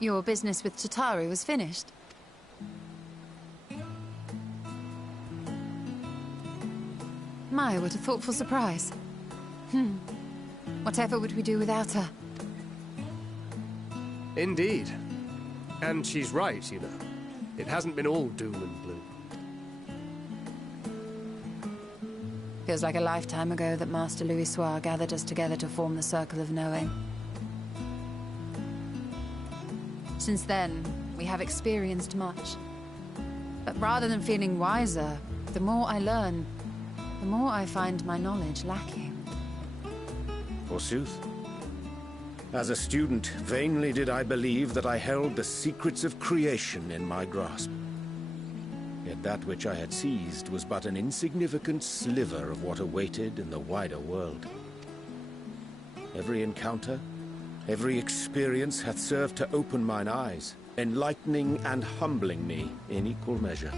Your business with Tataru was finished. My, what a thoughtful surprise. Whatever would we do without her? Indeed. And she's right, you know. It hasn't been all doom and gloom. Feels like a lifetime ago that Master Louis Soir gathered us together to form the Circle of Knowing. Since then, we have experienced much. But rather than feeling wiser, the more I learn, the more I find my knowledge lacking. Forsooth. As a student, vainly did I believe that I held the secrets of creation in my grasp. Yet that which I had seized was but an insignificant sliver of what awaited in the wider world. Every encounter, every experience hath served to open mine eyes, enlightening and humbling me in equal measure.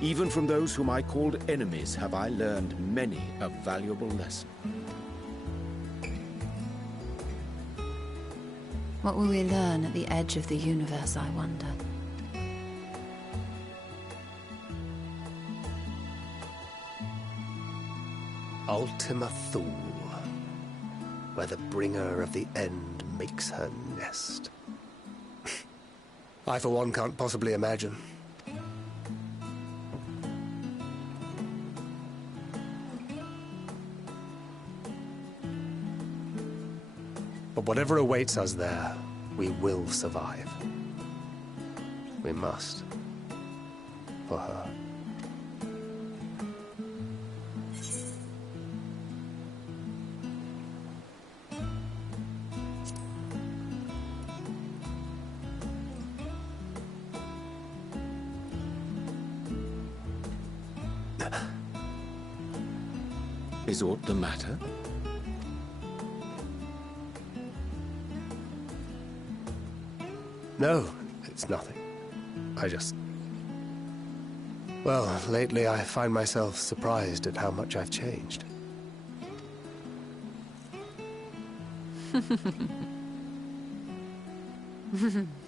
Even from those whom I called enemies have I learned many a valuable lesson. What will we learn at the edge of the universe, I wonder? Ultima Thule, where the bringer of the end makes her nest. I, for one, can't possibly imagine. But whatever awaits us there, we will survive. We must. For her. Is aught the matter? No, it's nothing. Well, lately I find myself surprised at how much I've changed.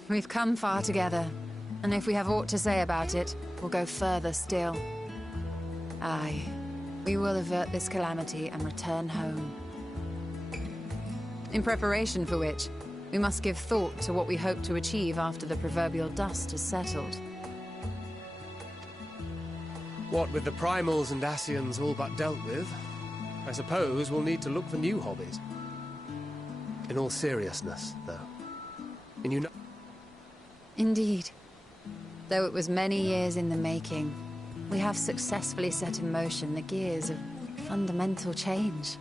We've come far together, and if we have aught to say about it, we'll go further still. Aye, we will avert this calamity and return home. In preparation for which, we must give thought to what we hope to achieve after the proverbial dust has settled. What with the primals and Ascians all but dealt with, I suppose we'll need to look for new hobbies. In all seriousness, though. And you know... Indeed. Though it was many years in the making, we have successfully set in motion the gears of fundamental change.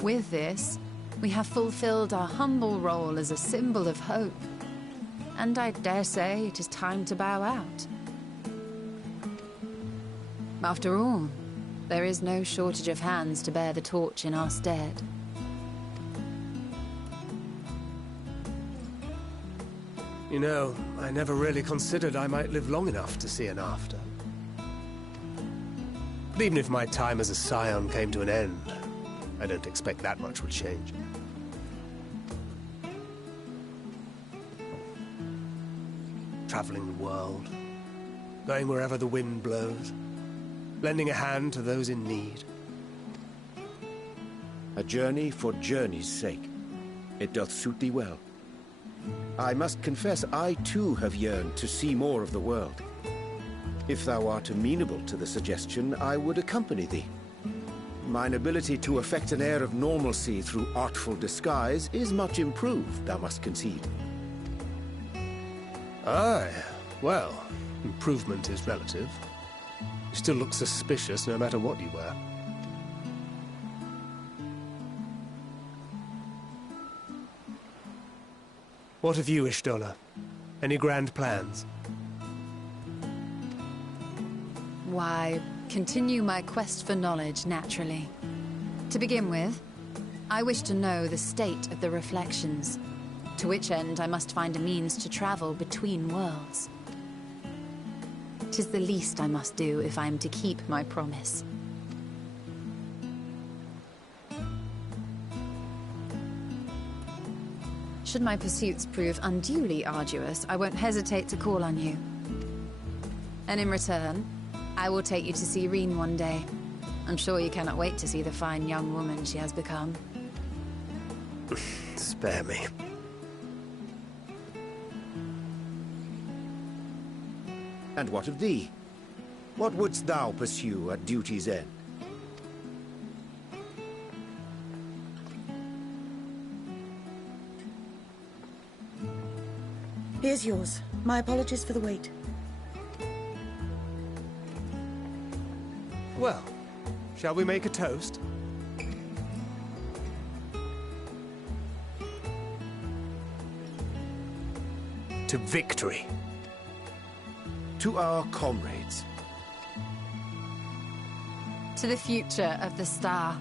With this, we have fulfilled our humble role as a symbol of hope. And I dare say it is time to bow out. After all, there is no shortage of hands to bear the torch in our stead. You know, I never really considered I might live long enough to see an after. But even if my time as a scion came to an end, I don't expect that much will change. Traveling the world, going wherever the wind blows, lending a hand to those in need. A journey for journey's sake. It doth suit thee well. I must confess, I too have yearned to see more of the world. If thou art amenable to the suggestion, I would accompany thee. Mine ability to effect an air of normalcy through artful disguise is much improved, thou must concede. Aye, well, improvement is relative. You still look suspicious no matter what you wear. What of you, Ishtola? Any grand plans? Why, continue my quest for knowledge, naturally. To begin with, I wish to know the state of the reflections, to which end I must find a means to travel between worlds. 'Tis the least I must do if I am to keep my promise. Should my pursuits prove unduly arduous, I won't hesitate to call on you. And in return, I will take you to see Reen one day. I'm sure you cannot wait to see the fine young woman she has become. Spare me. And what of thee? What wouldst thou pursue at duty's end? Here's yours. My apologies for the wait. Well, shall we make a toast? To victory. To our comrades. To the future of the Star.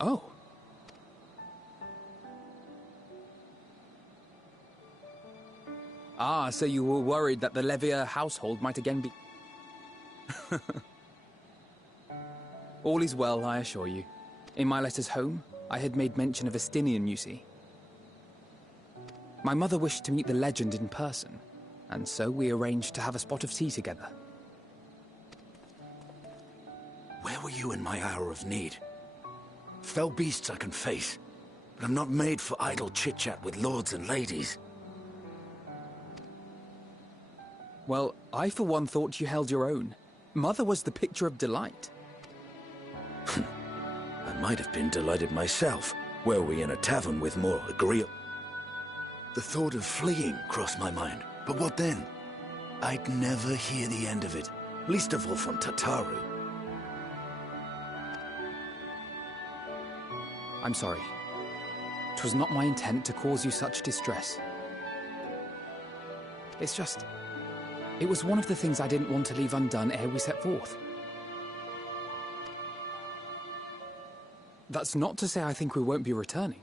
Oh. Ah, so you were worried that the Levier household might again be... All is well, I assure you. In my letters home, I had made mention of Estinian, you see. My mother wished to meet the legend in person, and so we arranged to have a spot of tea together. Where were you in my hour of need? Fell beasts I can face, but I'm not made for idle chit-chat with lords and ladies. Well, I for one thought you held your own. Mother was the picture of delight. I might have been delighted myself, were we in a tavern with more agreeable... The thought of fleeing crossed my mind, but what then? I'd never hear the end of it, least of all from Tataru. I'm sorry. 'Twas not my intent to cause you such distress. It's just... It was one of the things I didn't want to leave undone ere we set forth. That's not to say I think we won't be returning.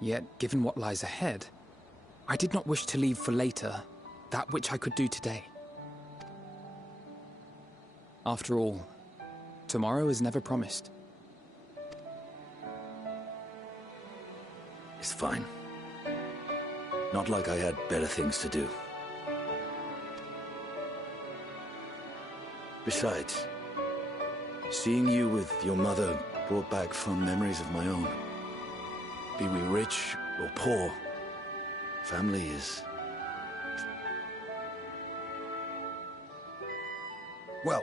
Yet, given what lies ahead, I did not wish to leave for later that which I could do today. After all, tomorrow is never promised. It's fine. Not like I had better things to do. Besides, seeing you with your mother brought back fond memories of my own. Be we rich or poor, family is... Well,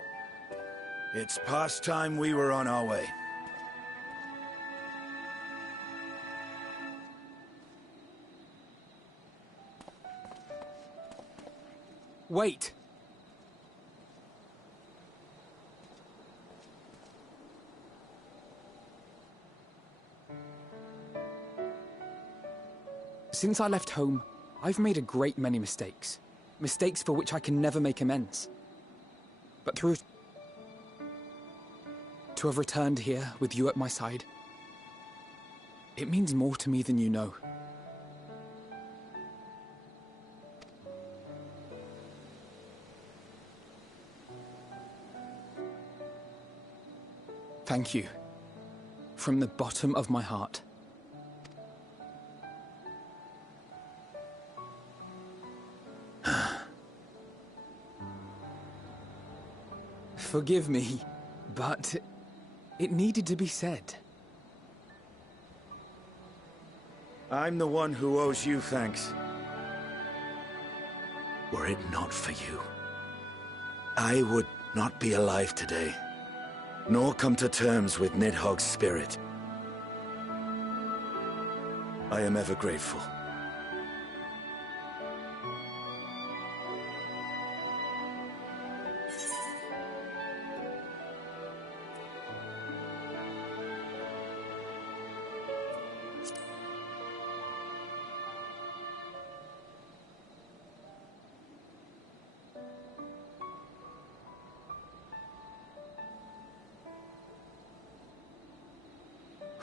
it's past time we were on our way. Wait! Since I left home, I've made a great many mistakes. Mistakes for which I can never make amends. But to have returned here with you at my side, It means more to me than you know. Thank you. From the bottom of my heart. Forgive me, but it needed to be said. I'm the one who owes you thanks. Were it not for you, I would not be alive today, nor come to terms with Nidhogg's spirit. I am ever grateful.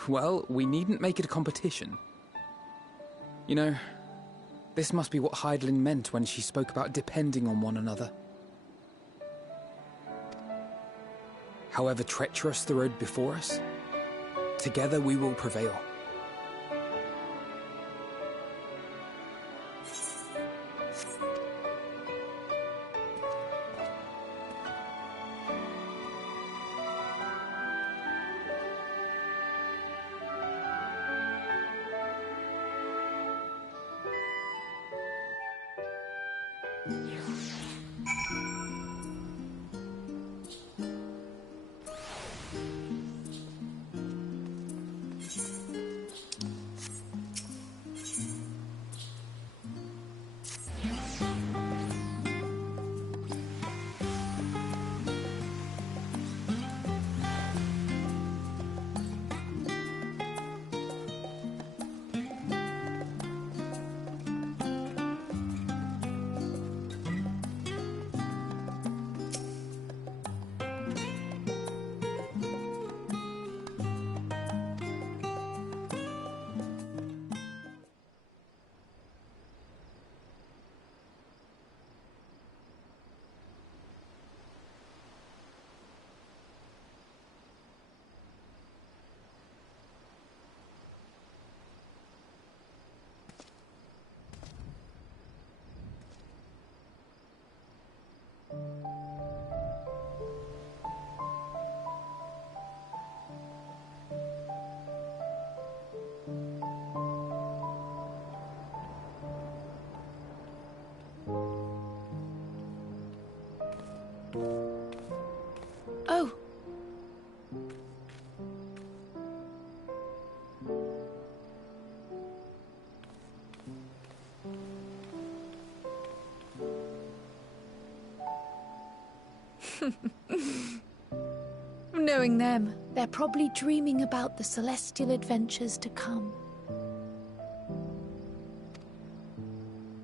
Well, we needn't make it a competition. You know, this must be what Heidelin meant when she spoke about depending on one another. However treacherous the road before us, together we will prevail. Oh. Knowing them, they're probably dreaming about the celestial adventures to come.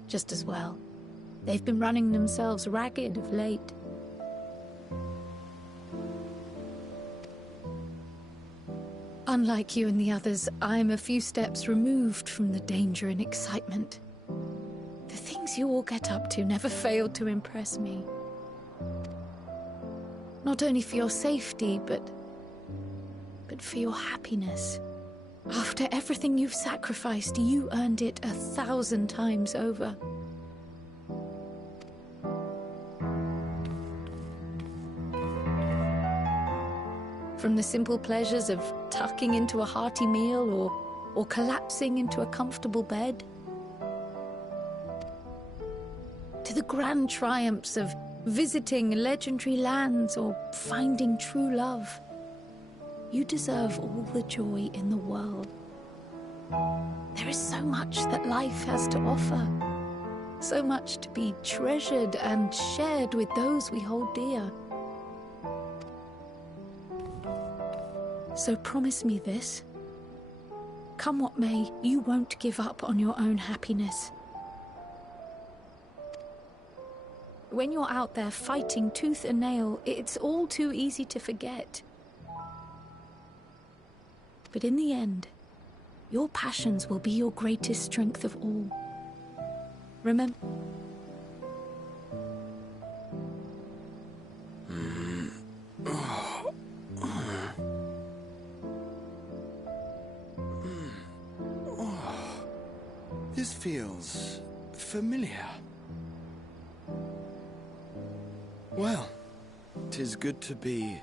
Just as well. They've been running themselves ragged of late. Unlike you and the others, I'm a few steps removed from the danger and excitement. The things you all get up to never failed to impress me. Not only for your safety, but for your happiness. After everything you've sacrificed, you earned it 1,000 times over. From the simple pleasures of tucking into a hearty meal or collapsing into a comfortable bed, to the grand triumphs of visiting legendary lands or finding true love. You deserve all the joy in the world. There is so much that life has to offer, so much to be treasured and shared with those we hold dear. So promise me this. Come what may, you won't give up on your own happiness. When you're out there fighting tooth and nail, it's all too easy to forget. But in the end, Your passions will be your greatest strength of all. Remember... This feels familiar. Well, 'tis good to be...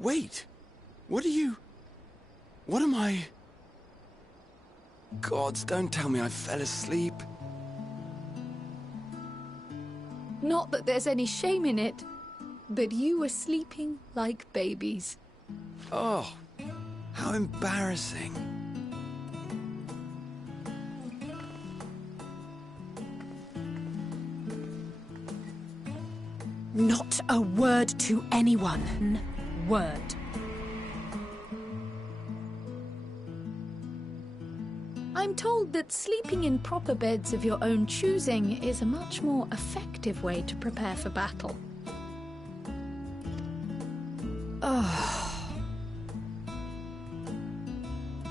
wait! What are you... What am I... Gods, don't tell me I fell asleep. Not that there's any shame in it, but you were sleeping like babies. Oh, how embarrassing. Not a word to anyone. Word. I'm told that sleeping in proper beds of your own choosing is a much more effective way to prepare for battle.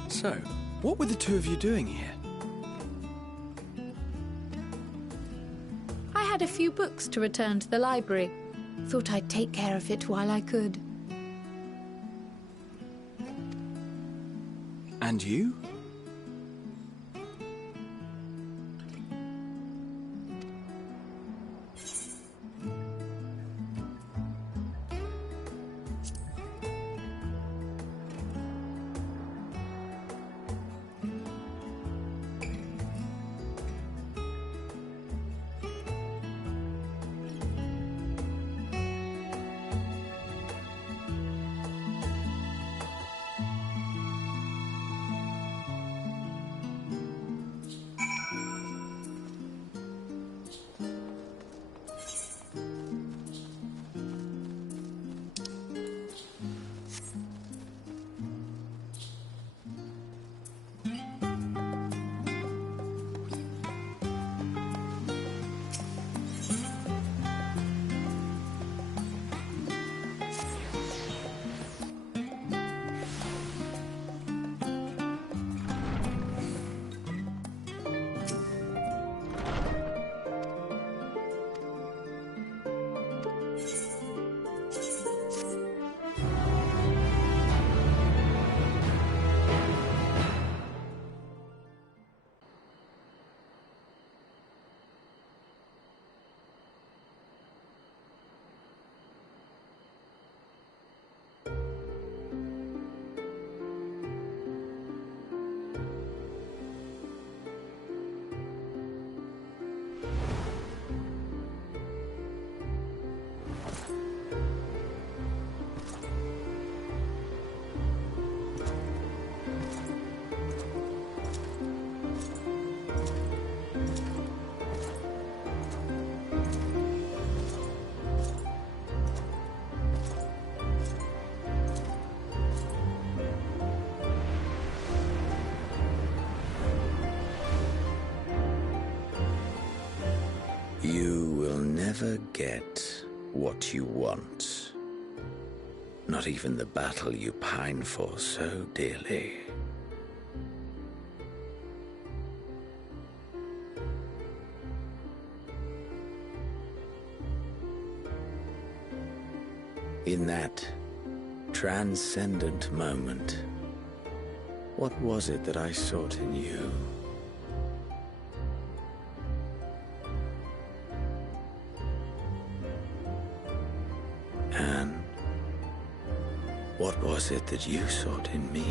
So, what were the two of you doing here? I had a few books to return to the library. Thought I'd take care of it while I could. And you? You will never get what you want. Not even the battle you pine for so dearly. In that transcendent moment, what was it that I sought in you? And what was it that you sought in me?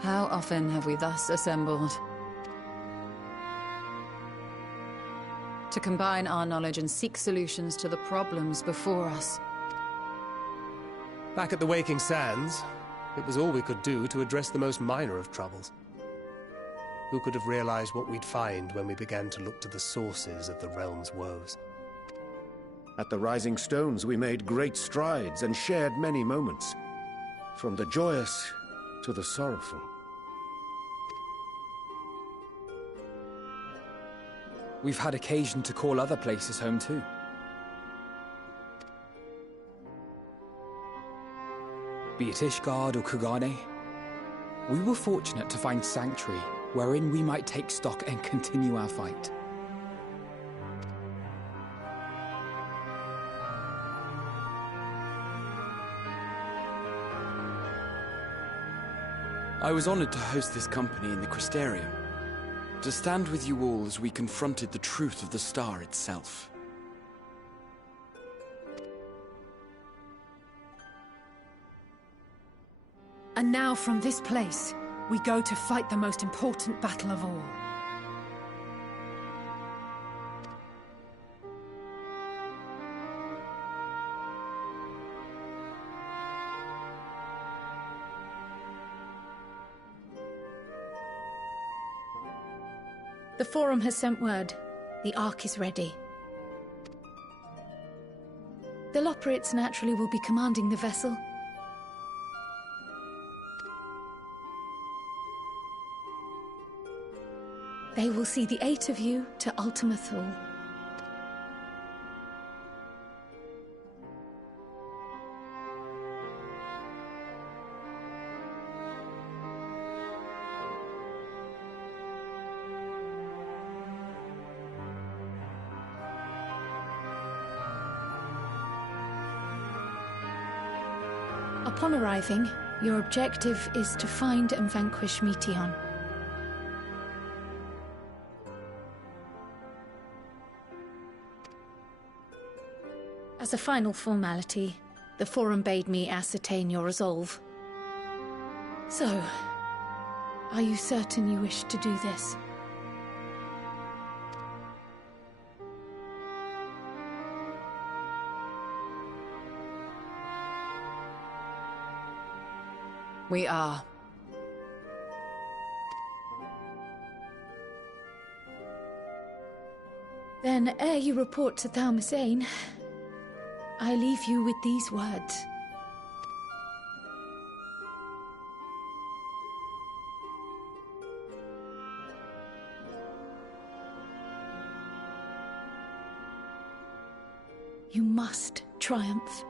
How often have we thus assembled? To combine our knowledge and seek solutions to the problems before us. Back at the Waking Sands, it was all we could do to address the most minor of troubles. Who could have realized what we'd find when we began to look to the sources of the realm's woes? At the Rising Stones, we made great strides and shared many moments, from the joyous to the sorrowful. We've had occasion to call other places home too. Be it Ishgard or Kugane, we were fortunate to find sanctuary wherein we might take stock and continue our fight. I was honored to host this company in the Crystarium, to stand with you all as we confronted the truth of the star itself. And now from this place, we go to fight the most important battle of all. The Forum has sent word. The Ark is ready. The Loporrits naturally will be commanding the vessel. They will see the 8 of you to Ultima Thule. Upon arriving, your objective is to find and vanquish Meteon. As a final formality, the Forum bade me ascertain your resolve. So, are you certain you wish to do this? We are. Then, ere you report to Thalmasane, I leave you with these words. You must triumph.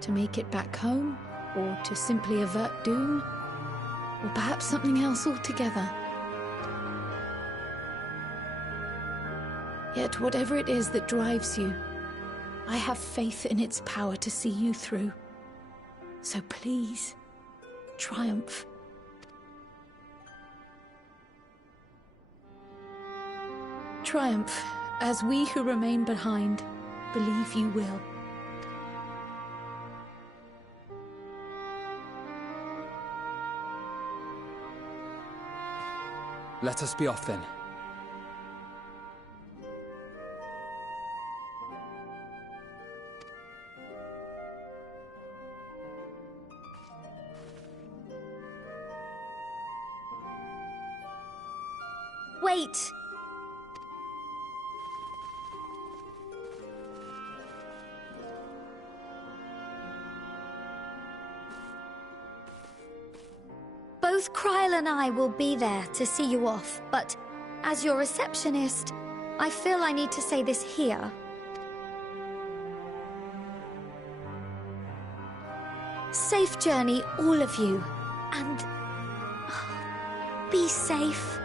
To make it back home, or to simply avert doom, or perhaps something else altogether. Yet whatever it is that drives you, I have faith in its power to see you through. So please, triumph. Triumph, as we who remain behind believe you will. Let us be off then. Wait! Both Kryl and I will be there to see you off, but as your receptionist, I feel I need to say this here. Safe journey, all of you, and be safe.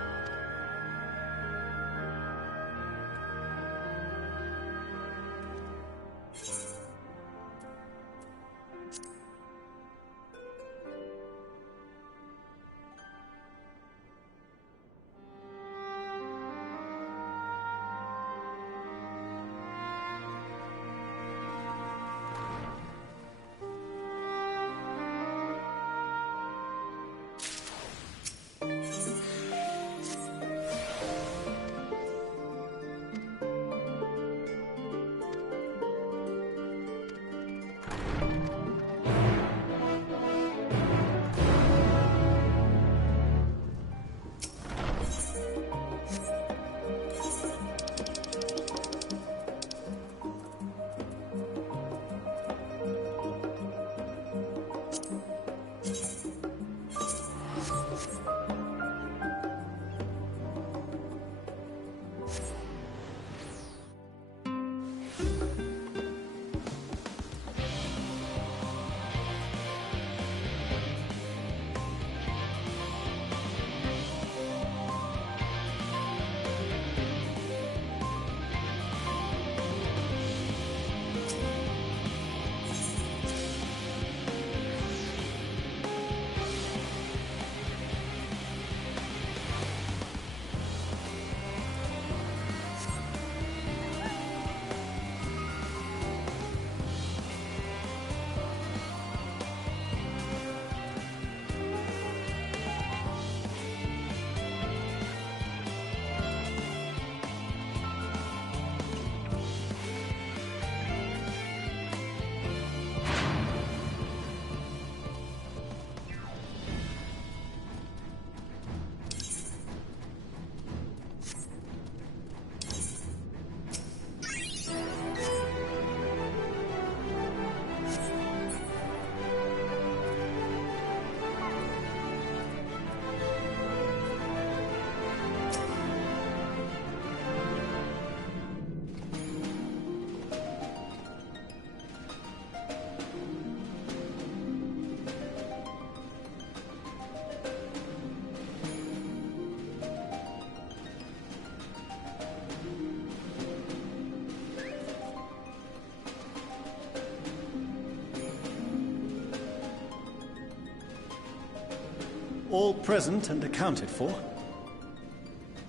All present and accounted for?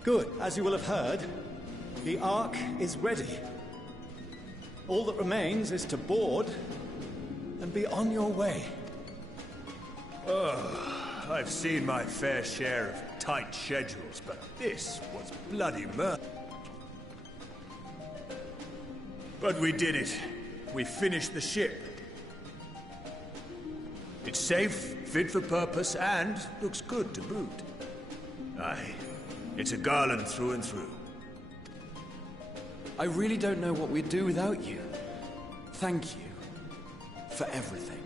Good. As you will have heard, the Ark is ready. All that remains is to board and be on your way. Oh, I've seen my fair share of tight schedules, but this was bloody murder. But we did it. We finished the ship. It's safe, fit for purpose, and looks good to boot. Aye, it's a Garland through and through. I really don't know what we'd do without you. Thank you for everything.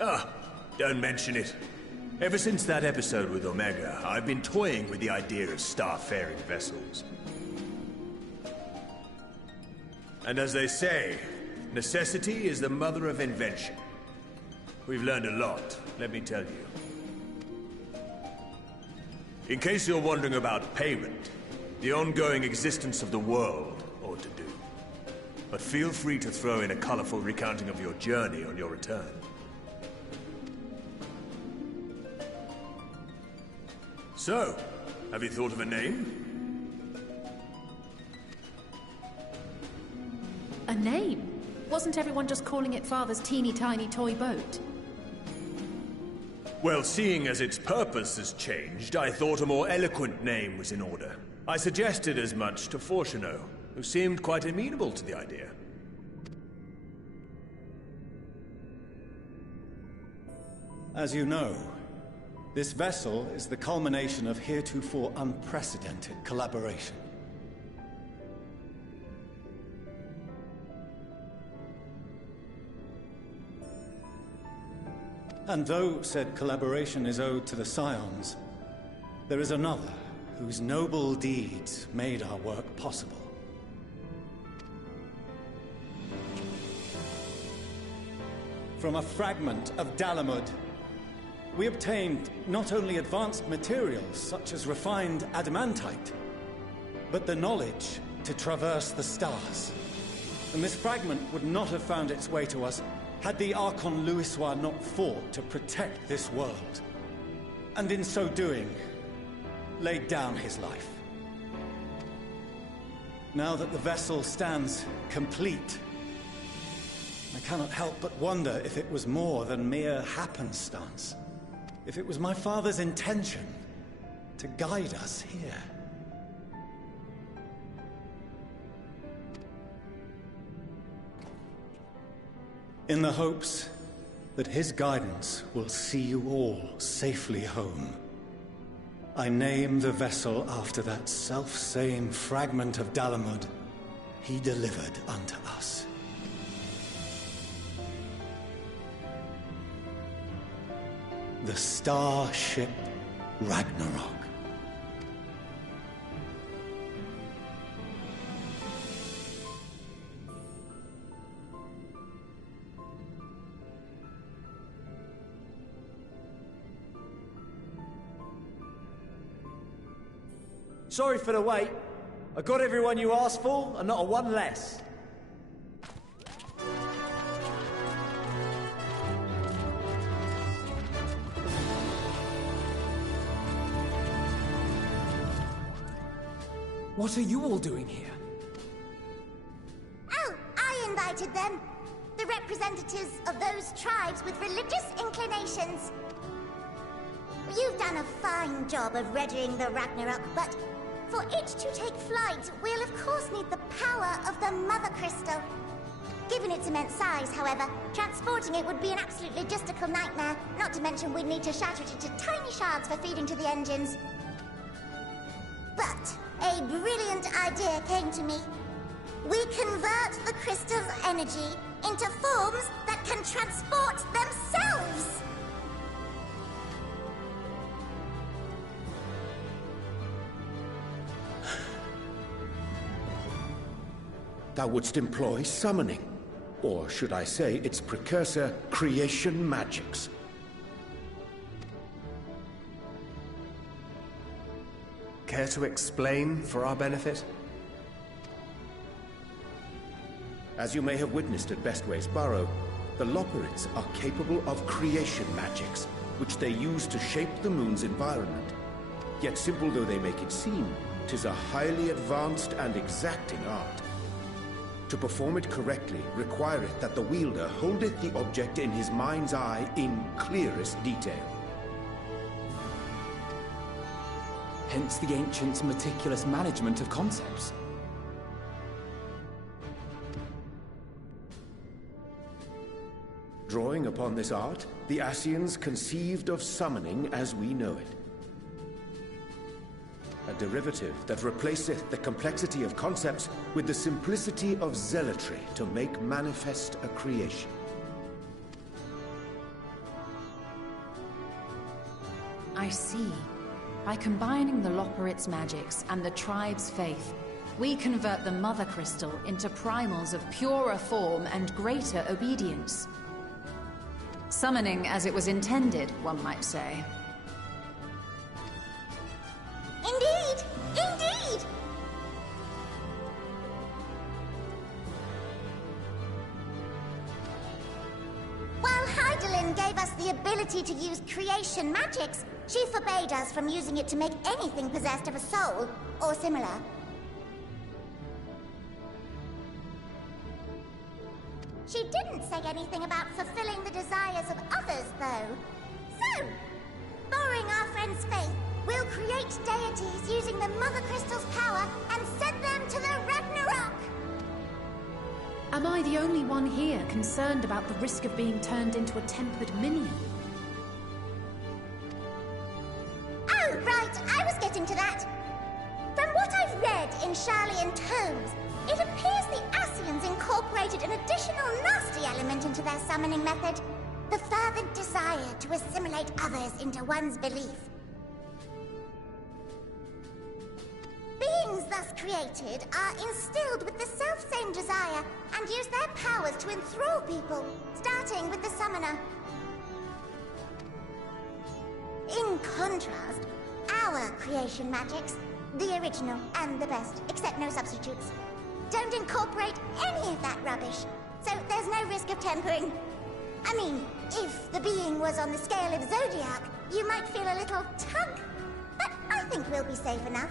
Ah, don't mention it. Ever since that episode with Omega, I've been toying with the idea of starfaring vessels. And as they say, necessity is the mother of invention. We've learned a lot, let me tell you. In case you're wondering about payment, the ongoing existence of the world ought to do. But feel free to throw in a colorful recounting of your journey on your return. So, have you thought of a name? A name? Wasn't everyone just calling it Father's teeny tiny toy boat? Well, seeing as its purpose has changed, I thought a more eloquent name was in order. I suggested as much to Fortuno, who seemed quite amenable to the idea. As you know, this vessel is the culmination of heretofore unprecedented collaboration. And though said collaboration is owed to the Scions, there is another whose noble deeds made our work possible. From a fragment of Dalamud, we obtained not only advanced materials such as refined adamantite, but the knowledge to traverse the stars. And this fragment would not have found its way to us had the Archon Louisois not fought to protect this world, and in so doing, laid down his life. Now that the vessel stands complete, I cannot help but wonder if it was more than mere happenstance. if it was my father's intention to guide us here. In the hopes that his guidance will see you all safely home, I name the vessel after that self-same fragment of Dalamud he delivered unto us. The starship Ragnarok. Sorry for the wait. I got everyone you asked for, and not a one less. What are you all doing here? Oh, I invited them. The representatives of those tribes with religious inclinations. You've done a fine job of readying the Ragnarok, but for it to take flight, we'll of course need the power of the Mother Crystal. Given its immense size, however, transporting it would be an absolute logistical nightmare, not to mention we'd need to shatter it into tiny shards for feeding to the engines. But a brilliant idea came to me. We convert the crystal's energy into forms that can transport themselves! Thou wouldst employ summoning, or should I say its precursor, creation magics. Care to explain for our benefit? As you may have witnessed at Bestway's Burrow, the Loporrits are capable of creation magics, which they use to shape the moon's environment. Yet simple though they make it seem, 'tis a highly advanced and exacting art. To perform it correctly requireth that the wielder holdeth the object in his mind's eye in clearest detail. Hence the ancients' meticulous management of concepts. Drawing upon this art, the Ascians conceived of summoning as we know it. A derivative that replaceth the complexity of concepts with the simplicity of zealotry to make manifest a creation. I see. By combining the Loporrits' magics and the tribe's faith, we convert the Mother Crystal into primals of purer form and greater obedience. Summoning as it was intended, one might say. Indeed! Indeed! While Heidelin gave us the ability to use creation magics, she forbade us from using it to make anything possessed of a soul, or similar. She didn't say anything about fulfilling the desires of others, though. So, borrowing our friend's faith, we'll create deities using the Mother Crystal's power and send them to the Ragnarok! Am I the only one here concerned about the risk of being turned into a tempered minion? Oh, right, I was getting to that. From what I've read in Sharlayan tomes, it appears the Ascians incorporated an additional nasty element into their summoning method. The fervent desire to assimilate others into one's belief. Beings thus created are instilled with the self-same desire and use their powers to enthrall people, starting with the summoner. In contrast, our creation magics, the original and the best, except no substitutes, don't incorporate any of that rubbish, so there's no risk of tempering. I mean, if the being was on the scale of Zodiac, you might feel a little tug, but I think we'll be safe enough.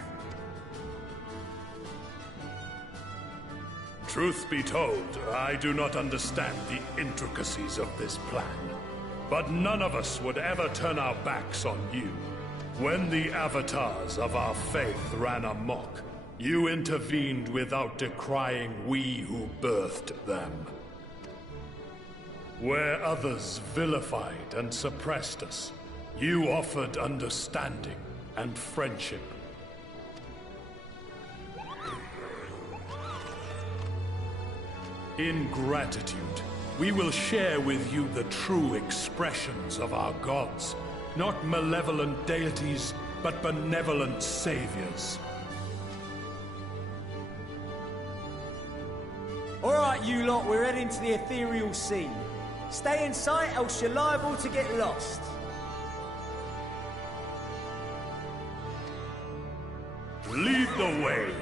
Truth be told, I do not understand the intricacies of this plan. But none of us would ever turn our backs on you. When the avatars of our faith ran amok, you intervened without decrying we who birthed them. Where others vilified and suppressed us, you offered understanding and friendship. In gratitude, we will share with you the true expressions of our gods. Not malevolent deities, but benevolent saviors. Alright, you lot, we're heading to the ethereal sea. Stay in sight, else you're liable to get lost. Lead the way.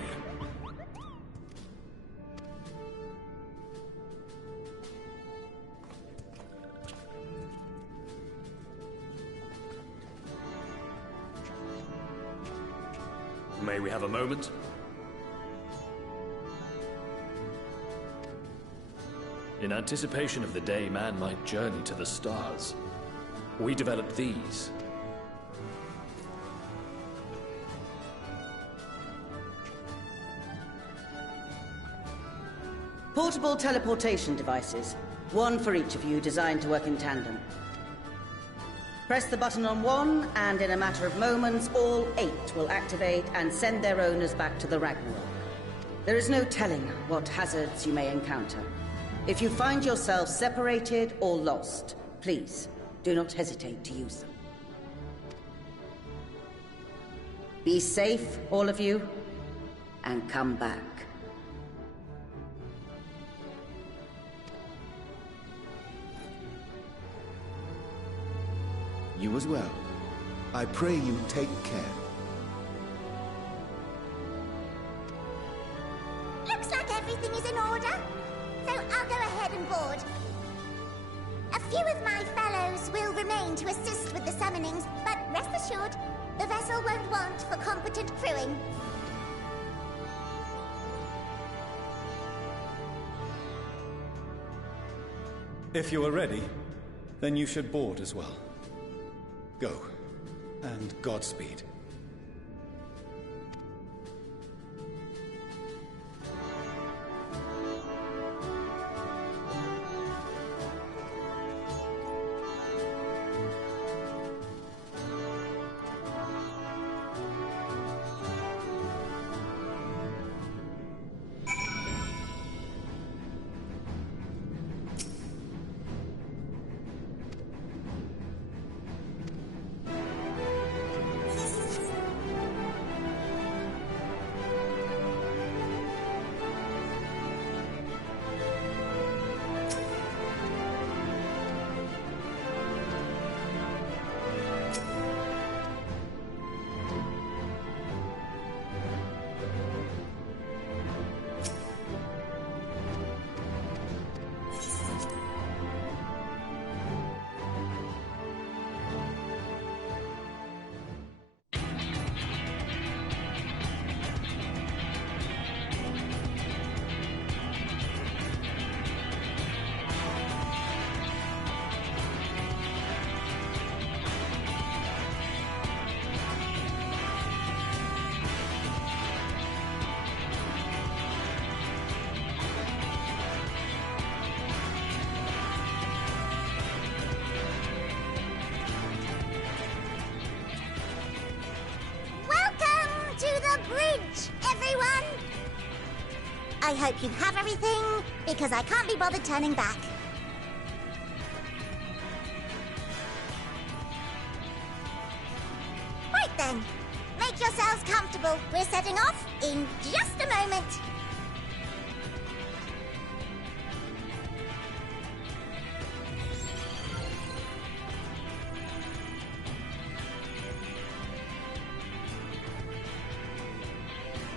May we have a moment? In anticipation of the day man might journey to the stars, we developed these. Portable teleportation devices. One for each of you, designed to work in tandem. Press the button on one, and in a matter of moments, all 8 will activate and send their owners back to the Ragnarok. There is no telling what hazards you may encounter. If you find yourself separated or lost, please do not hesitate to use them. Be safe, all of you, and come back. You as well. I pray you take care. Looks like everything is in order, so I'll go ahead and board. A few of my fellows will remain to assist with the summonings, but rest assured, the vessel won't want for competent crewing. If you are ready, then you should board as well. Go, and Godspeed. I hope you have everything, because I can't be bothered turning back. Right then, make yourselves comfortable. We're setting off in just a moment.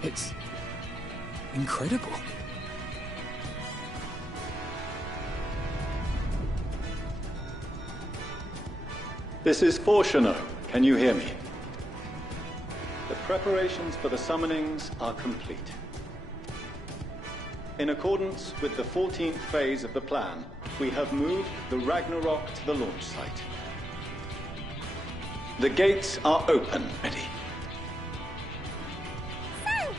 It's incredible. This is Fortuno. Can you hear me? The preparations for the summonings are complete. In accordance with the 14th phase of the plan, we have moved the Ragnarok to the launch site. The gates are open. Ready. So,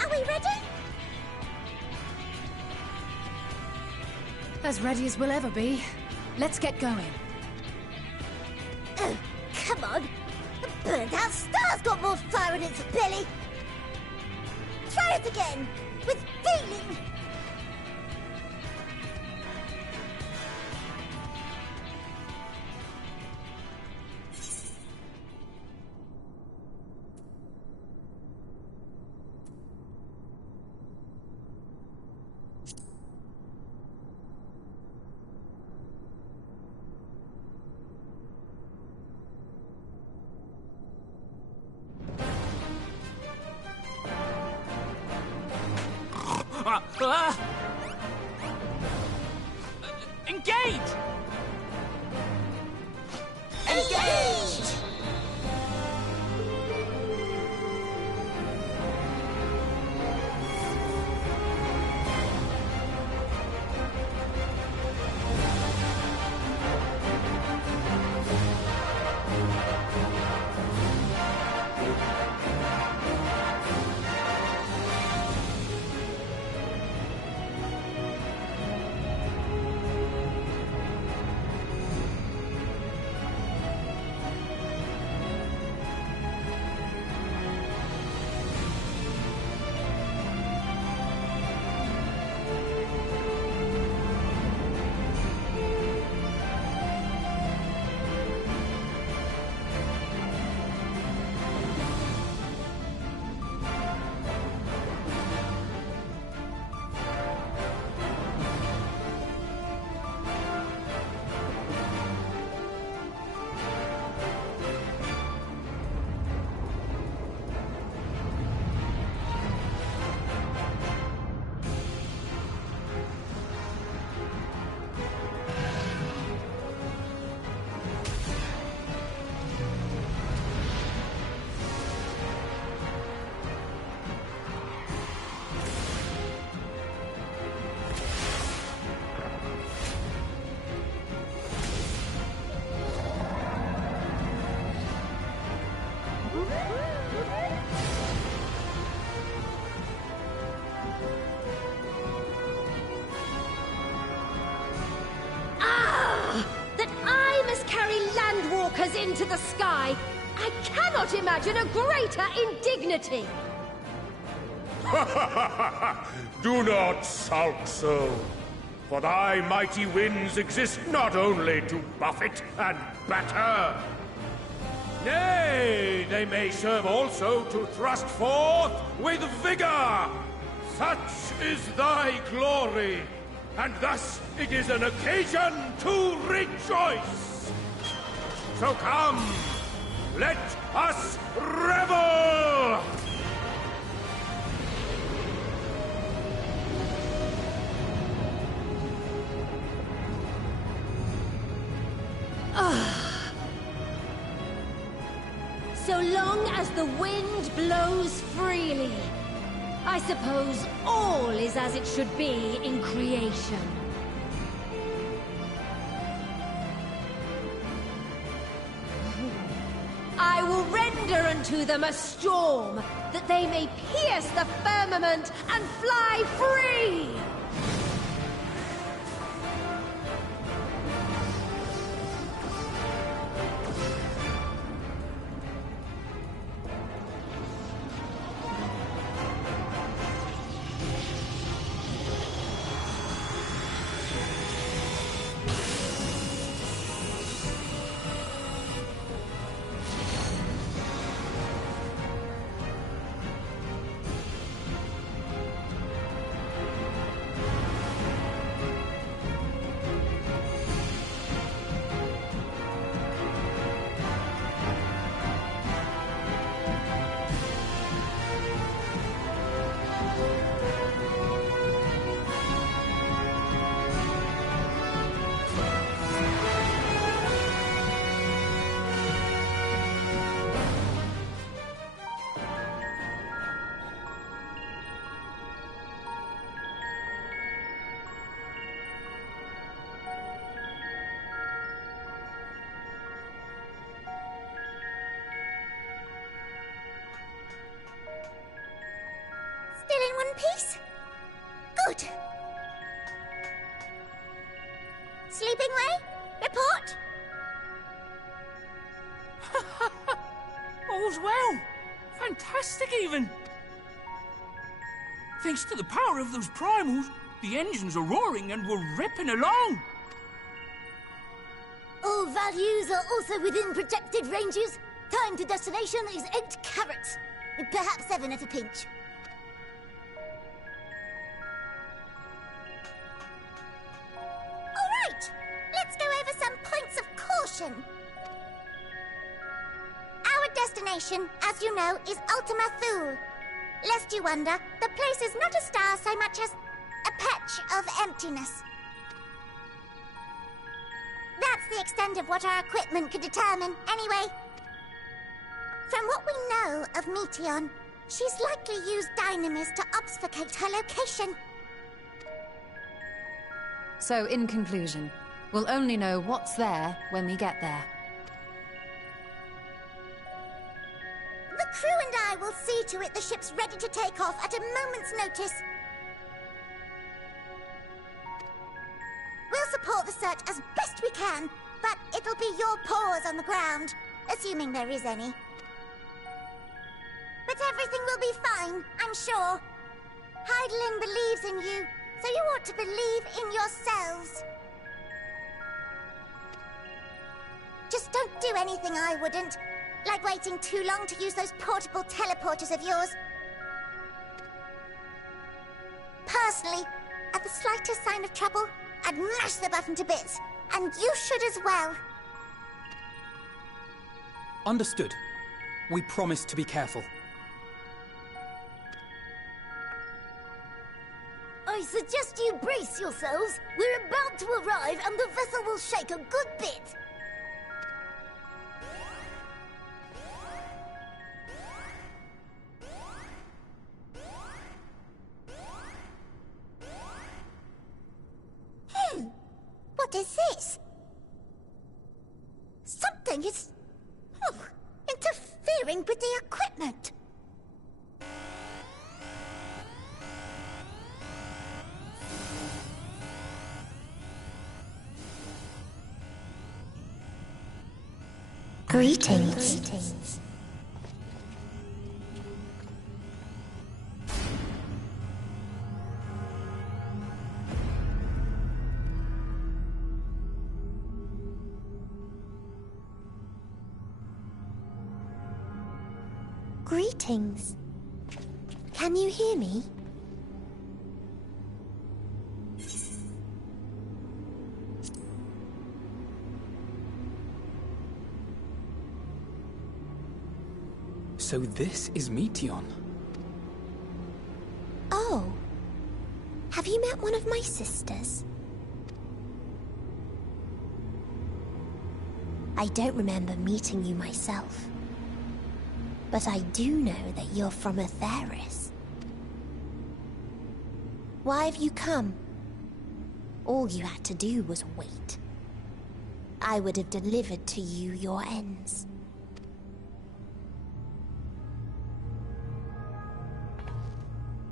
are we ready? As ready as we'll ever be. Let's get going. Oh, come on. The burnt-out star's got more fire in its belly. Try it again, with feeling. Engage! Engaged! That I must carry Landwalkers into the sky! I cannot imagine a greater indignity! Do not sulk so, for thy mighty winds exist not only to buffet and batter. Nay, they may serve also to thrust forth with vigor. Such is thy glory, and thus it is an occasion to rejoice. So come, let us revel! So long as the wind blows freely, I suppose all is as it should be in creation. I will render unto them a storm, that they may pierce the firmament and fly free! peace? Good. Sleeping Way? Report? All's well. Fantastic, even. Thanks to the power of those primals, the engines are roaring and we're ripping along. All values are also within projected ranges. Time to destination is 8 carats. Perhaps 7 at a pinch. All right, let's go over some points of caution. Our destination, as you know, is Ultima Thule. Lest you wonder, the place is not a star so much as a patch of emptiness. That's the extent of what our equipment could determine, anyway. From what we know of Meteion, she's likely used dynamis to obfuscate her location. So, in conclusion, we'll only know what's there when we get there. The crew and I will see to it the ship's ready to take off at a moment's notice. We'll support the search as best we can, but it'll be your paws on the ground, assuming there is any. But everything will be fine, I'm sure. Hydaelyn believes in you, so you ought to believe in yourselves. Just don't do anything I wouldn't, like waiting too long to use those portable teleporters of yours. Personally, at the slightest sign of trouble, I'd mash the button to bits, and you should as well. Understood. We promise to be careful. I suggest you brace yourselves. We're about to arrive and the vessel will shake a good bit. What is this? Something is... interfering with the equipment. Greetings. Greetings. Can you hear me? So this is Meteion. Oh. Have you met one of my sisters? I don't remember meeting you myself. But I do know that you're from Atheris. Why have you come? All you had to do was wait. I would have delivered to you your ends.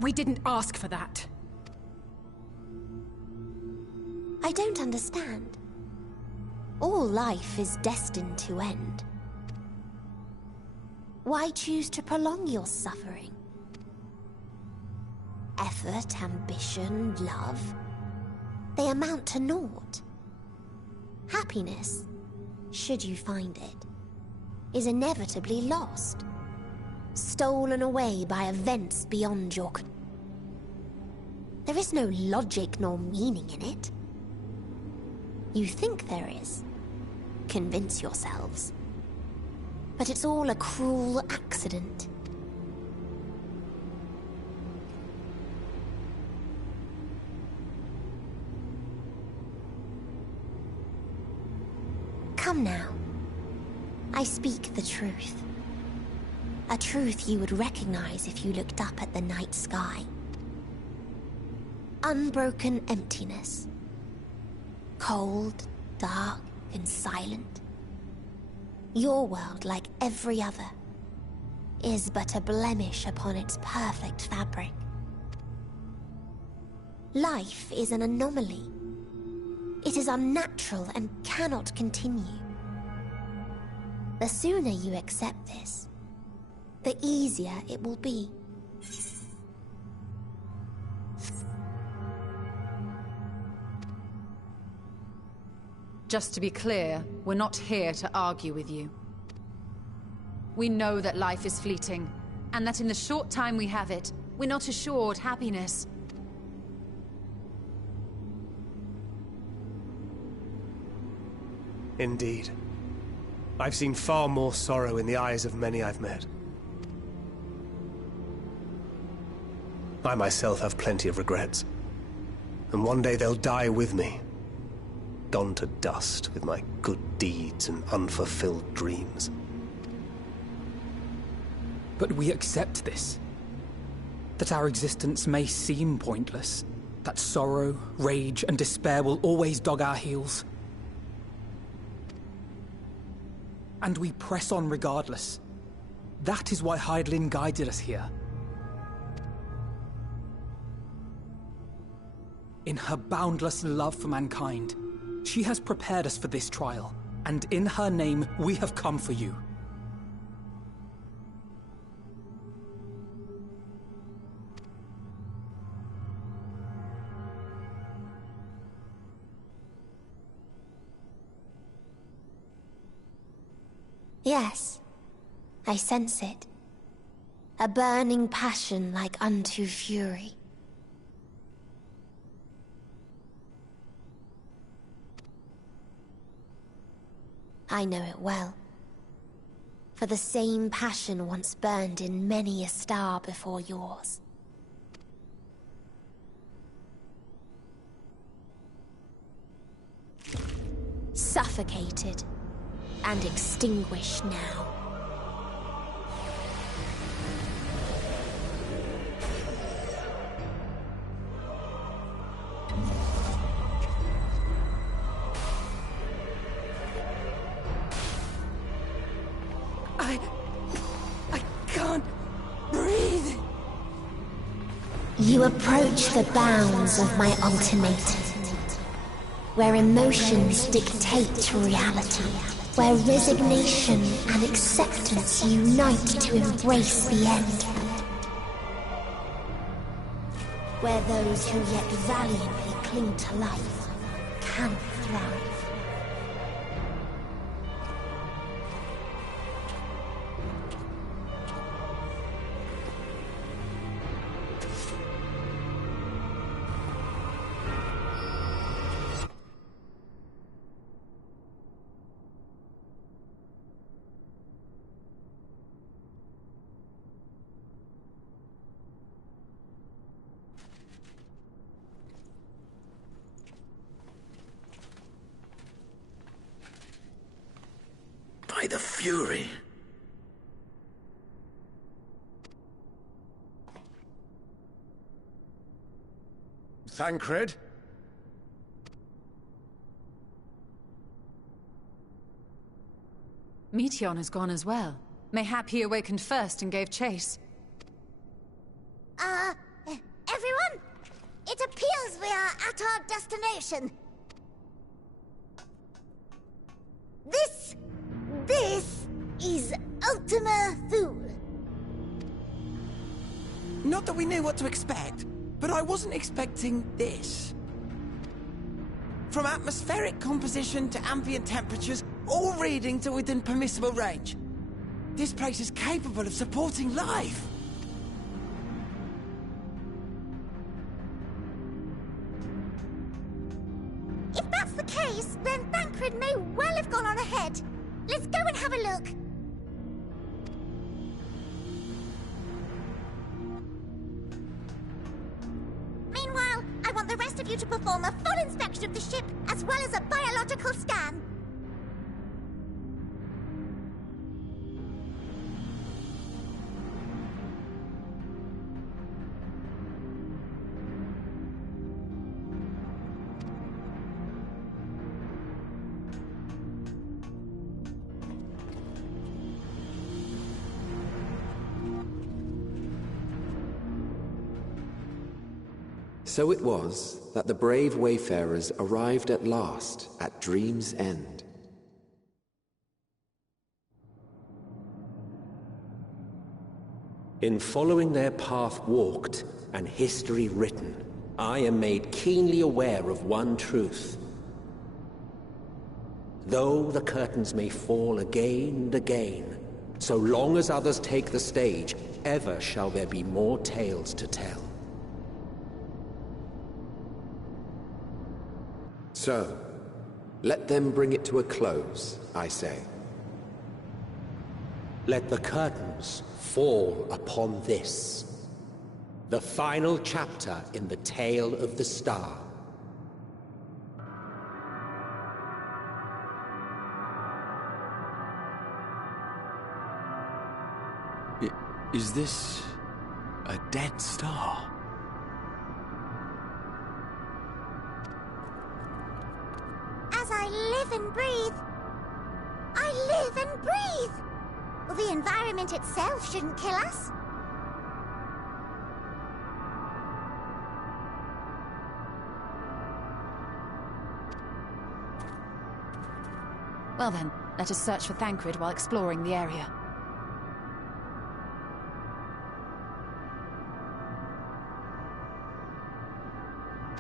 We didn't ask for that. I don't understand. All life is destined to end. Why choose to prolong your suffering? Effort, ambition, love, they amount to naught. Happiness, should you find it, is inevitably lost, stolen away by events beyond your control. There is no logic nor meaning in it. You think there is. Convince yourselves. But it's all a cruel accident. Come now. I speak the truth. A truth you would recognize if you looked up at the night sky. Unbroken emptiness. Cold, dark, and silent. Your world, like every other, is but a blemish upon its perfect fabric. Life is an anomaly. It is unnatural and cannot continue. The sooner you accept this, the easier it will be. Just to be clear, we're not here to argue with you. We know that life is fleeting, and that in the short time we have it, we're not assured happiness. Indeed. I've seen far more sorrow in the eyes of many I've met. I myself have plenty of regrets. And one day they'll die with me. Gone to dust with my good deeds and unfulfilled dreams. But we accept this. That our existence may seem pointless. That sorrow, rage, and despair will always dog our heels. And we press on regardless. That is why Hydaelyn guided us here. In her boundless love for mankind, she has prepared us for this trial, and in her name, we have come for you. Yes, I sense it. A burning passion like unto fury. I know it well. For the same passion once burned in many a star before yours. Suffocated and extinguished now. I can't breathe. You approach the bounds of my ultimatum, where emotions dictate reality, where resignation and acceptance unite to embrace the end, where those who yet valiantly cling to life can thrive. By the Fury. Thancred? Meteion has gone as well. Mayhap he awakened first and gave chase. Everyone? It appears we are at our destination. This is Ultima Thule. Not that we knew what to expect, but I wasn't expecting this. From atmospheric composition to ambient temperatures, all reading to within permissible range. This place is capable of supporting life. If that's the case, then Thancred may well have gone on ahead. Let's go and have a look. Meanwhile, I want the rest of you to perform a full inspection of the ship, as well as a biological scan. So it was that the brave wayfarers arrived at last at Dream's End. In following their path walked and history written, I am made keenly aware of one truth. Though the curtains may fall again and again, so long as others take the stage, ever shall there be more tales to tell. So, let them bring it to a close, I say. Let the curtains fall upon this, the final chapter in the tale of the star. Is this a dead star? As I live and breathe, I live and breathe. Well, the environment itself shouldn't kill us. Well then, let us search for Thancred while exploring the area.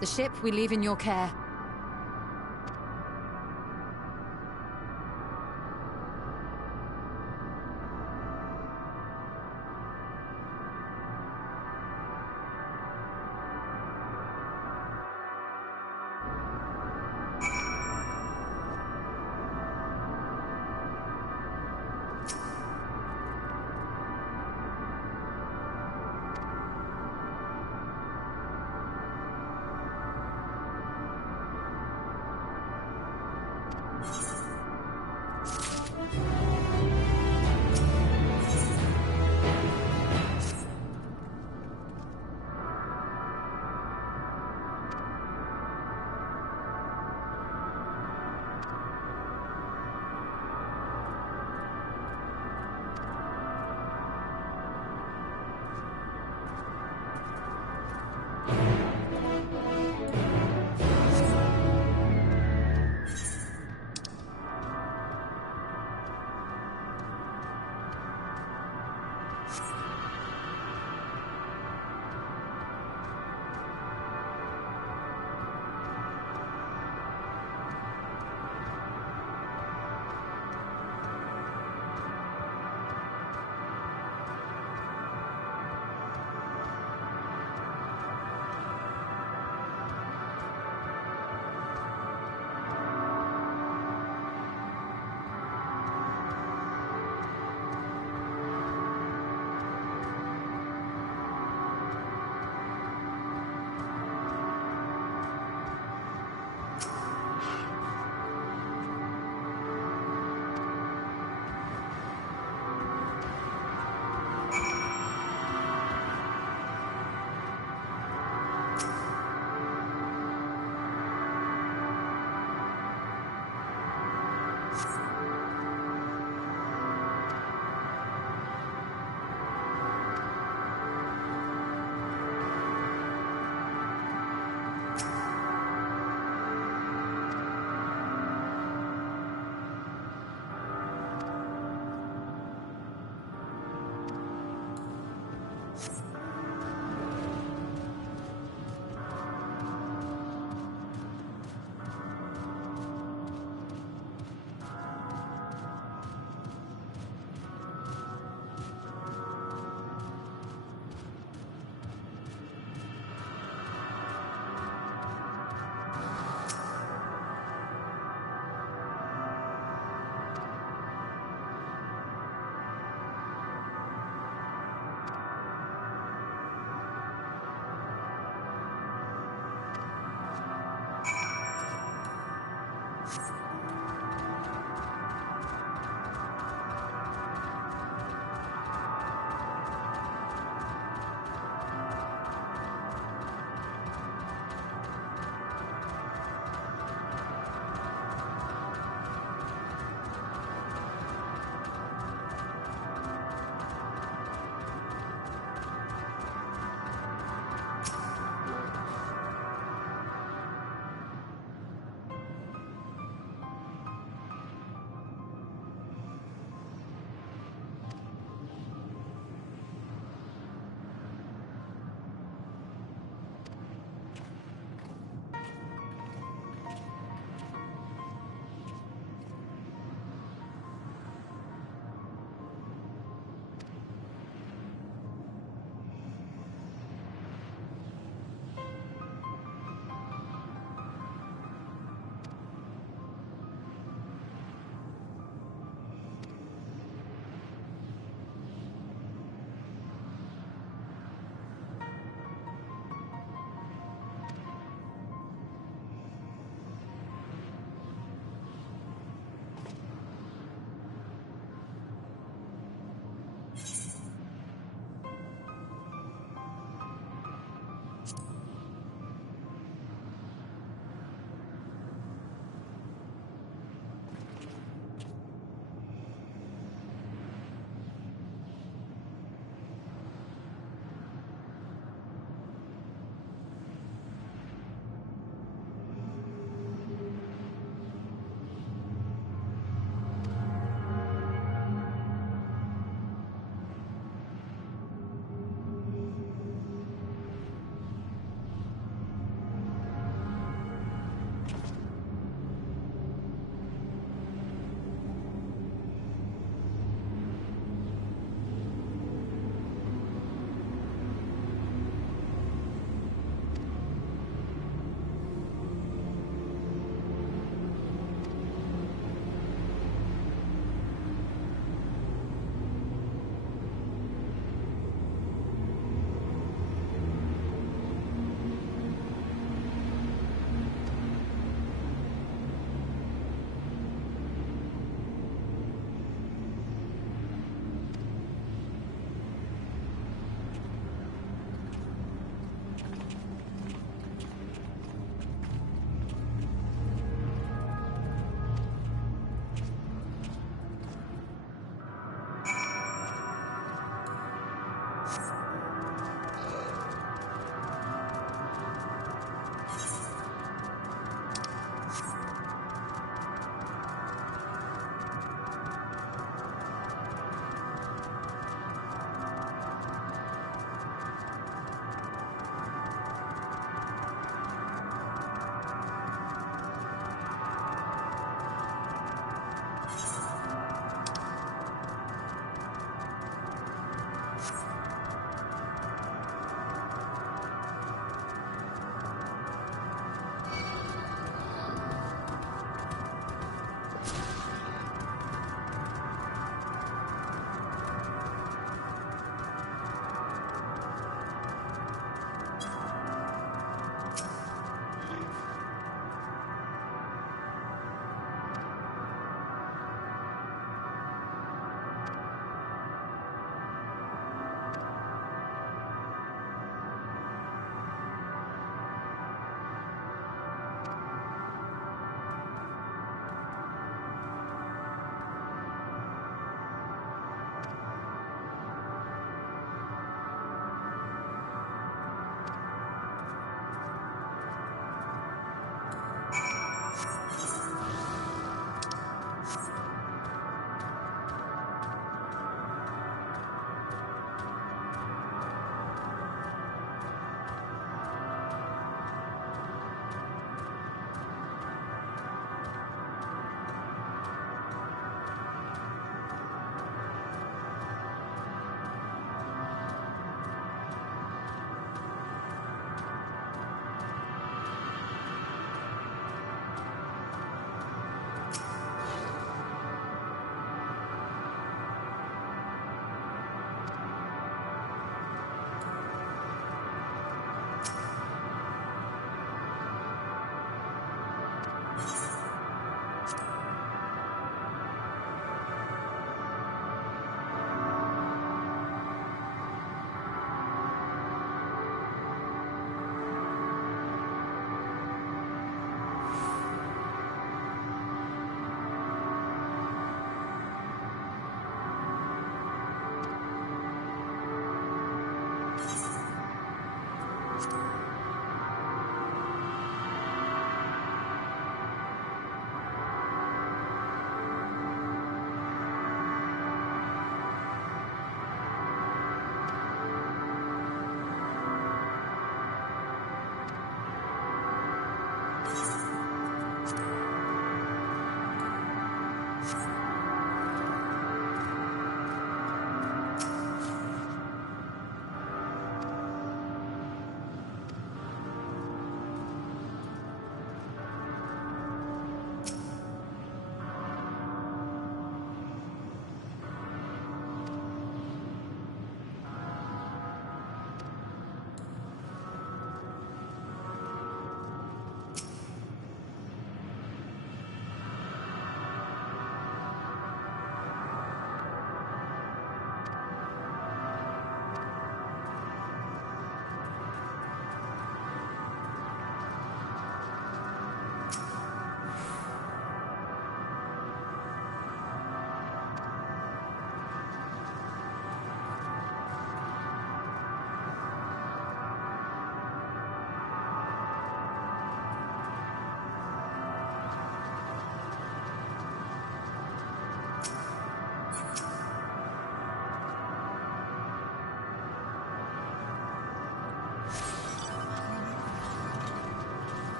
The ship we leave in your care.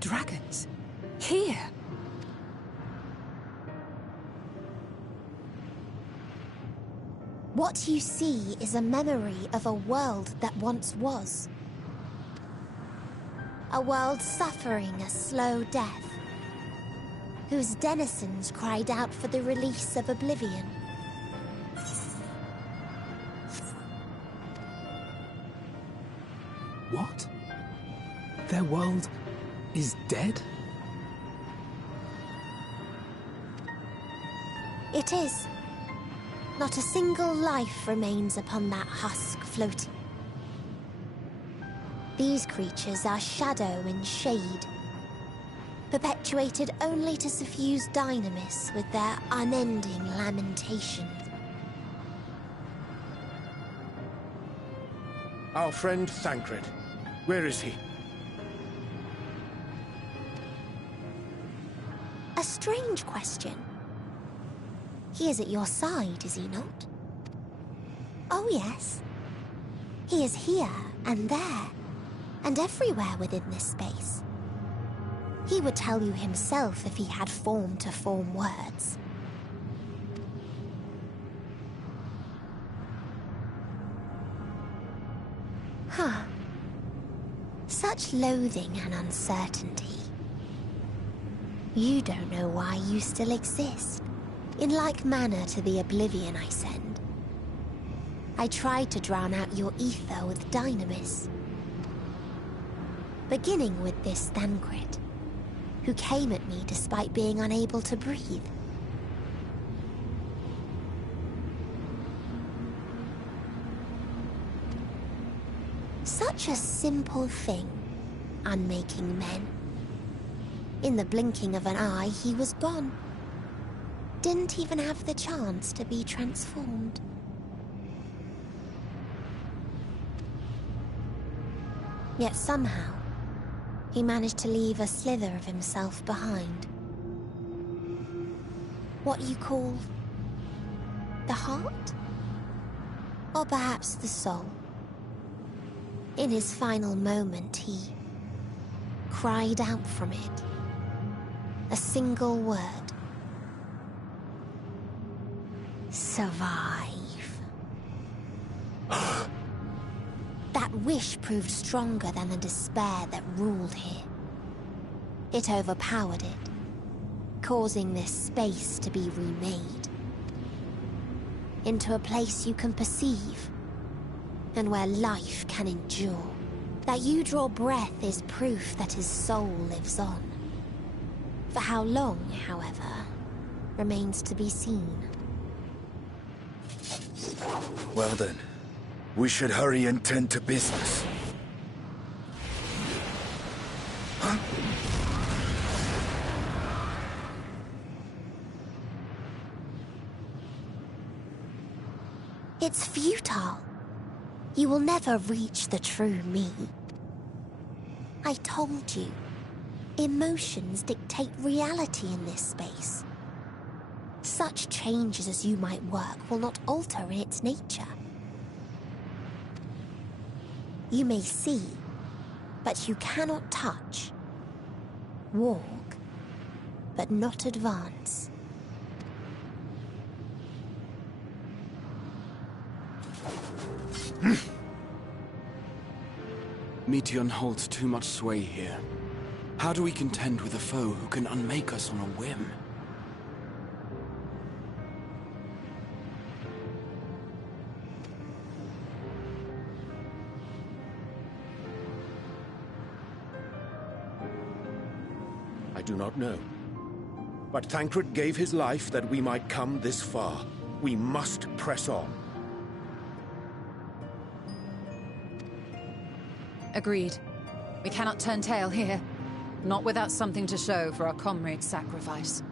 Dragons? Here? What you see is a memory of a world that once was. A world suffering a slow death, whose denizens cried out for the release of oblivion. What? Their world is dead? It is. Not a single life remains upon that husk floating. These creatures are shadow and shade, perpetuated only to suffuse dynamis with their unending lamentations. Our friend Thancred. Where is he? A strange question. He is at your side, is he not? Oh, yes. He is here and there, and everywhere within this space. He would tell you himself if he had form to form words. Huh. Such loathing and uncertainty. You don't know why you still exist. In like manner to the oblivion I send. I tried to drown out your ether with dynamis. Beginning with this Thancred, who came at me despite being unable to breathe. Such a simple thing, unmaking men. In the blinking of an eye, he was gone. Didn't even have the chance to be transformed. Yet somehow, he managed to leave a slither of himself behind. What you call the heart? Or perhaps the soul. In his final moment, he cried out from it. A single word. Survive. That wish proved stronger than the despair that ruled here. It overpowered it, causing this space to be remade. Into a place you can perceive, and where life can endure. That you draw breath is proof that his soul lives on. For how long, however, remains to be seen. Well then, we should hurry and tend to business. Huh? It's futile. You will never reach the true me. I told you, emotions dictate reality in this space. Such changes as you might work will not alter its nature. You may see, but you cannot touch. Walk, but not advance. Meteion holds too much sway here. How do we contend with a foe who can unmake us on a whim? I do not know. But Thancred gave his life that we might come this far. We must press on. Agreed. We cannot turn tail here. Not without something to show for our comrade's sacrifice.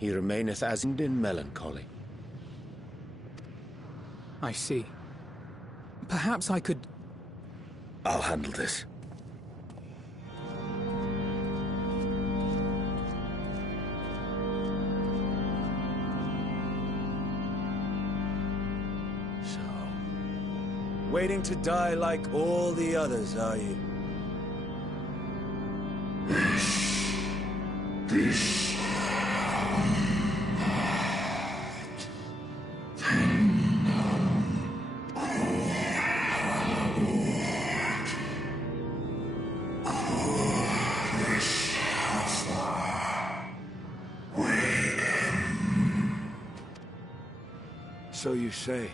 he remaineth as in melancholy. I see. Perhaps I could... I'll handle this. Waiting to die like all the others, are you? This... So you say.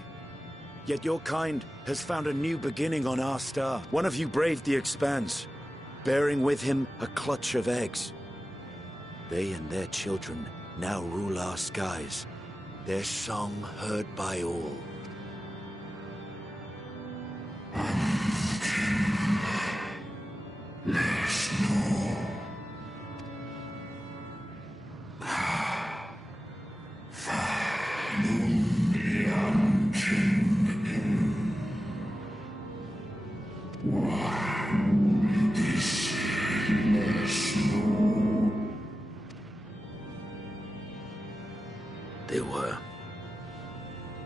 Yet your kind has found a new beginning on our star. One of you braved the Expanse, bearing with him a clutch of eggs. They and their children now rule our skies, their song heard by all.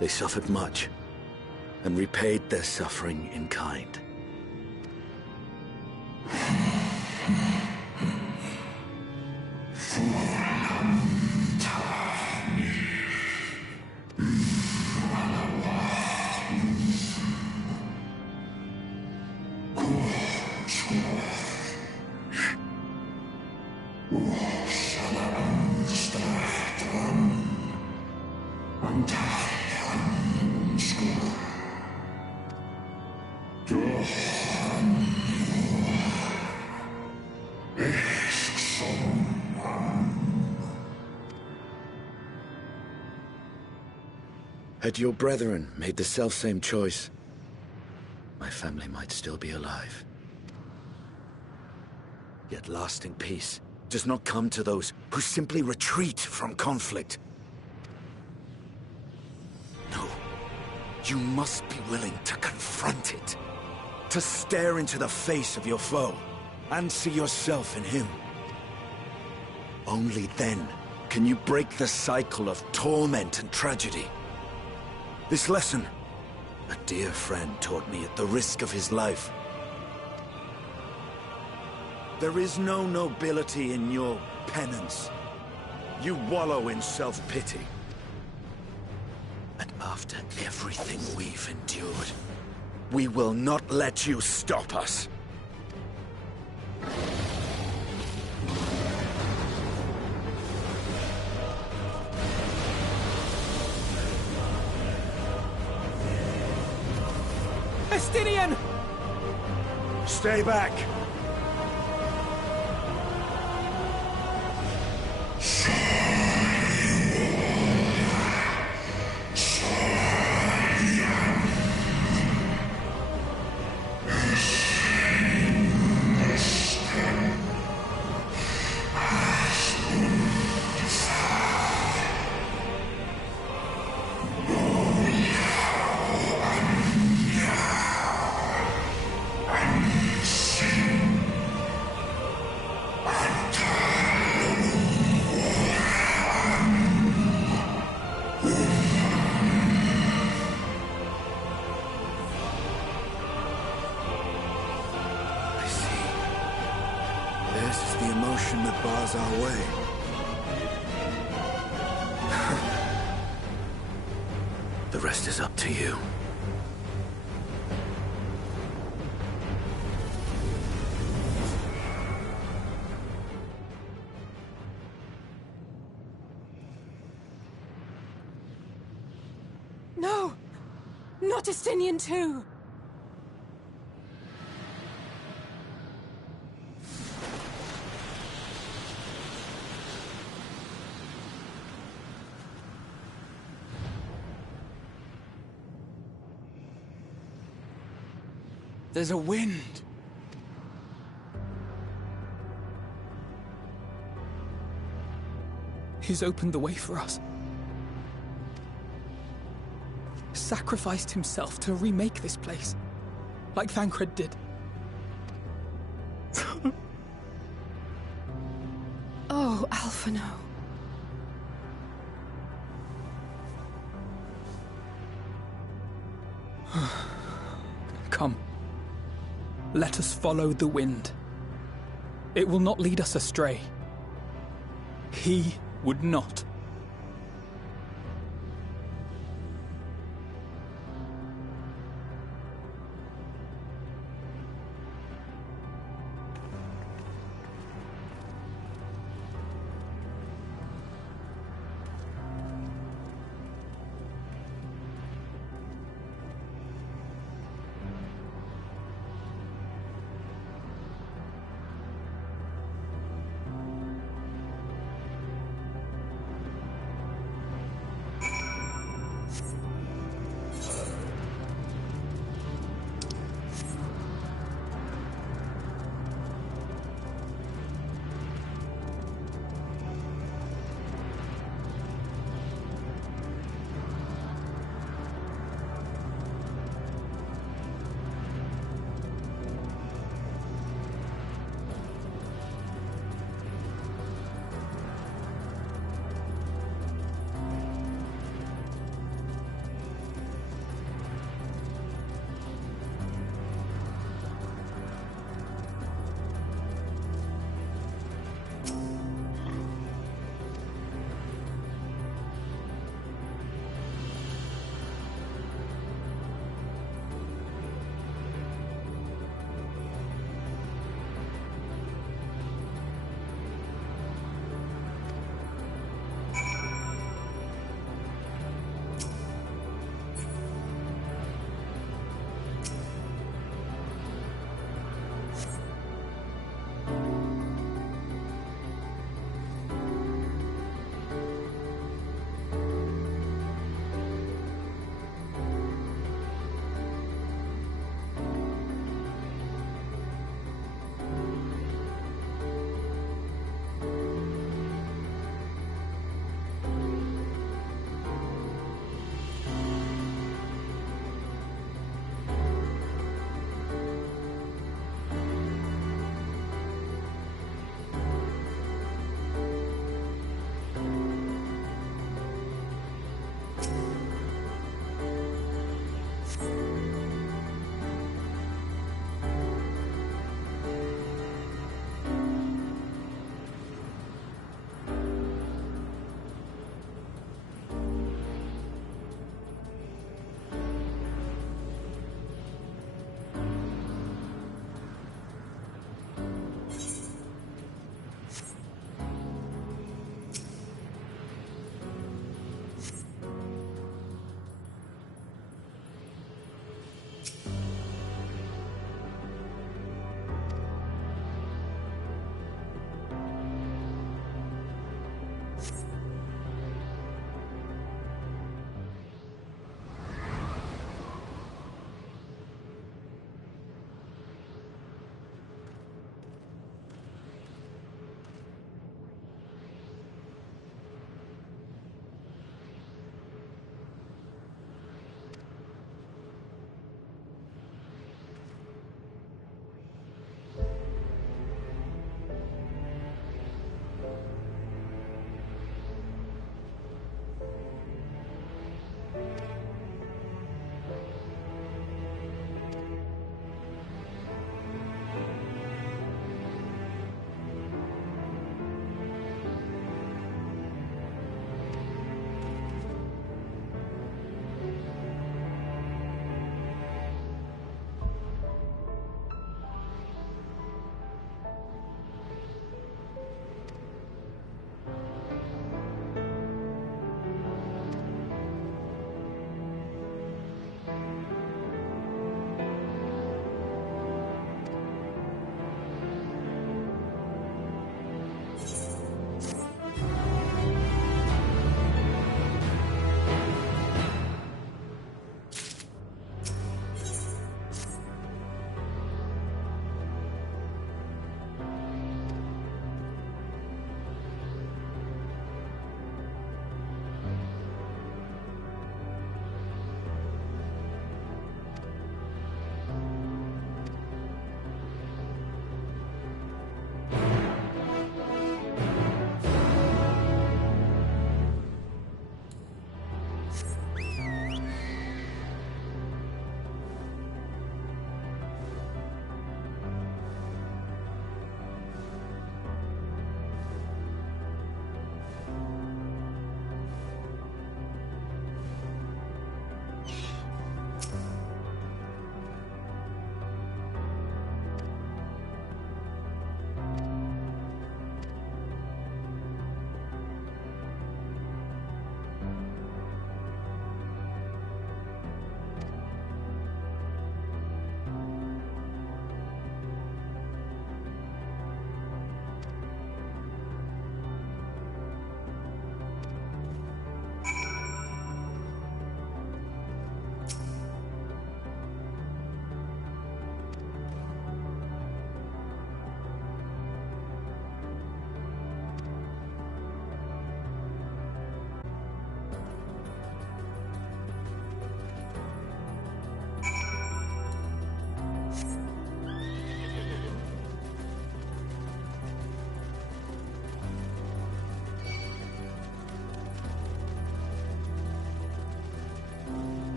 They suffered much, and repaid their suffering in kind. Had your brethren made the selfsame choice, my family might still be alive. Yet lasting peace does not come to those who simply retreat from conflict. No, you must be willing to confront it, to stare into the face of your foe, and see yourself in him. Only then can you break the cycle of torment and tragedy. This lesson, a dear friend taught me at the risk of his life. There is no nobility in your penance. You wallow in self-pity. And after everything we've endured, we will not let you stop us. Estinian! Stay back! Our way. The rest is up to you. No! Not Estinian too! There's a wind. He's opened the way for us. Sacrificed himself to remake this place, like Thancred did. Oh, Alphino. Come. Let us follow the wind. It will not lead us astray. He would not.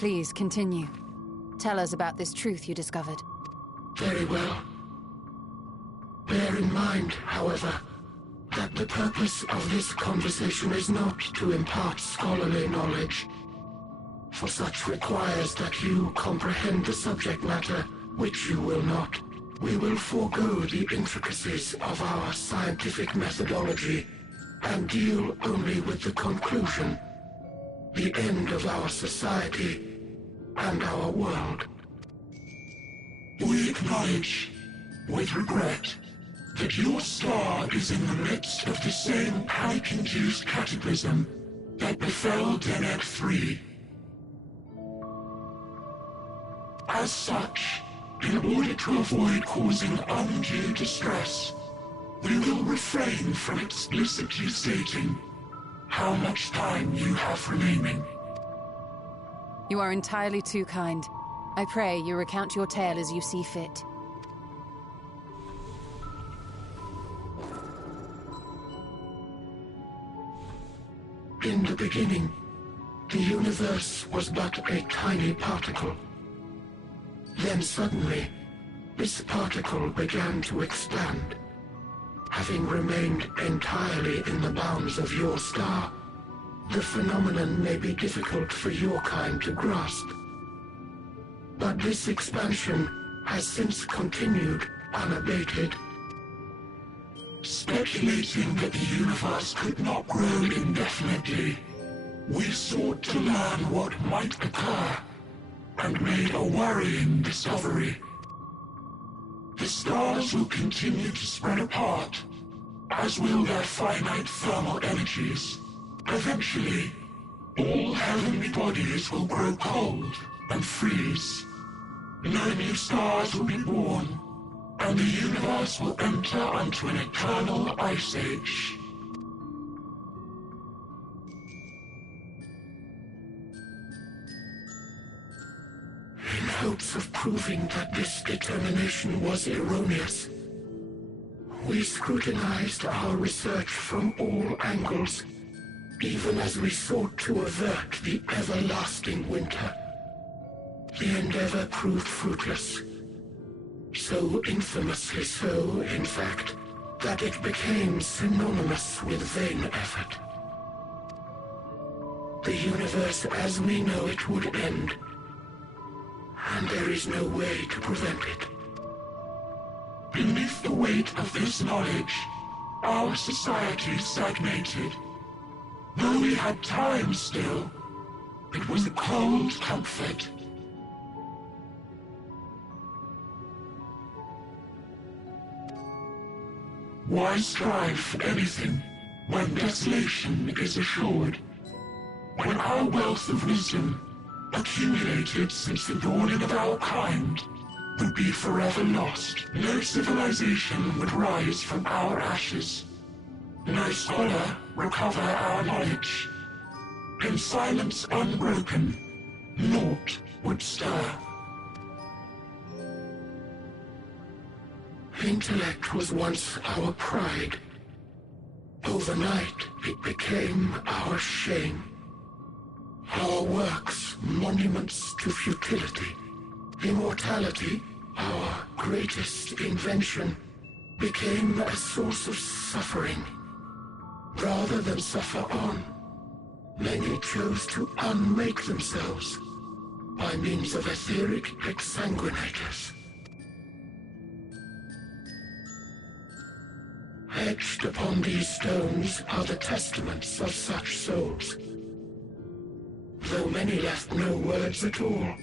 Please, continue. Tell us about this truth you discovered. Very well. Bear in mind, however, that the purpose of this conversation is not to impart scholarly knowledge, for such requires that you comprehend the subject matter, which you will not. We will forego the intricacies of our scientific methodology and deal only with the conclusion, the end of our society and our world. We acknowledge, with regret, that your star is in the midst of the same panic-induced cataclysm that befell PT.3. As such, in order to avoid causing undue distress, we will refrain from explicitly stating how much time you have remaining. You are entirely too kind. I pray you recount your tale as you see fit. In the beginning, the universe was but a tiny particle. Then suddenly, this particle began to expand. Having remained entirely in the bounds of your star, the phenomenon may be difficult for your kind to grasp. But this expansion has since continued unabated. Speculating that the universe could not grow indefinitely, we sought to learn what might occur, and made a worrying discovery. The stars will continue to spread apart, as will their finite thermal energies. Eventually, all heavenly bodies will grow cold and freeze. No new stars will be born, and the universe will enter onto an eternal ice age. In hopes of proving that this determination was erroneous, we scrutinized our research from all angles, even as we sought to avert the everlasting winter. The endeavor proved fruitless. So infamously so, in fact, that it became synonymous with vain effort. The universe as we know it would end, and there is no way to prevent it. Beneath the weight of this knowledge, our society stagnated. Though we had time still, it was a cold comfort. Why strive for anything when desolation is assured? When our wealth of wisdom, accumulated since the dawning of our kind, would be forever lost. No civilization would rise from our ashes. No scholar recover our knowledge. In silence unbroken, naught would stir. Intellect was once our pride. Overnight, it became our shame. Our works, monuments to futility. Immortality, our greatest invention, became a source of suffering. Rather than suffer on, many chose to unmake themselves by means of etheric exsanguinators. Etched upon these stones are the testaments of such souls, though many left no words at all,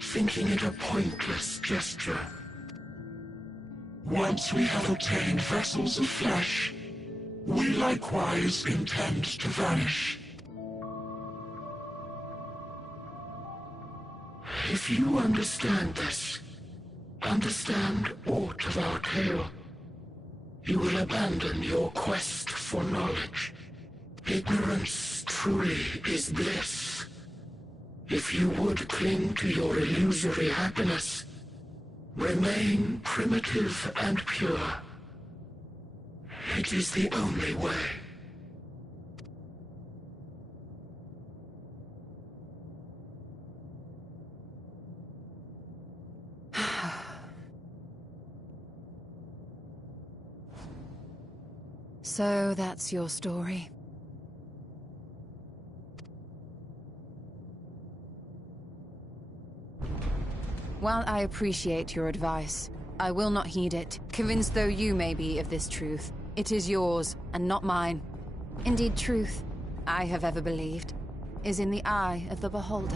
thinking it a pointless gesture. Once we have obtained vessels of flesh, we likewise intend to vanish. If you understand this, understand aught of our tale, you will abandon your quest for knowledge. Ignorance truly is bliss. If you would cling to your illusory happiness, remain primitive and pure. It is the only way. So that's your story. While I appreciate your advice, I will not heed it. Convinced though you may be of this truth, it is yours, and not mine. Indeed, truth, I have ever believed, is in the eye of the beholder.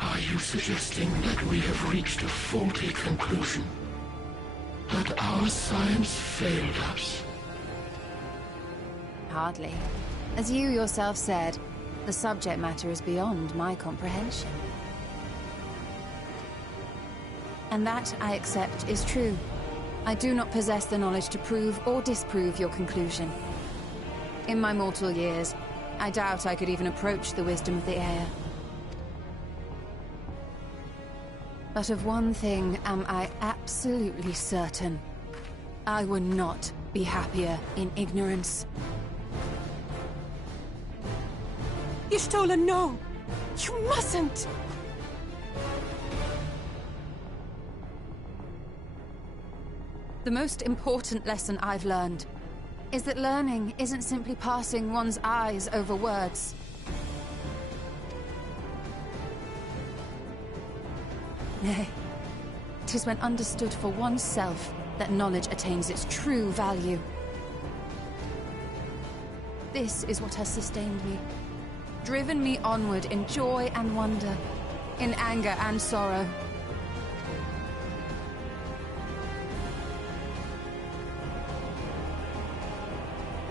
Are you suggesting that we have reached a faulty conclusion? That our science failed us? Hardly. As you yourself said, the subject matter is beyond my comprehension. And that, I accept, is true. I do not possess the knowledge to prove or disprove your conclusion. In my mortal years, I doubt I could even approach the wisdom of the air. But of one thing am I absolutely certain. I would not be happier in ignorance. Y'shtola, no! You mustn't! The most important lesson I've learned is that learning isn't simply passing one's eyes over words. Nay, 'tis when understood for oneself that knowledge attains its true value. This is what has sustained me, driven me onward in joy and wonder, in anger and sorrow.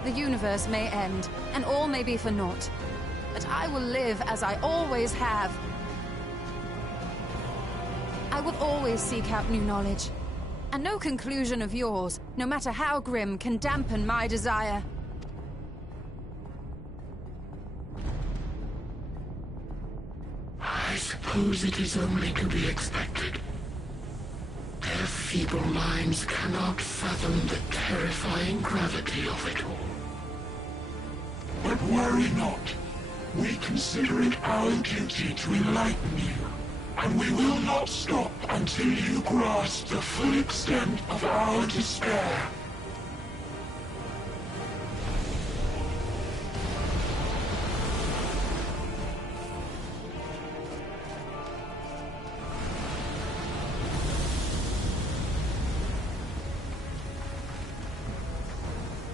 The universe may end, and all may be for naught, but I will live as I always have. I will always seek out new knowledge, and no conclusion of yours, no matter how grim, can dampen my desire. I suppose it is only to be expected. Their feeble minds cannot fathom the terrifying gravity of it all. But worry not. We consider it our duty to enlighten you, and we will not stop until you grasp the full extent of our despair.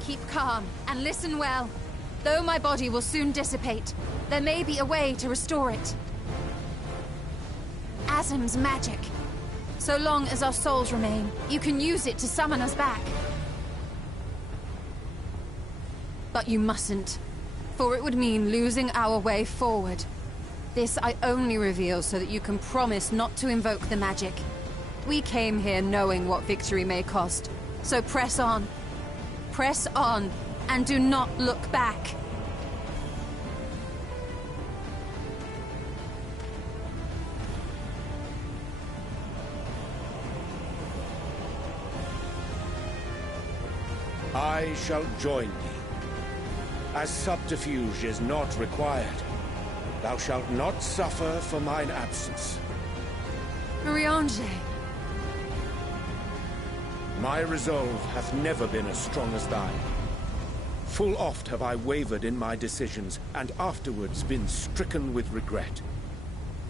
Keep calm, and listen well. Though my body will soon dissipate, there may be a way to restore it. Azim's magic. So long as our souls remain, you can use it to summon us back. But you mustn't, for it would mean losing our way forward. This I only reveal so that you can promise not to invoke the magic. We came here knowing what victory may cost, so press on. Press on, and do not look back. I shall join thee. As subterfuge is not required, thou shalt not suffer for mine absence. Urianger. My resolve hath never been as strong as thine. Full oft have I wavered in my decisions, and afterwards been stricken with regret.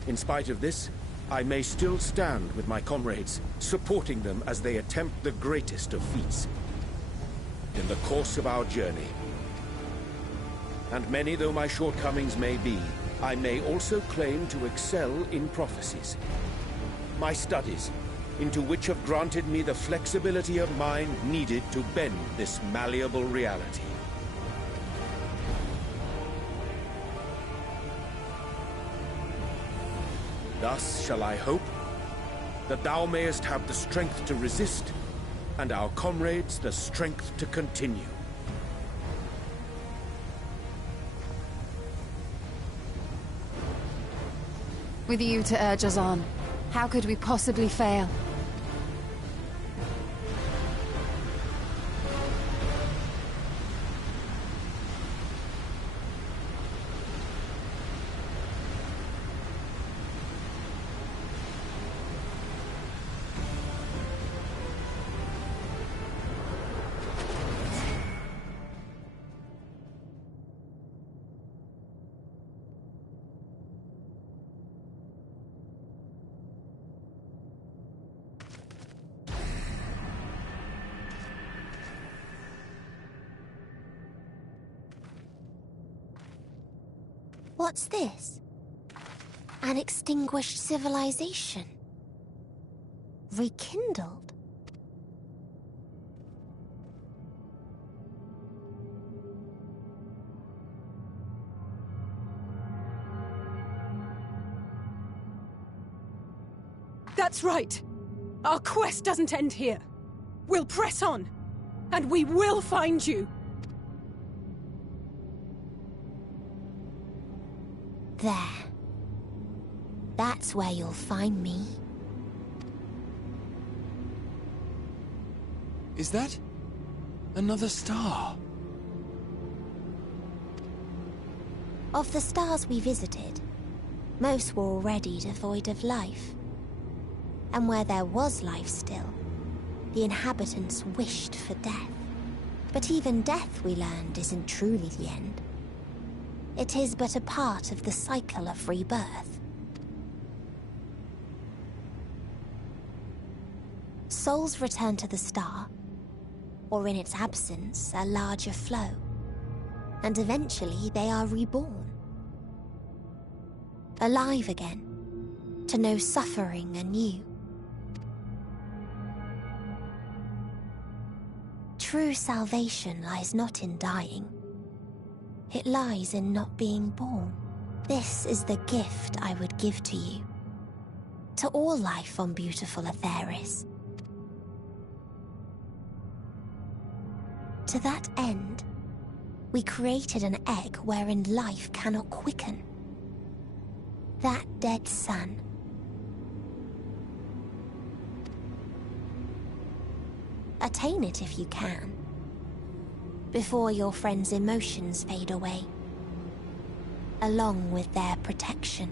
In spite of this, I may still stand with my comrades, supporting them as they attempt the greatest of feats in the course of our journey. And many though my shortcomings may be, I may also claim to excel in prophecies. My studies, into which have granted me the flexibility of mind needed to bend this malleable reality. Thus shall I hope that thou mayest have the strength to resist, and our comrades the strength to continue. With you to urge us on, how could we possibly fail? What's this? An extinguished civilization. Rekindled. That's right. Our quest doesn't end here. We'll press on, and we will find you. There. That's where you'll find me. Is that another star? Of the stars we visited, most were already devoid of life. And where there was life still, the inhabitants wished for death. But even death, we learned, isn't truly the end. It is but a part of the cycle of rebirth. Souls return to the star, or in its absence, a larger flow. And eventually they are reborn. Alive again, to know suffering anew. True salvation lies not in dying. It lies in not being born. This is the gift I would give to you. To all life on beautiful Atheris. To that end, we created an egg wherein life cannot quicken. That dead sun. Attain it if you can, before your friends' emotions fade away, along with their protection.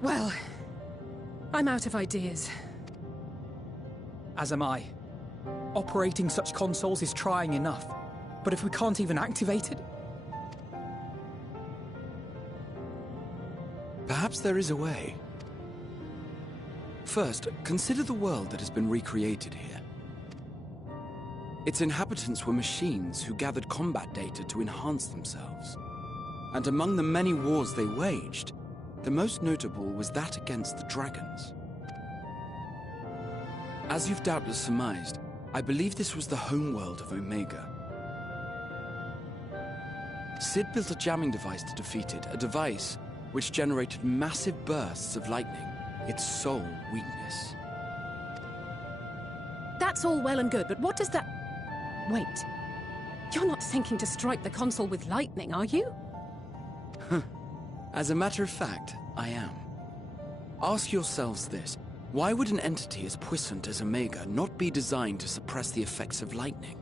Well, I'm out of ideas. As am I. Operating such consoles is trying enough, but if we can't even activate it... Perhaps there is a way. First, consider the world that has been recreated here. Its inhabitants were machines who gathered combat data to enhance themselves. And among the many wars they waged, the most notable was that against the dragons. As you've doubtless surmised, I believe this was the homeworld of Omega. Sid built a jamming device to defeat it, a device which generated massive bursts of lightning, its sole weakness. That's all well and good, but what does that... Wait. You're not thinking to strike the console with lightning, are you? As a matter of fact, I am. Ask yourselves this. Why would an entity as puissant as Omega not be designed to suppress the effects of lightning?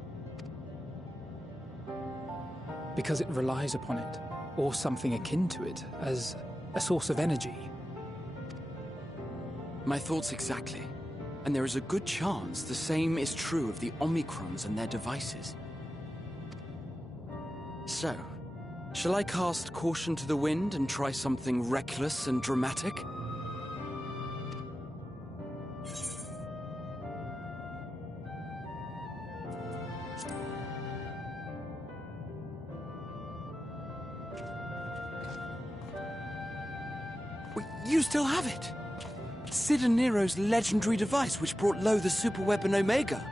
Because it relies upon it, or something akin to it, as a source of energy. My thoughts exactly. And there is a good chance the same is true of the Omicrons and their devices. So, shall I cast caution to the wind and try something reckless and dramatic? You still have it! Sid and Nero's legendary device which brought low the superweapon Omega.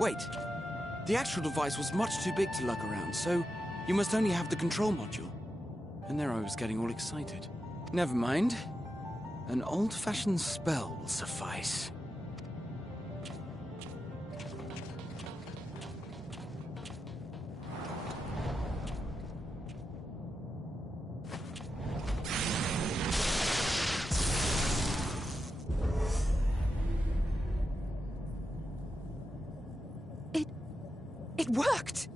Wait, the actual device was much too big to lug around, so you must only have the control module. And there I was getting all excited. Never mind. An old-fashioned spell will suffice. It worked!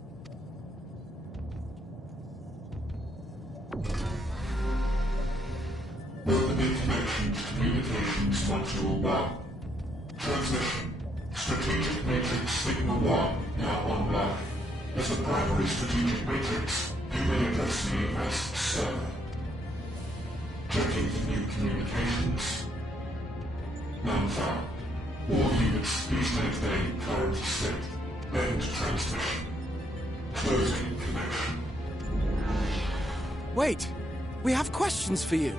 Opening connection to Communications Module 1. Transmission. Strategic Matrix Signal 1 now on live. As a primary strategic matrix, you may address me as Sir. Checking for new communications. None found. All units, please maintain current state. End transmission. Closing connection. Wait! We have questions for you.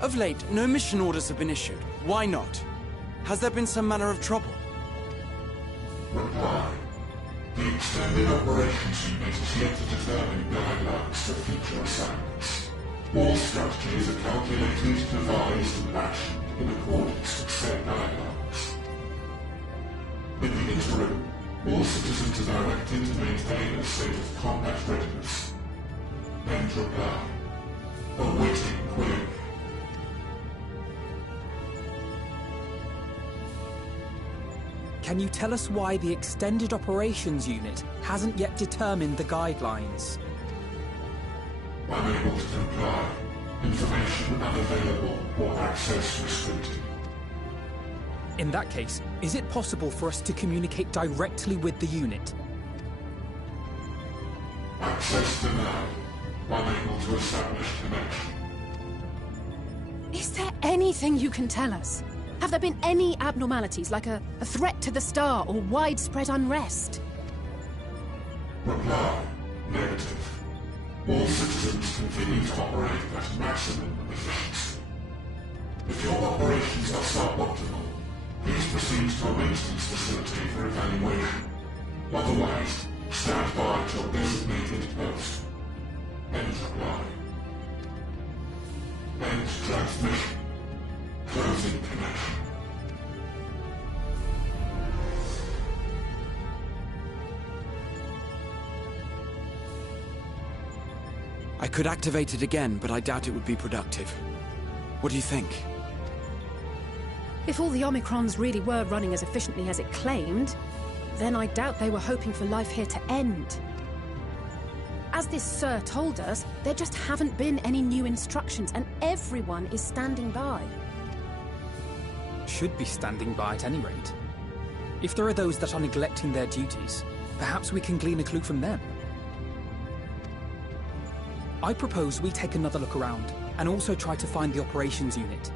Of late, no mission orders have been issued. Why not? Has there been some manner of trouble? Reply. The Extended Operations Unit is yet to determine guidelines for future assignments. All strategies are calculated, devised, and actioned in accordance with said guidelines. In the interim, all citizens are directed to maintain a state of combat readiness. End reply. Awaiting query. Can you tell us why the Extended Operations Unit hasn't yet determined the guidelines? Unable to comply. Information unavailable or access restricted. In that case, is it possible for us to communicate directly with the unit? Access denied. Unable to establish connection. Is there anything you can tell us? Have there been any abnormalities, like a threat to the star or widespread unrest? Reply. Negative. All citizens continue to operate at maximum efficiency. If your operations are suboptimal, please proceed to a maintenance facility for evaluation. Otherwise, stand by at your designated post. End reply. End transmission. Closing connection. I could activate it again, but I doubt it would be productive. What do you think? If all the Omicrons really were running as efficiently as it claimed, then I doubt they were hoping for life here to end. as this Sir told us, there just haven't been any new instructions, and everyone is standing by. Should be standing by at any rate. If there are those that are neglecting their duties, perhaps we can glean a clue from them. I propose we take another look around, and also try to find the operations unit.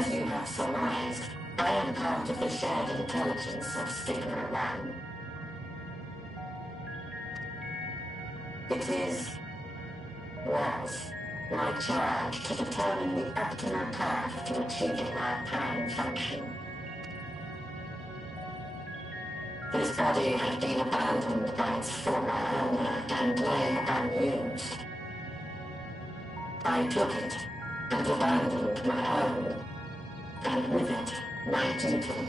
As you have surmised, I am part of the shared intelligence of Stigma 1. It was my charge to determine the optimal path to achieving our prime function. This body had been abandoned by its former owner and lay unused. I took it and abandoned my own, and with it, my duty.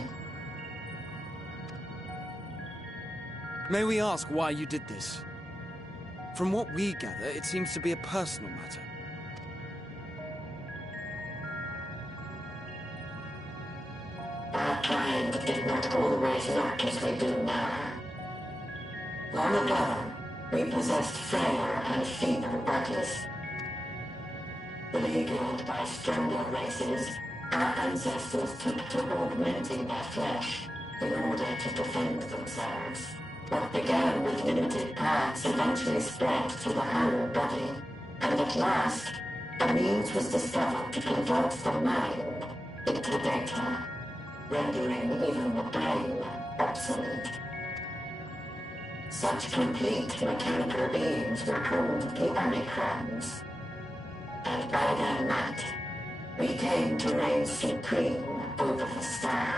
May we ask why you did this? From what we gather, it seems to be a personal matter. Our kind did not always look as we do now. Long ago, we possessed frail and feeble bodies. Beleaguered by stronger races, our ancestors took to augmenting their flesh in order to defend themselves. What began with limited parts eventually spread to the whole body, and at last, a means was discovered to convert the mind into data, rendering even the brain obsolete. Such complete mechanical beings were called the Omicrons, and by their might, we came to reign supreme over the star.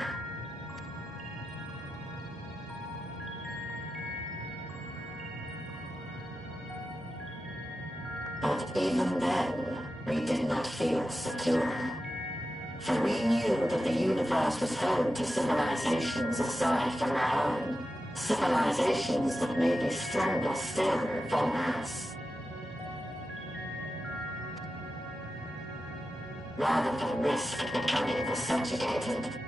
But even then, we did not feel secure. For we knew that the universe was home to civilizations aside from our own. Civilizations that may be stronger still than us. Rather than risk becoming the subjugated,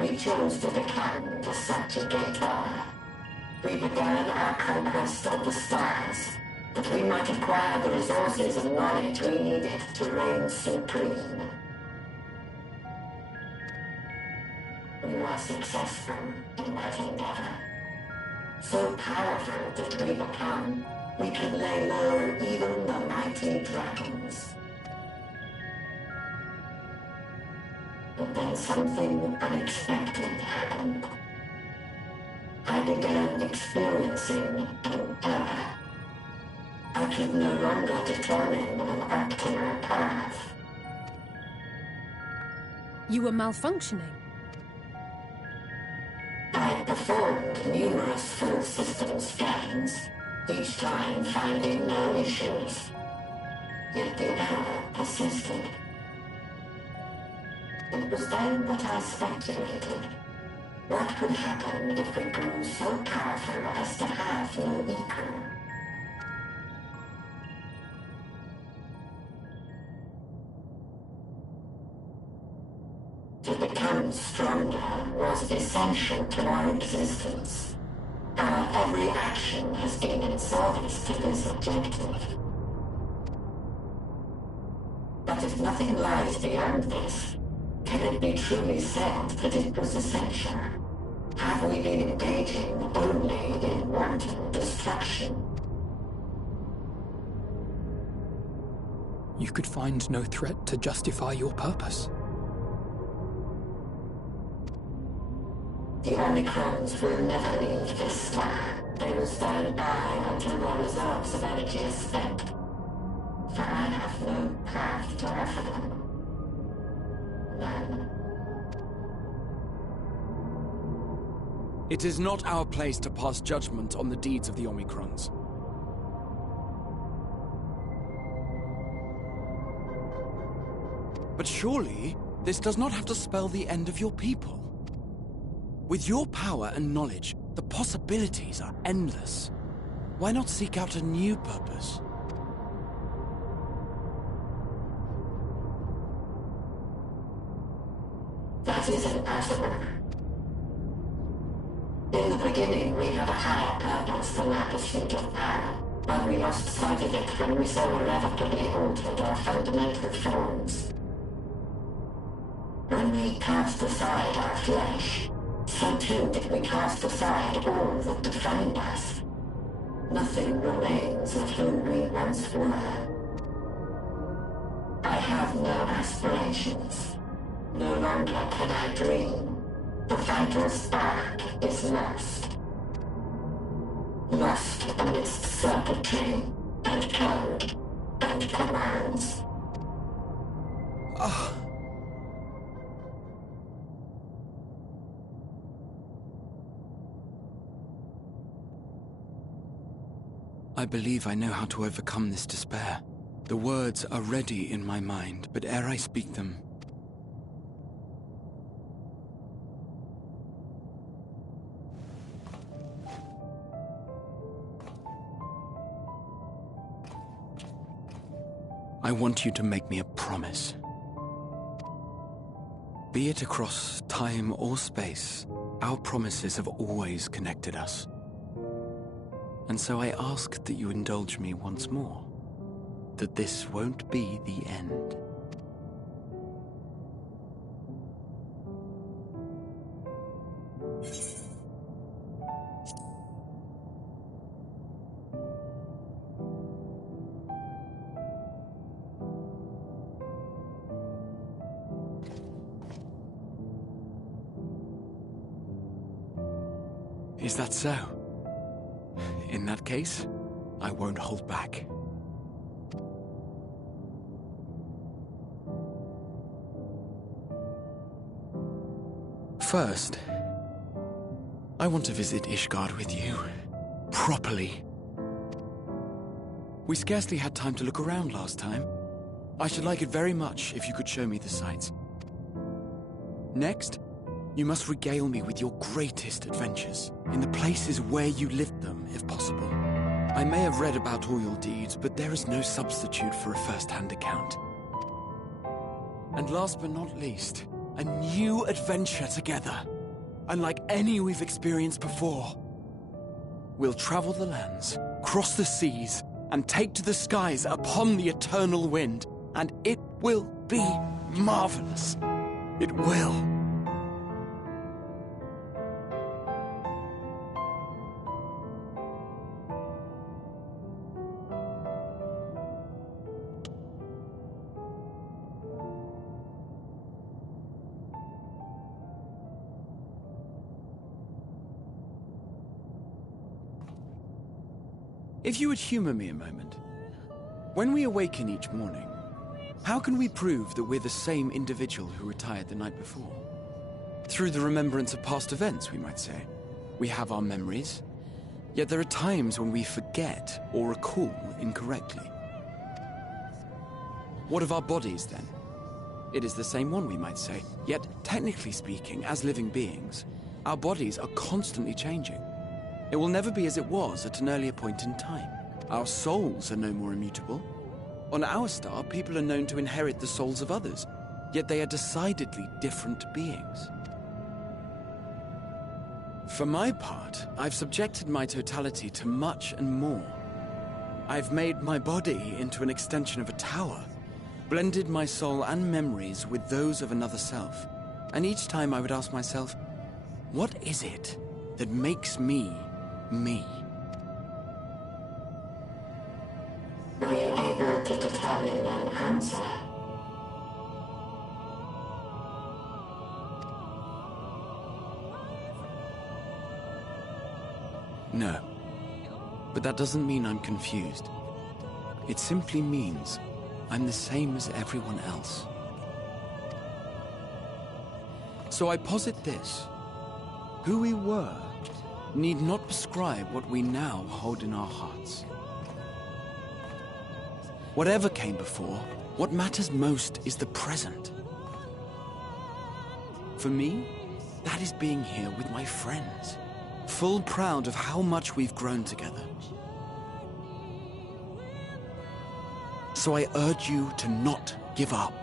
we chose to become the subjugator. We began our conquest of the stars, that we might acquire the resources and knowledge we needed to reign supreme. We were successful in that endeavor. So powerful did we become, we could lay low even the mighty dragons. But then something unexpected happened. I began experiencing an error. I could no longer determine an optimal path. You were malfunctioning? I performed numerous full system scans, each time finding no issues. Yet the error persisted. It was then that I speculated. What could happen if we grew so powerful as to have no equal? To become stronger was essential to our existence. Our every action has been in service to this objective. But if nothing lies beyond this, can it be truly said that it was essential? Have we been engaging only in wanton destruction? You could find no threat to justify your purpose. The Omicrons will never leave this star. They will stand by until their reserves of energy is spent. For I have no path to offer them. None. It is not our place to pass judgment on the deeds of the Omicrons. But surely, this does not have to spell the end of your people. With your power and knowledge, the possibilities are endless. Why not seek out a new purpose? That is impossible. In the beginning, we had a higher purpose than our pursuit of power, but we lost sight of it when we so irrevocably altered our fundamental forms. When we cast aside our flesh, so too did we cast aside all that defined us. Nothing remains of whom we once were. I have no aspirations, No longer can I dream. The vital spark is lost. Lost amidst circuitry and code and commands. I believe I know how to overcome this despair. The words are ready in my mind, but ere I speak them, I want you to make me a promise. Be it across time or space, our promises have always connected us. And so I ask that you indulge me once more, that this won't be the end. Is that so? In that case, I won't hold back. First, I want to visit Ishgard with you. Properly. We scarcely had time to look around last time. I should like it very much if you could show me the sights. Next, you must regale me with your greatest adventures, in the places where you lived them, if possible. I may have read about all your deeds, but there is no substitute for a first-hand account. And last but not least, a new adventure together, unlike any we've experienced before. We'll travel the lands, cross the seas, and take to the skies upon the eternal wind, and it will be marvelous. It will. If you would humor me a moment. When we awaken each morning, how can we prove that we're the same individual who retired the night before? Through the remembrance of past events, we might say. We have our memories, yet there are times when we forget or recall incorrectly. What of our bodies, then? It is the same one, we might say, yet technically speaking, as living beings, our bodies are constantly changing. It will never be as it was at an earlier point in time. Our souls are no more immutable. On our star, people are known to inherit the souls of others, yet they are decidedly different beings. For my part, I've subjected my totality to much and more. I've made my body into an extension of a tower, blended my soul and memories with those of another self, and each time I would ask myself, what is it that makes me me? Are you able to determine an answer? No. But that doesn't mean I'm confused. It simply means I'm the same as everyone else. So I posit this. Who we were need not prescribe what we now hold in our hearts. Whatever came before, what matters most is the present. For me, that is being here with my friends, full proud of how much we've grown together. So I urge you to not give up.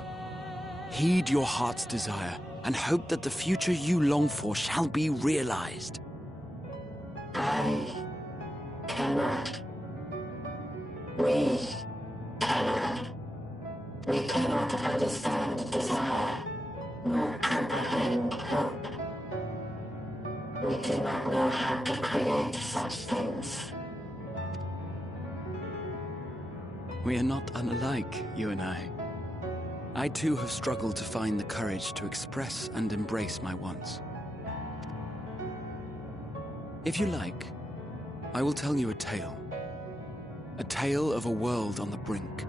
Heed your heart's desire and hope that the future you long for shall be realized. I cannot. We cannot. We cannot understand desire, nor comprehend hope. We do not know how to create such things. We are not unlike, you and I. I too have struggled to find the courage to express and embrace my wants. If you like, I will tell you a tale. A tale of a world on the brink,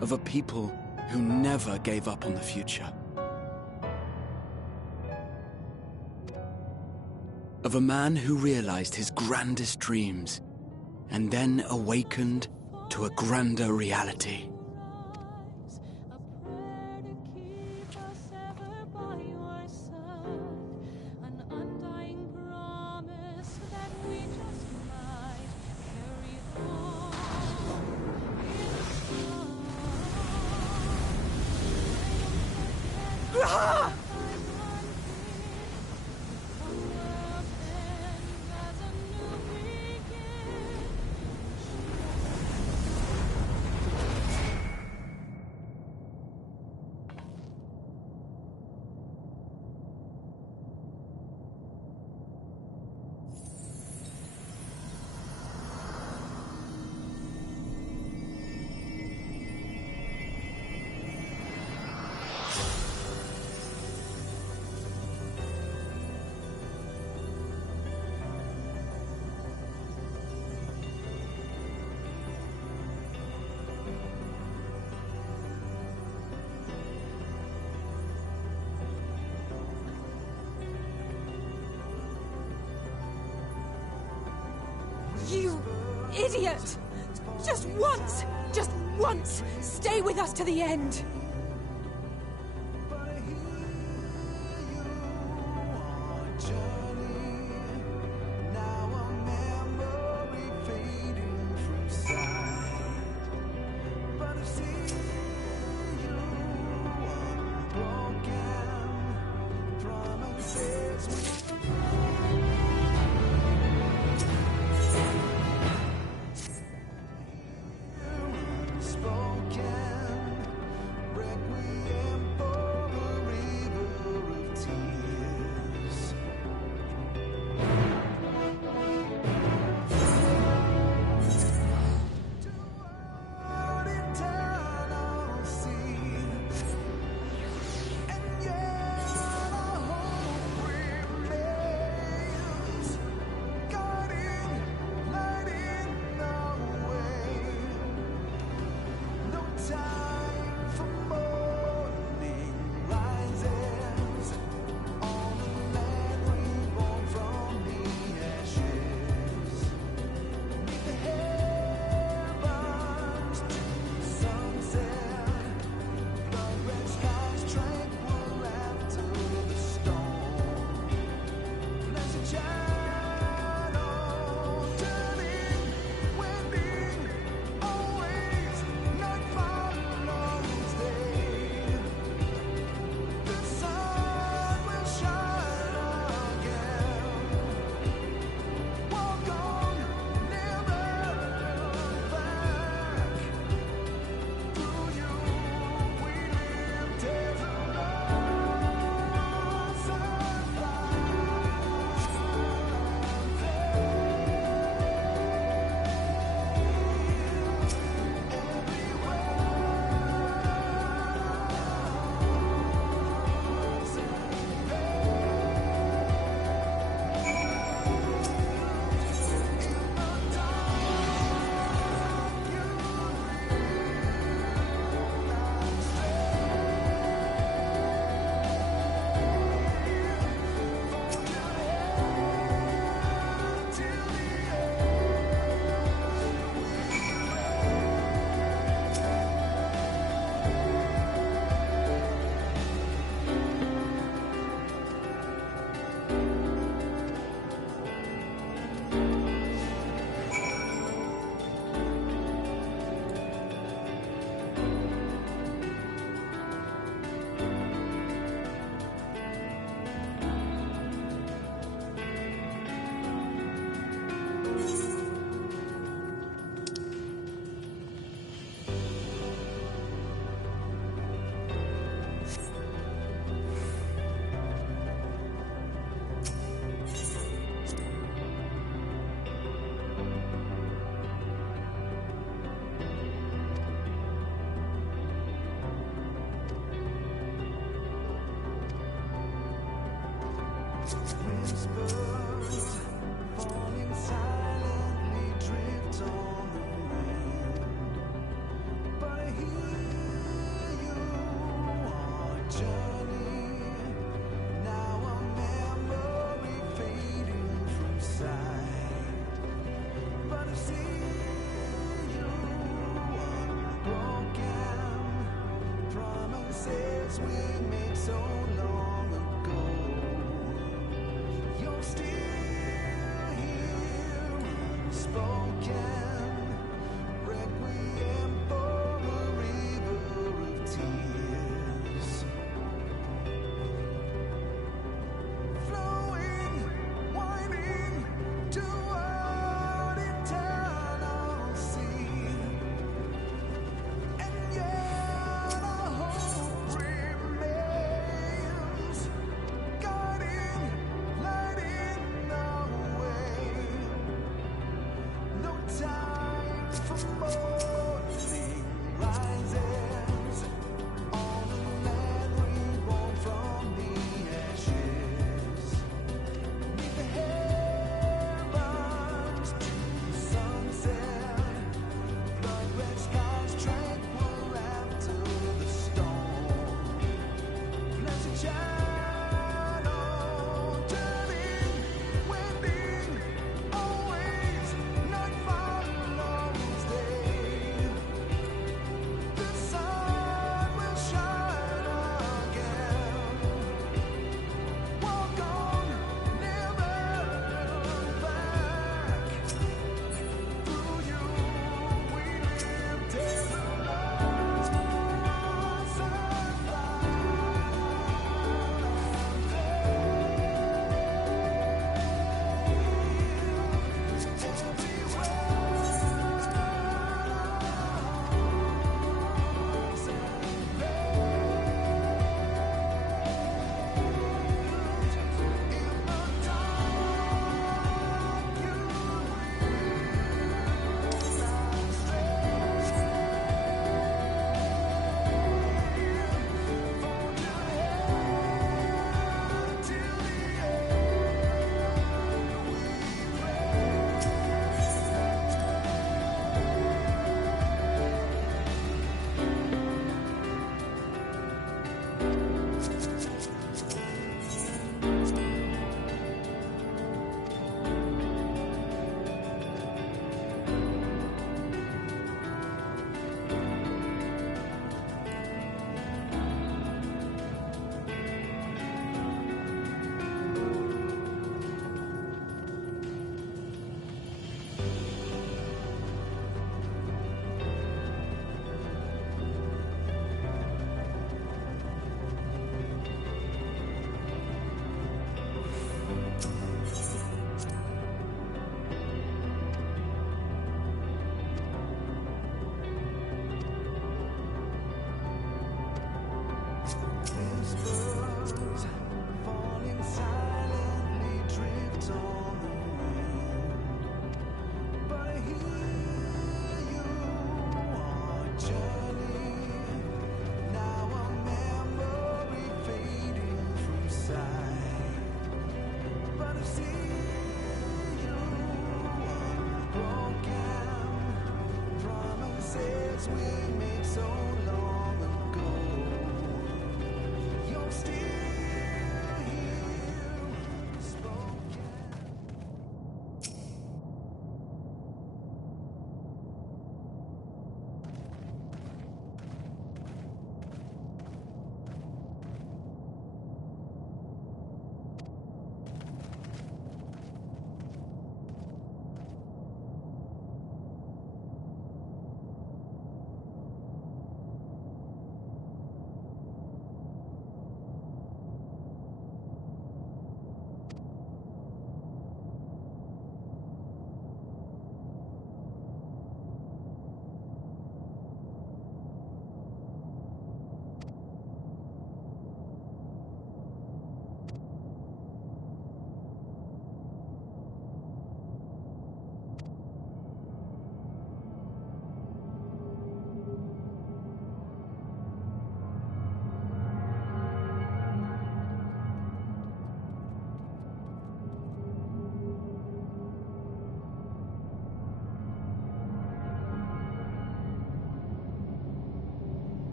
of a people who never gave up on the future. Of a man who realized his grandest dreams and then awakened to a grander reality. You idiot! Just once, stay with us to the end!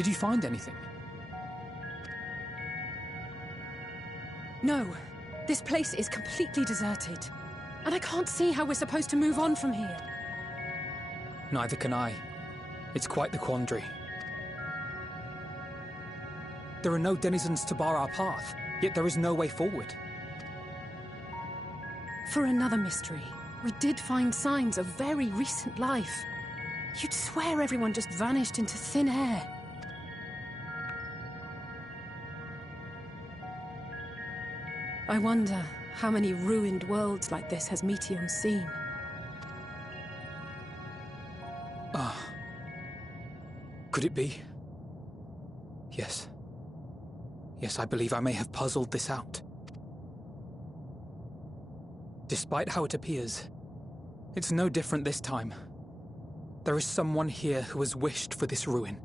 Did you find anything? No. This place is completely deserted. And I can't see how we're supposed to move on from here. Neither can I. It's quite the quandary. There are no denizens to bar our path, yet there is no way forward. For another mystery, we did find signs of very recent life. You'd swear everyone just vanished into thin air. I wonder how many ruined worlds like this has Meteion seen. Could it be? Yes. Yes, I believe I may have puzzled this out. Despite how it appears, it's no different this time. There is someone here who has wished for this ruin.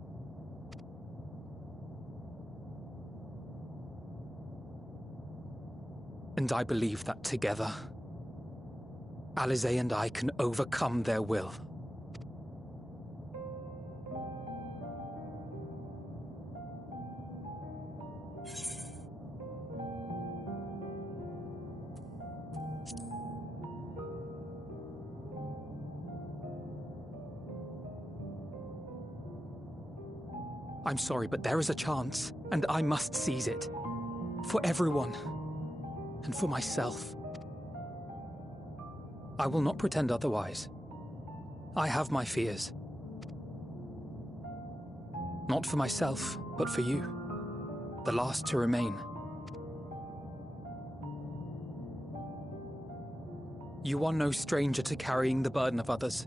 And I believe that together, Alisaie and I can overcome their will. I'm sorry, but there is a chance, and I must seize it. For everyone. And for myself. I will not pretend otherwise. I have my fears. Not for myself, but for you. The last to remain. You are no stranger to carrying the burden of others.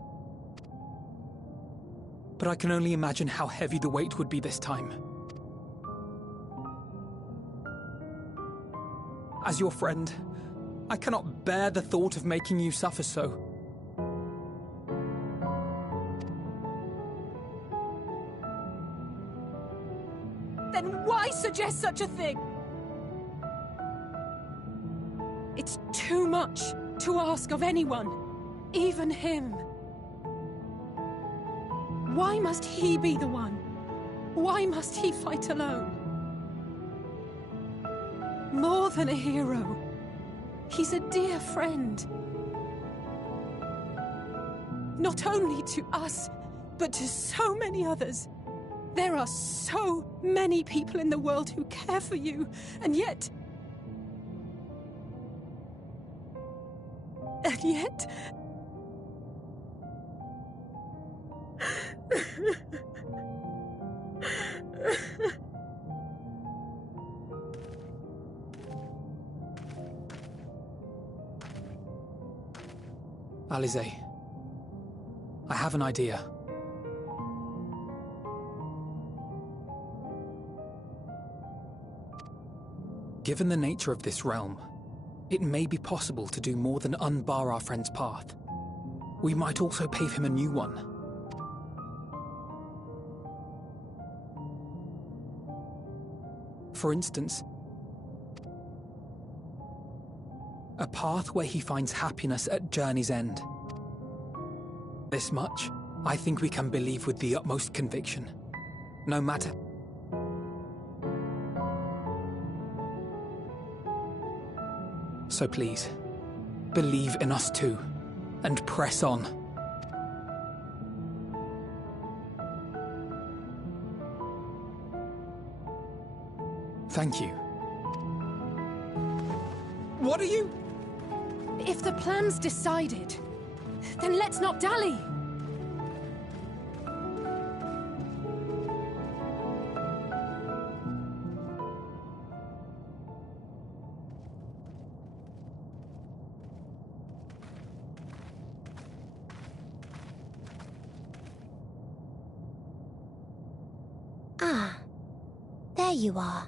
But I can only imagine how heavy the weight would be this time. As your friend, I cannot bear the thought of making you suffer so. Then why suggest such a thing? It's too much to ask of anyone, even him. Why must he be the one? Why must he fight alone? More than a hero, he's a dear friend. Not only to us, but to so many others. There are so many people in the world who care for you, and yet... Alisaie, I have an idea. Given the nature of this realm, it may be possible to do more than unbar our friend's path. We might also pave him a new one. For instance, a path where he finds happiness at Journey's End. This much, I think we can believe with the utmost conviction. No matter... So please, believe in us too, and press on. Thank you. What are you... If the plan's decided, then let's not dally. Ah, there you are.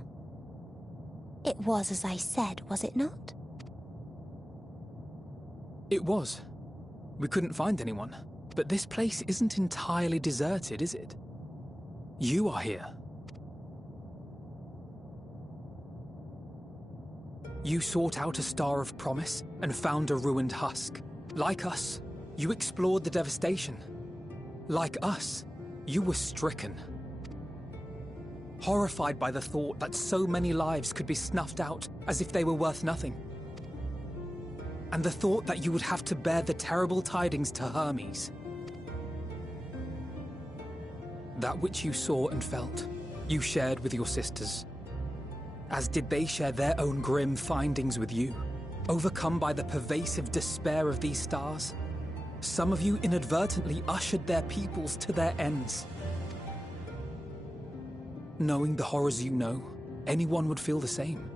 It was as I said, was it not? It was. We couldn't find anyone. But this place isn't entirely deserted, is it? You are here. You sought out a star of promise and found a ruined husk. Like us, you explored the devastation. Like us, you were stricken. horrified by the thought that so many lives could be snuffed out as if they were worth nothing. And the thought that you would have to bear the terrible tidings to Hermes. That which you saw and felt, you shared with your sisters. As did they share their own grim findings with you, overcome by the pervasive despair of these stars. Some of you inadvertently ushered their peoples to their ends. Knowing the horrors you know, anyone would feel the same.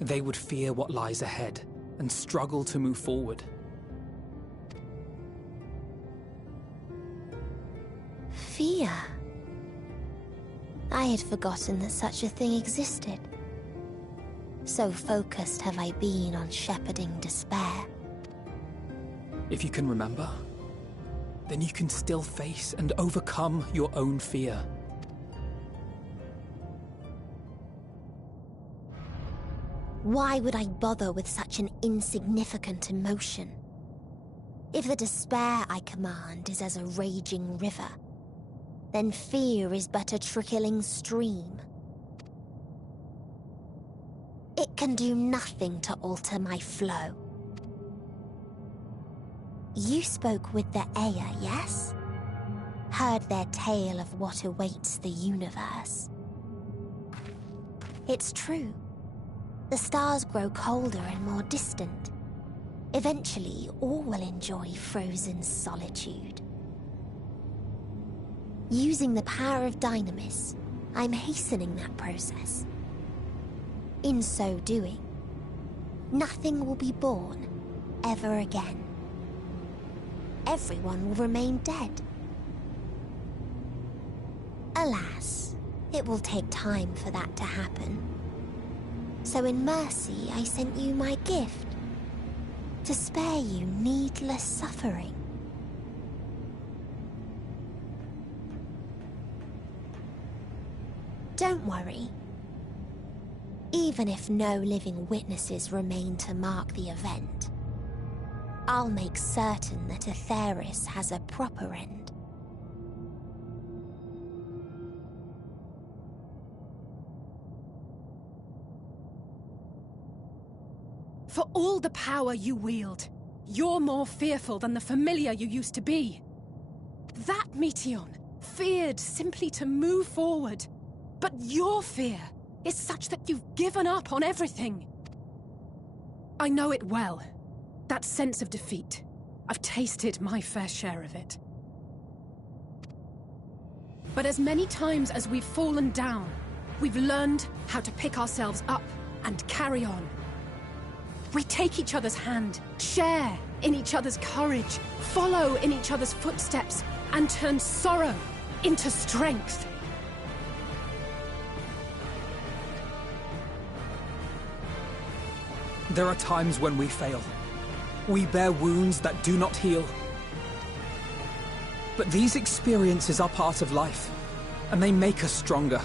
They would fear what lies ahead and struggle to move forward. Fear? I had forgotten that such a thing existed. So focused have I been on shepherding despair. If you can remember, then you can still face and overcome your own fear. Why would I bother with such an insignificant emotion? If the despair I command is as a raging river, then fear is but a trickling stream. It can do nothing to alter my flow. You spoke with the Aya, yes? Heard their tale of what awaits the universe. It's true. The stars grow colder and more distant. Eventually, all will enjoy frozen solitude. Using the power of Dynamis, I'm hastening that process. In so doing, nothing will be born ever again. Everyone will remain dead. Alas, it will take time for that to happen. So in mercy, I sent you my gift, to spare you needless suffering. Don't worry. Even if no living witnesses remain to mark the event, I'll make certain that Aetheris has a proper end. For all the power you wield, you're more fearful than the familiar you used to be. That Meteion feared simply to move forward. But your fear is such that you've given up on everything. I know it well. That sense of defeat. I've tasted my fair share of it. But as many times as we've fallen down, we've learned how to pick ourselves up and carry on. We take each other's hand, share in each other's courage, follow in each other's footsteps, and turn sorrow into strength. There are times when we fail. We bear wounds that do not heal. But these experiences are part of life, and they make us stronger.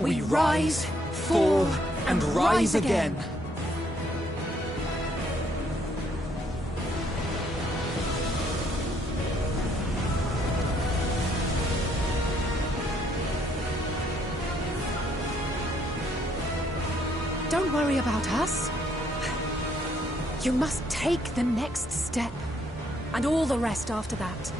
We rise, fall, and rise again. Don't worry about us. You must take the next step, and all the rest after that.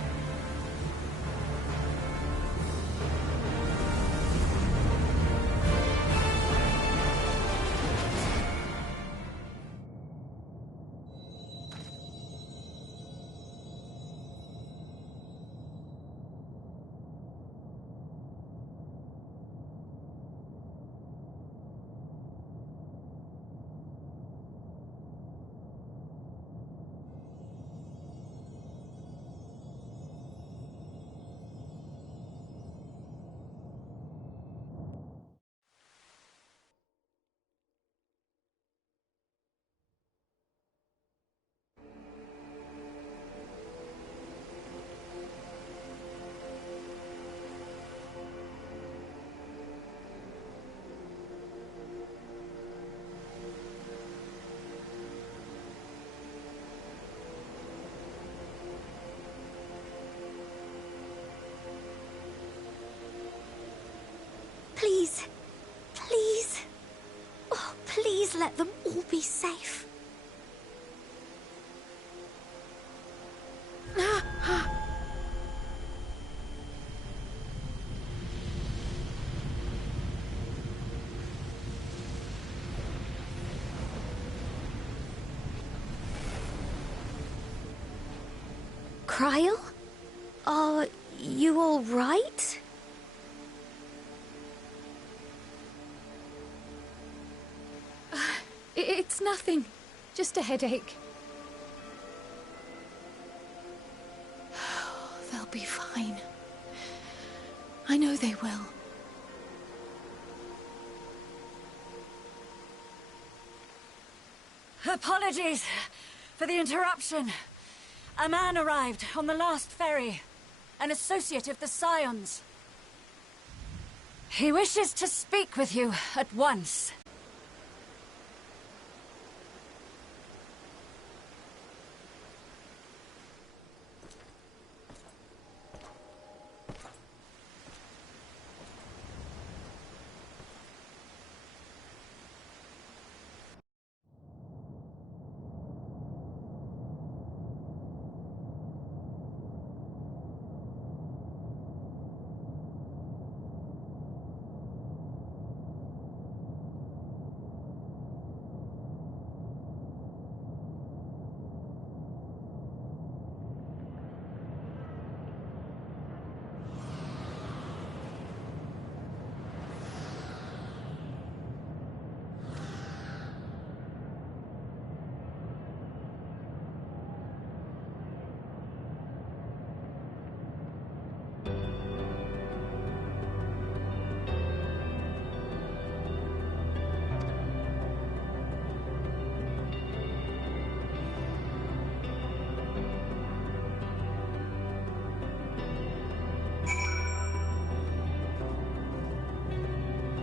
let them all be safe. Cryle? Are you all right? It's nothing. Just a headache. They'll be fine. I know they will. Apologies for the interruption. A man arrived on the last ferry. An associate of the Scions. He wishes to speak with you at once.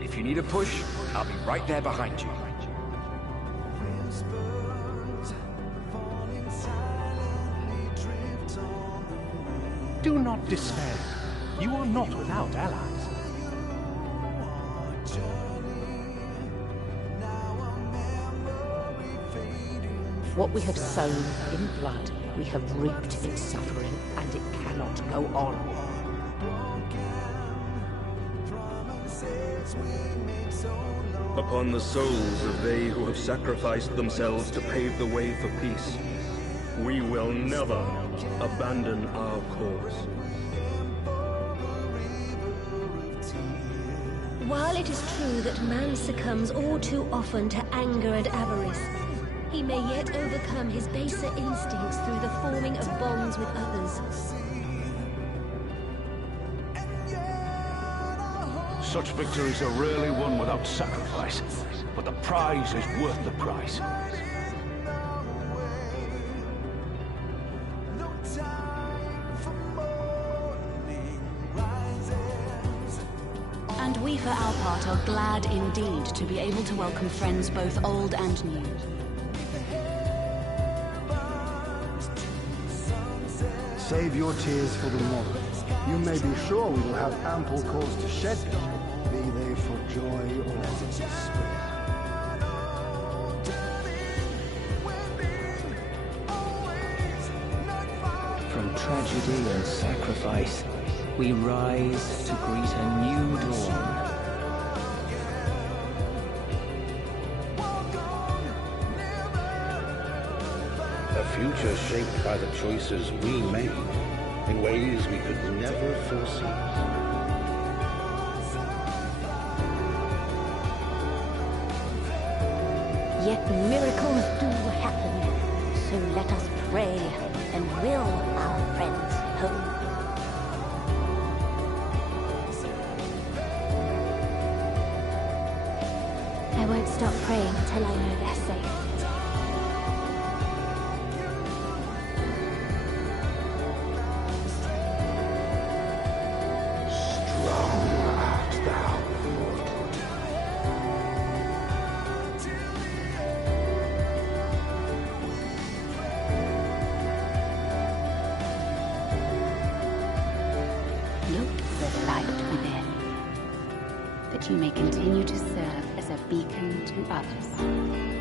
If you need a push, I'll be right there behind you. Do not despair. You are not without allies. What we have sown in blood, we have reaped in suffering, and it cannot go on. Upon the souls of they who have sacrificed themselves to pave the way for peace, we will never abandon our cause. While it is true that man succumbs all too often to anger and avarice, he may yet overcome his baser instincts through the forming of bonds with others. Such victories are rarely won without sacrifice, but the prize is worth the price. And we, for our part, are glad indeed to be able to welcome friends both old and new. Save your tears for the morrow. You may be sure we will have ample cause to shed them, be they for joy or despair. From tragedy and sacrifice, we rise to greet a new dawn. A future shaped by the choices we made in ways we could never foresee. Yet miracles do happen, so let us pray and will our friends home. I won't stop praying till I know they're safe. Look for the light within, that you may continue to serve as a beacon to others.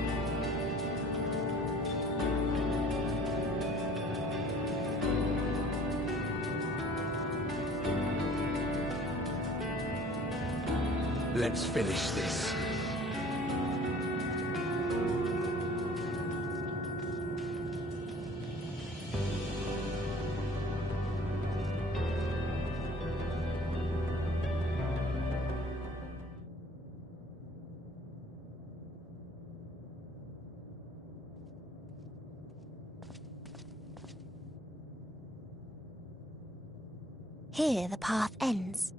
Let's finish this. Here the path ends.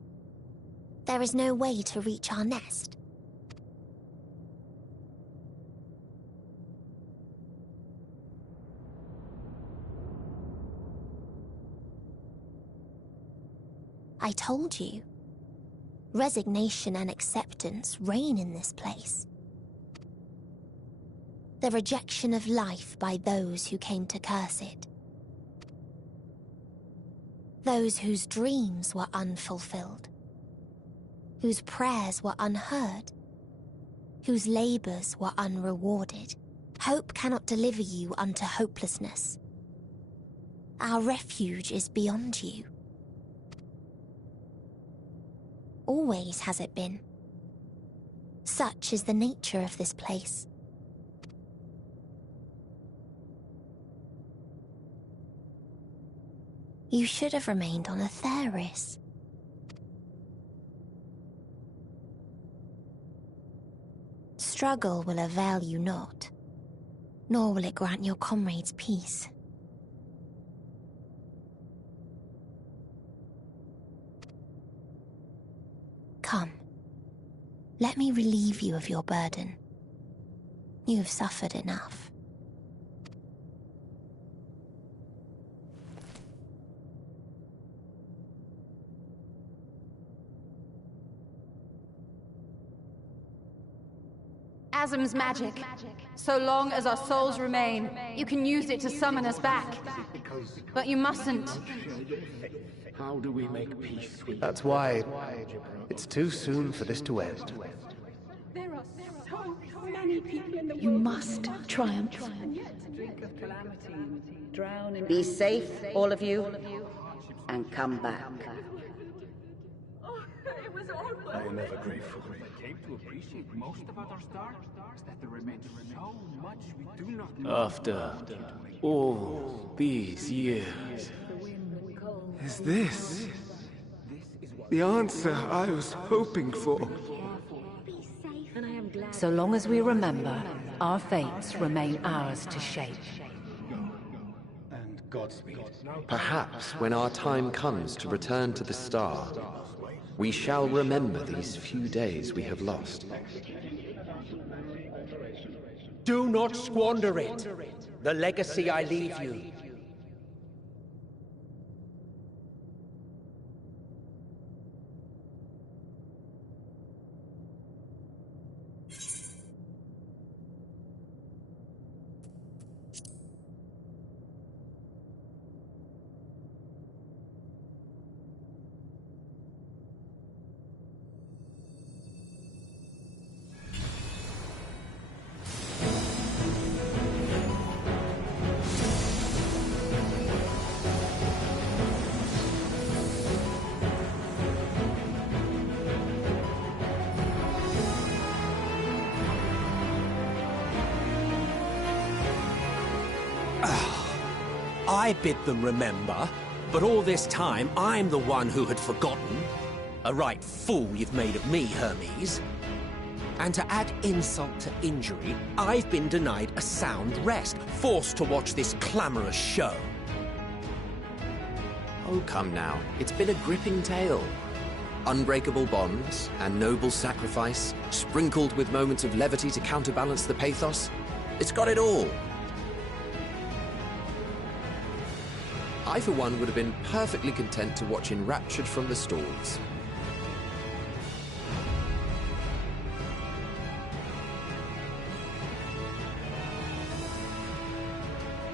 There is no way to reach our nest. I told you. Resignation and acceptance reign in this place. The rejection of life by those who came to curse it. Those whose dreams were unfulfilled. Whose prayers were unheard. Whose labors were unrewarded. Hope cannot deliver you unto hopelessness. Our refuge is beyond you. Always has it been. Such is the nature of this place. You should have remained on Atheris. Struggle will avail you not, nor will it grant your comrades peace. Come, let me relieve you of your burden. You have suffered enough. Asm's magic. So long as our souls remain, you can use it to summon us back. But you mustn't. How do we make peace with That's why it's too soon for this to end. There are so many people in the world. You must triumph. Be safe, all of you, and come back. I am ever grateful. Came to appreciate most about our star is that there remains so much we do not know. After all these years, is this the answer I was hoping for? So long as we remember, our fates remain ours to shape. And Godspeed. Perhaps when our time comes to return to the star, we shall remember these few days we have lost. Do not squander it. The legacy I leave you. I bid them remember, but all this time I'm the one who had forgotten. A right fool you've made of me, Hermes. And to add insult to injury, I've been denied a sound rest, forced to watch this clamorous show. Oh, come now. It's been a gripping tale. Unbreakable bonds and noble sacrifice, sprinkled with moments of levity to counterbalance the pathos. It's got it all. I, for one, would have been perfectly content to watch enraptured from the stalls.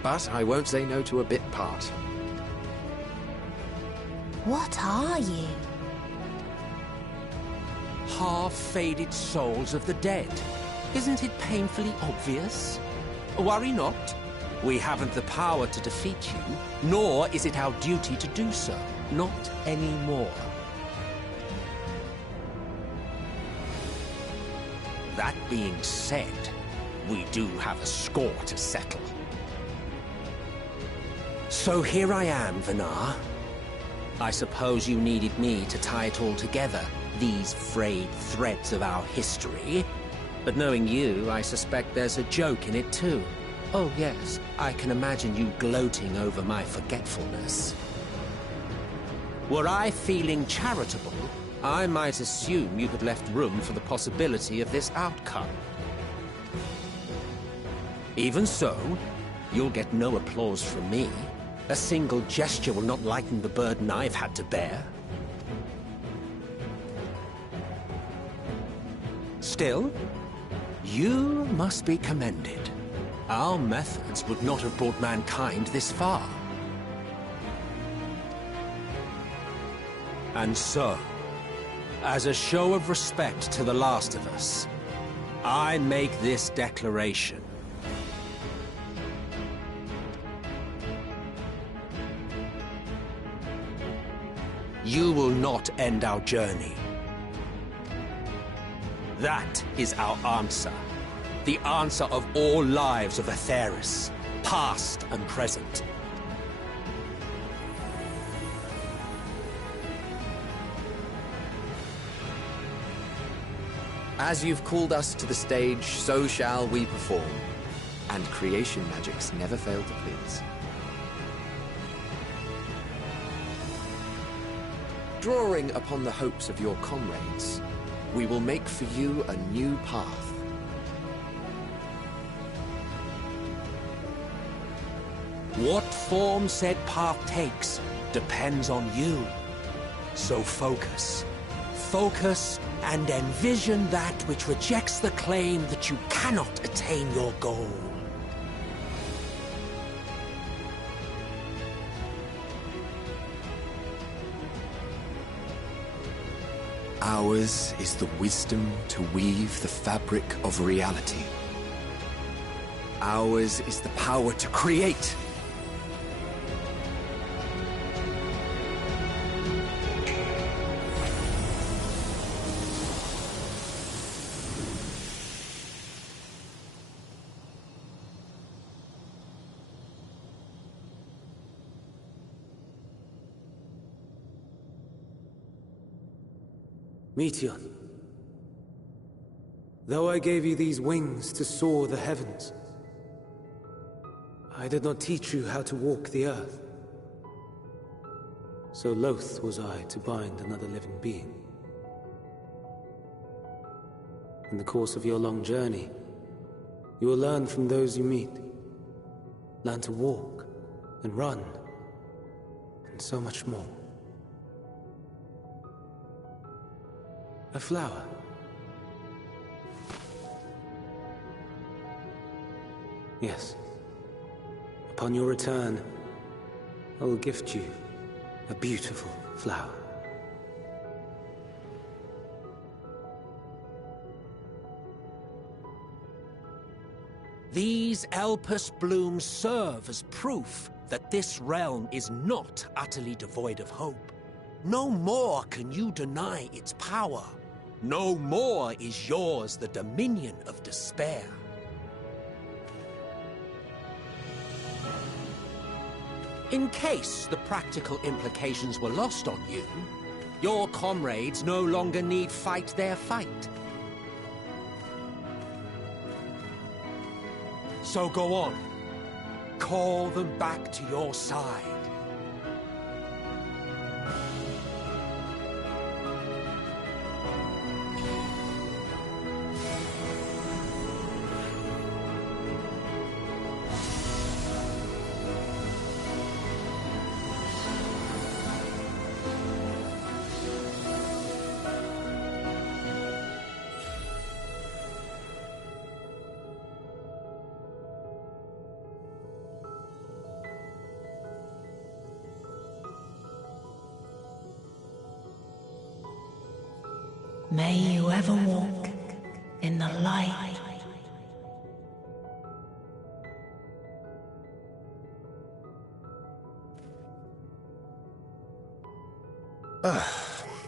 But I won't say no to a bit part. What are you? Half-faded souls of the dead. Isn't it painfully obvious? Worry not. We haven't the power to defeat you, nor is it our duty to do so. Not anymore. That being said, we do have a score to settle. So here I am, Vinar. I suppose you needed me to tie it all together, these frayed threads of our history. But knowing you, I suspect there's a joke in it too. Oh yes, I can imagine you gloating over my forgetfulness. Were I feeling charitable, I might assume you had left room for the possibility of this outcome. Even so, you'll get no applause from me. A single gesture will not lighten the burden I've had to bear. Still, you must be commended. Our methods would not have brought mankind this far. And so, as a show of respect to the last of us, I make this declaration. You will not end our journey. That is our answer. The answer of all lives of Atheris, past and present. As you've called us to the stage, so shall we perform. And creation magics never fail to please. Drawing upon the hopes of your comrades, we will make for you a new path. What form said path takes depends on you. So focus. Focus and envision that which rejects the claim that you cannot attain your goal. Ours is the wisdom to weave the fabric of reality. Ours is the power to create. Meteion, though I gave you these wings to soar the heavens, I did not teach you how to walk the earth. So loath was I to bind another living being. In the course of your long journey, you will learn from those you meet. Learn to walk and run, and so much more. A flower. Yes. Upon your return, I will gift you a beautiful flower. These Elpis blooms serve as proof that this realm is not utterly devoid of hope. No more can you deny its power. No more is yours the dominion of despair. In case the practical implications were lost on you, your comrades no longer need fight their fight. So go on. Call them back to your side. May you ever walk in the light.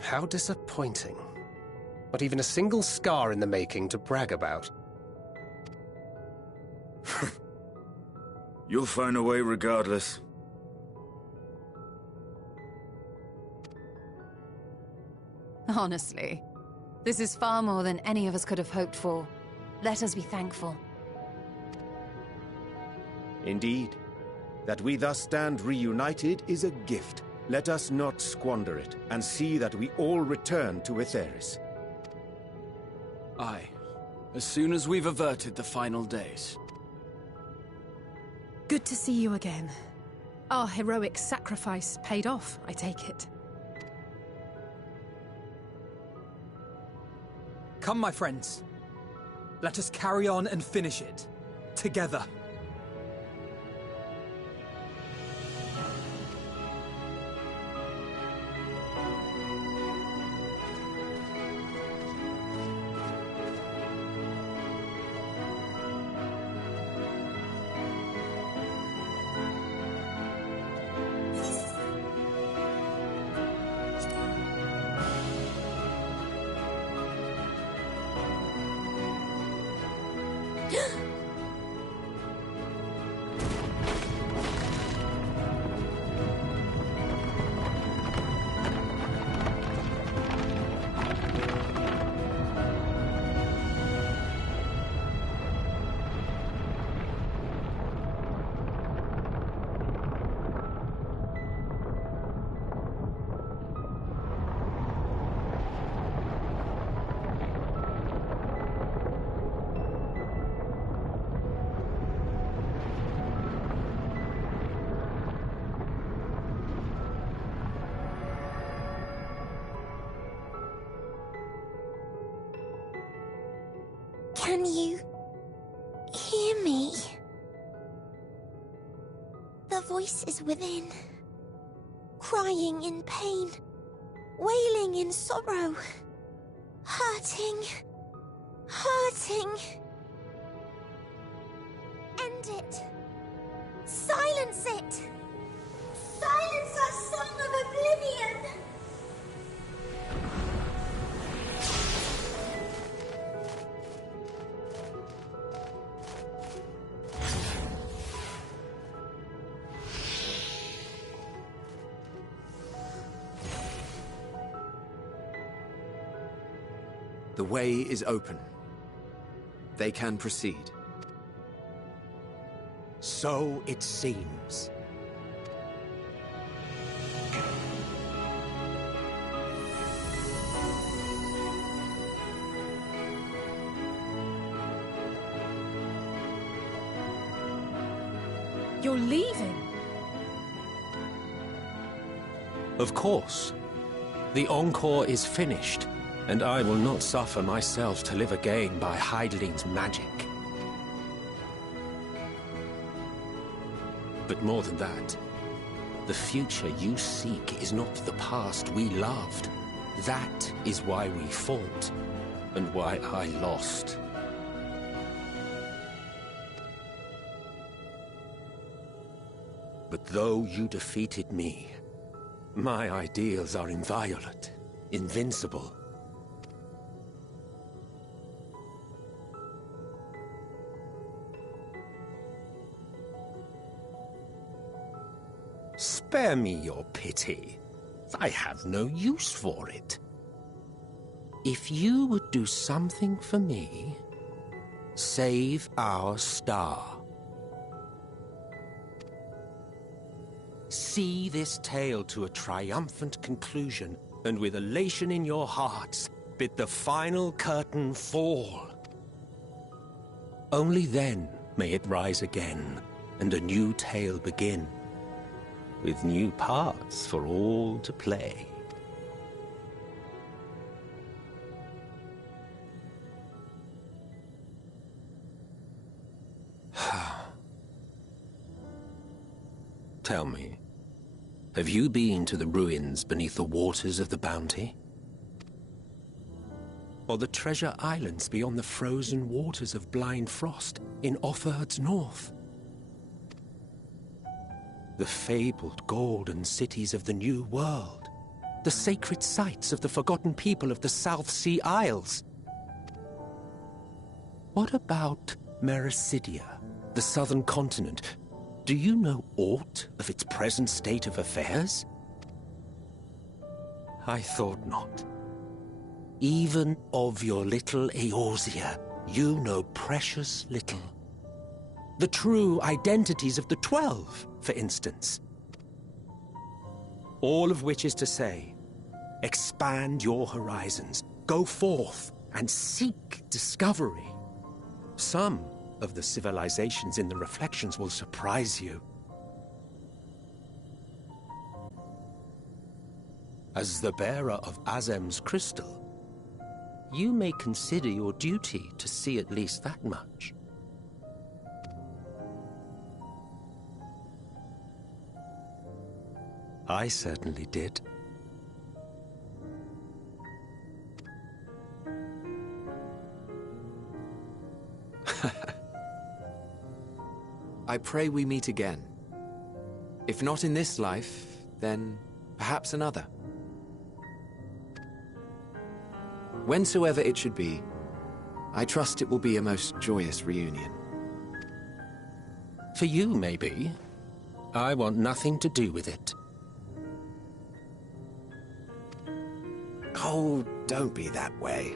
How disappointing. Not even a single scar in the making to brag about. You'll find a way regardless. Honestly, this is far more than any of us could have hoped for. Let us be thankful. Indeed. That we thus stand reunited is a gift. Let us not squander it, and see that we all return to Etheris. Aye. As soon as we've averted the final days. Good to see you again. Our heroic sacrifice paid off, I take it. Come, my friends. Let us carry on and finish it. Together. Can you hear me? The voice is within, crying in pain, wailing in sorrow, hurting, hurting. End it. Silence it. Silence our song of oblivion. The way is open. They can proceed. So it seems. You're leaving? Of course. The Encore is finished, and I will not suffer myself to live again by Heideling's magic. But more than that, the future you seek is not the past we loved. That is why we fought, and why I lost. But though you defeated me, my ideals are inviolate, invincible. Spare me your pity. I have no use for it. If you would do something for me, save our star. See this tale to a triumphant conclusion, and with elation in your hearts, bid the final curtain fall. Only then may it rise again, and a new tale begin, with new parts for all to play. Tell me, have you been to the ruins beneath the waters of the Bounty? Or the treasure islands beyond the frozen waters of Blind Frost in Offerd's north? The fabled golden cities of the New World, The sacred sites of the forgotten people of the South Sea Isles. What about Mericidia, the southern continent? Do you know aught of its present state of affairs? I thought not. Even of your little Eorzea, you know precious little. The true identities of the 12, for instance. All of which is to say, expand your horizons, go forth and seek discovery. Some of the civilizations in the reflections will surprise you. As the bearer of Azem's crystal, you may consider your duty to see at least that much. I certainly did. I pray we meet again. If not in this life, then perhaps another. Whensoever it should be, I trust it will be a most joyous reunion. For you, maybe. I want nothing to do with it. Oh, don't be that way.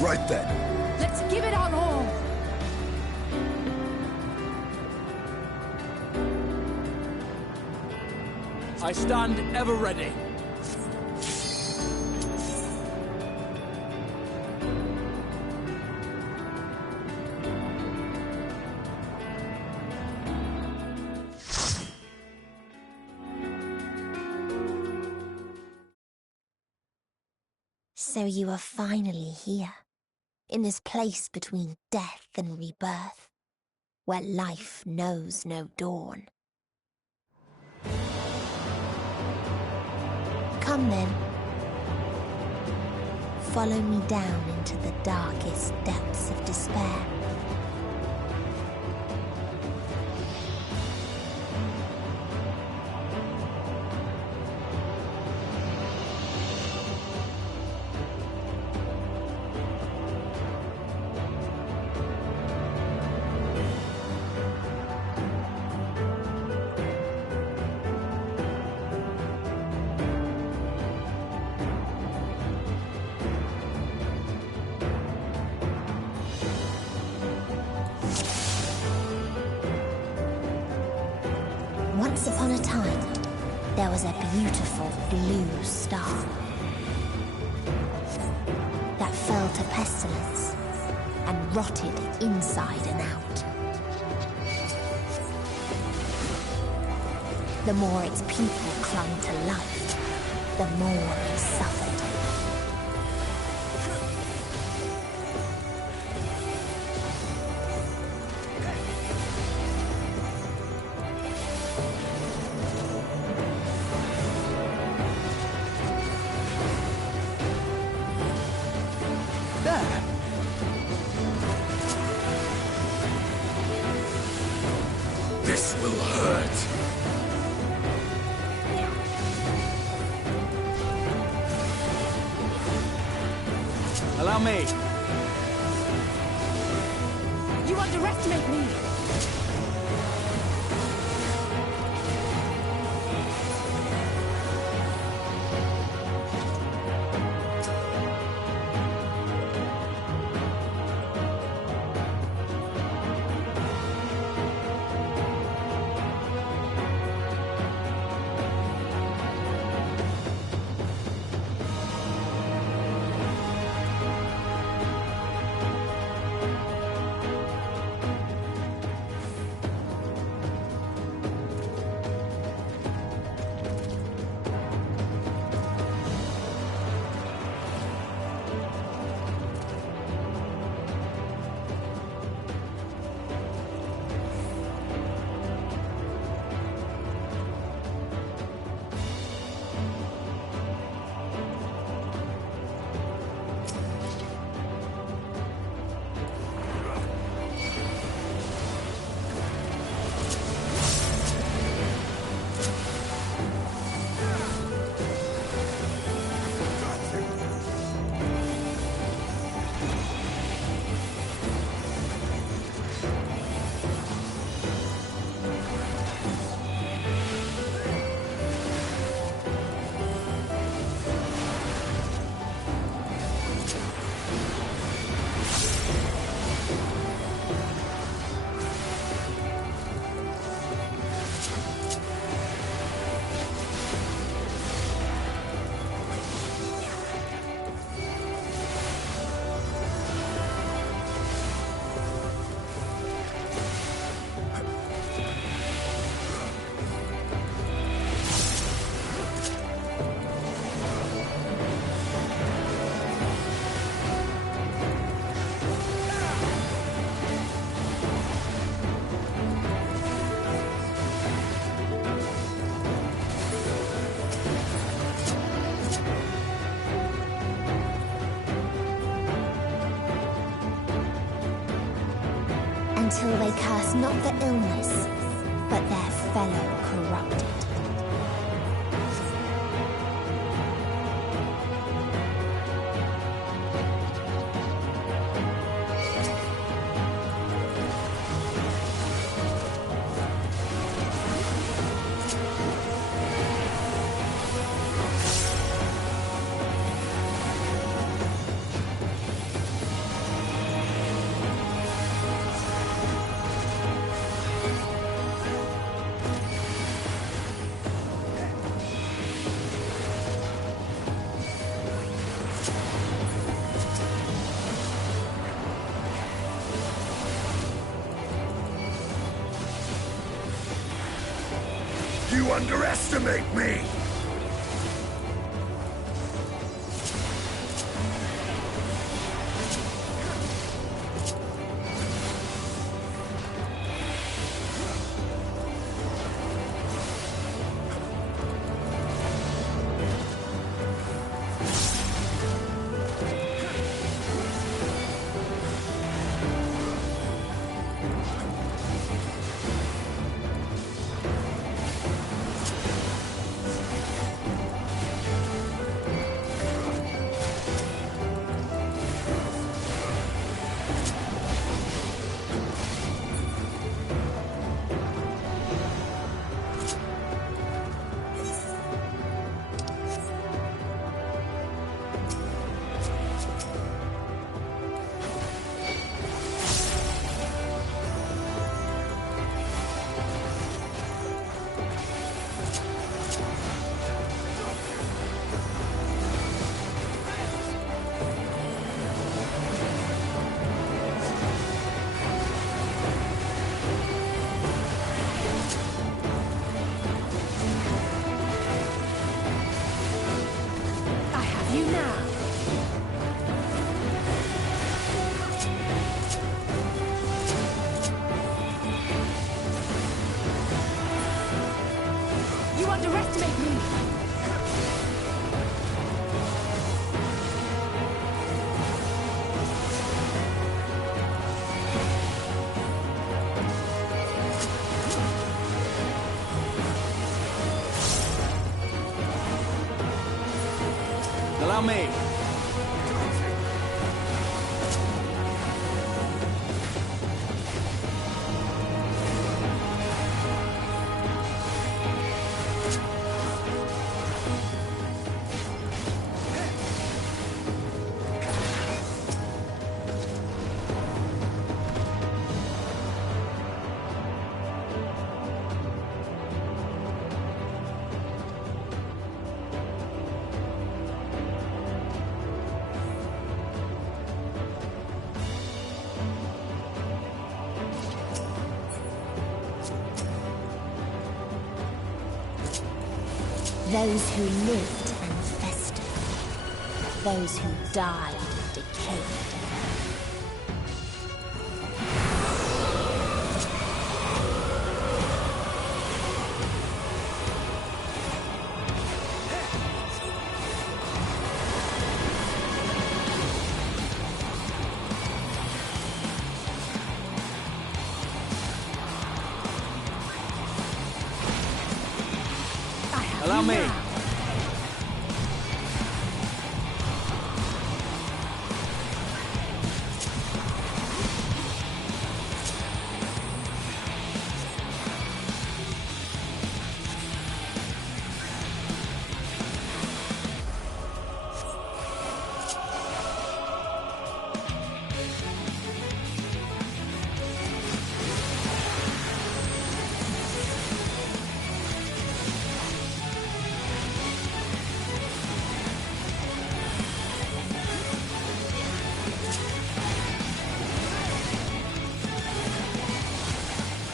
Right then. Let's give it our all! I stand ever ready. So you are finally here, in this place between death and rebirth, where life knows no dawn. Come then. Follow me down into the darkest depths of despair. Once upon a time, there was a beautiful blue star that fell to pestilence and rotted inside and out. The more its people clung to life, the more they suffered. This will hurt. Allow me. You underestimate me! until they curse not the illness, but their fellow corrupted. You underestimate me! Allow me. Those who lived and festered. Those who died and decayed. Allow me.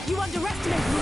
You underestimate me!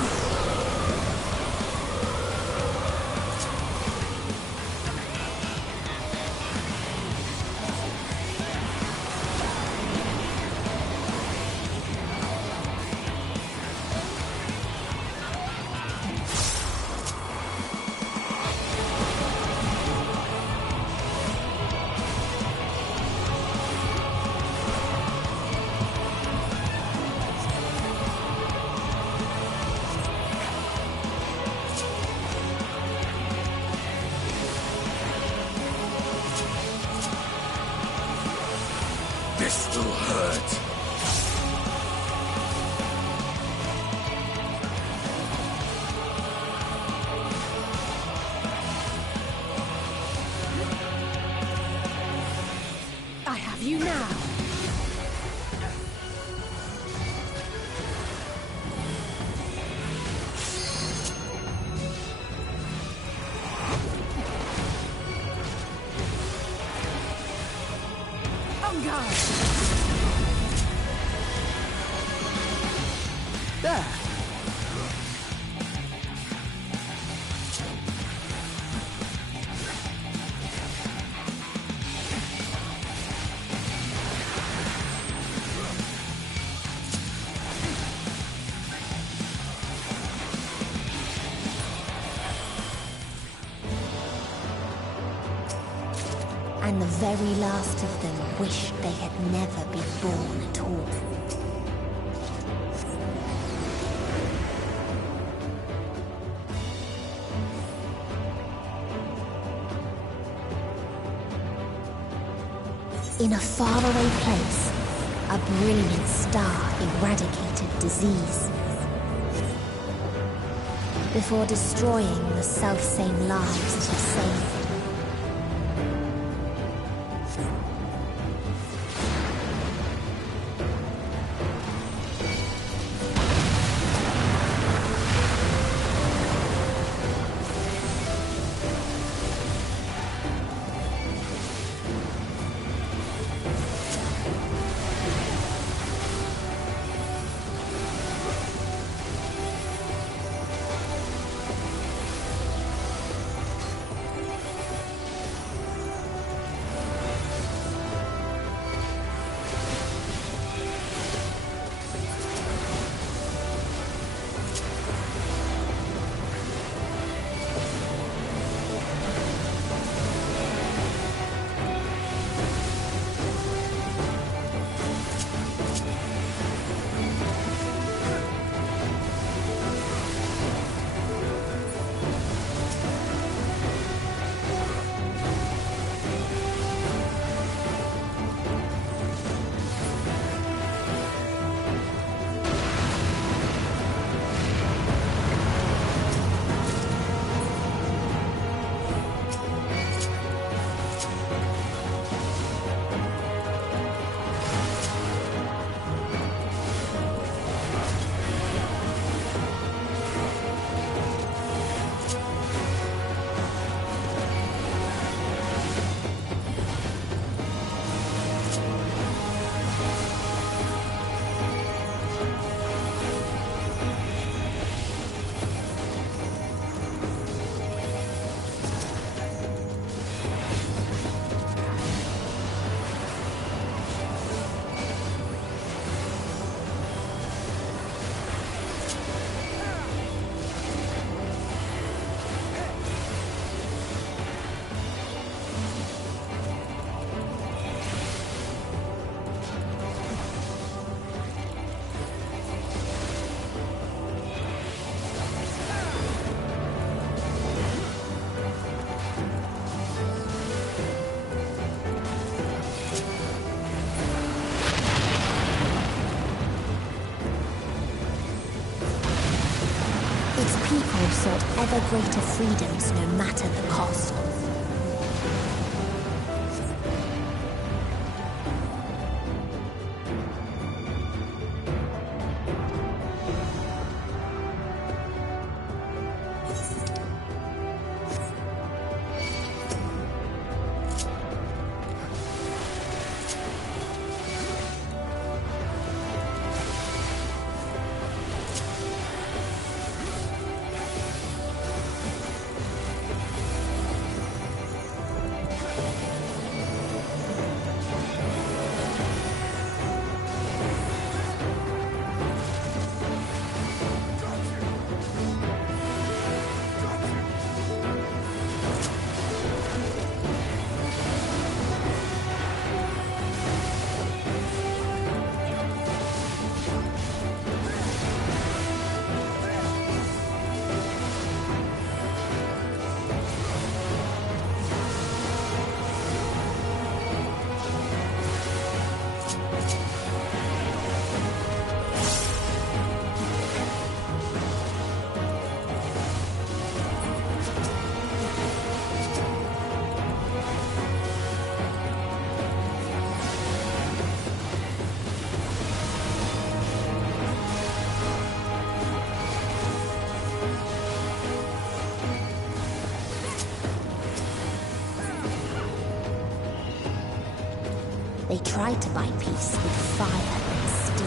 There! And the very last of them wished they had never been born at all. In a faraway place, a brilliant star eradicated disease before destroying the selfsame lives it had saved. People sought ever greater freedoms no matter the cost. They tried to buy peace with fire and steel.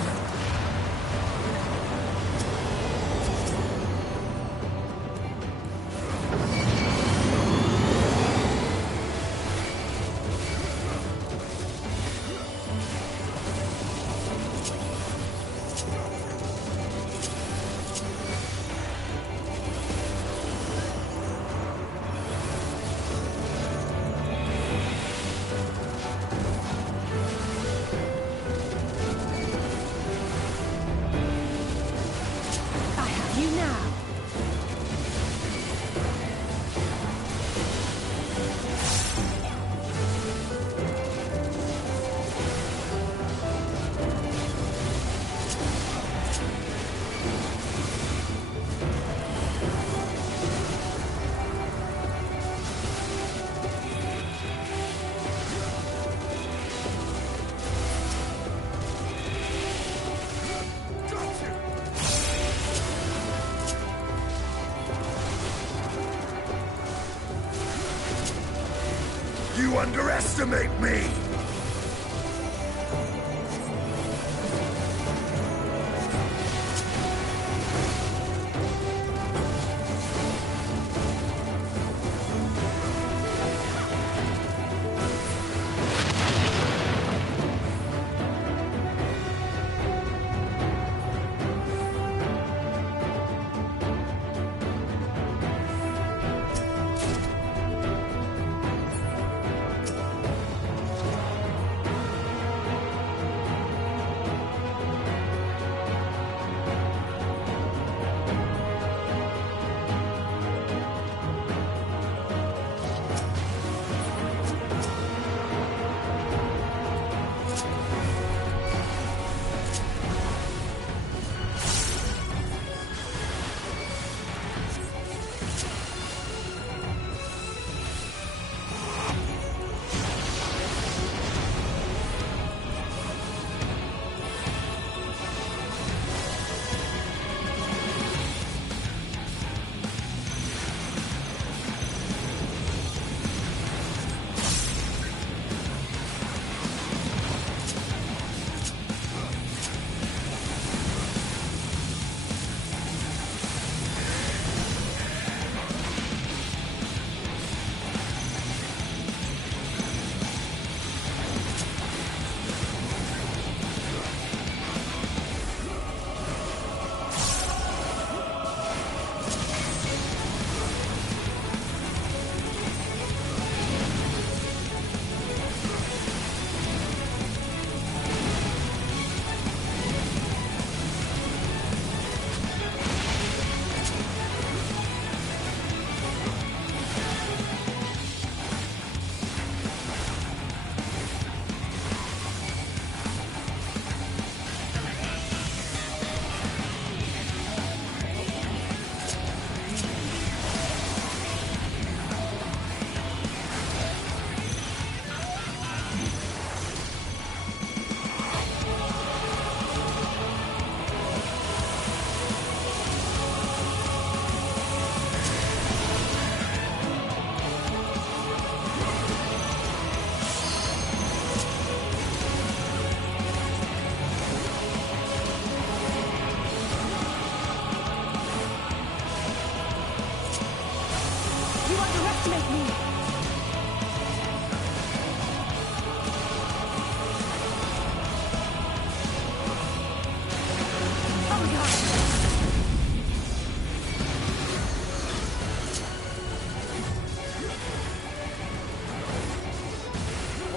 underestimate me!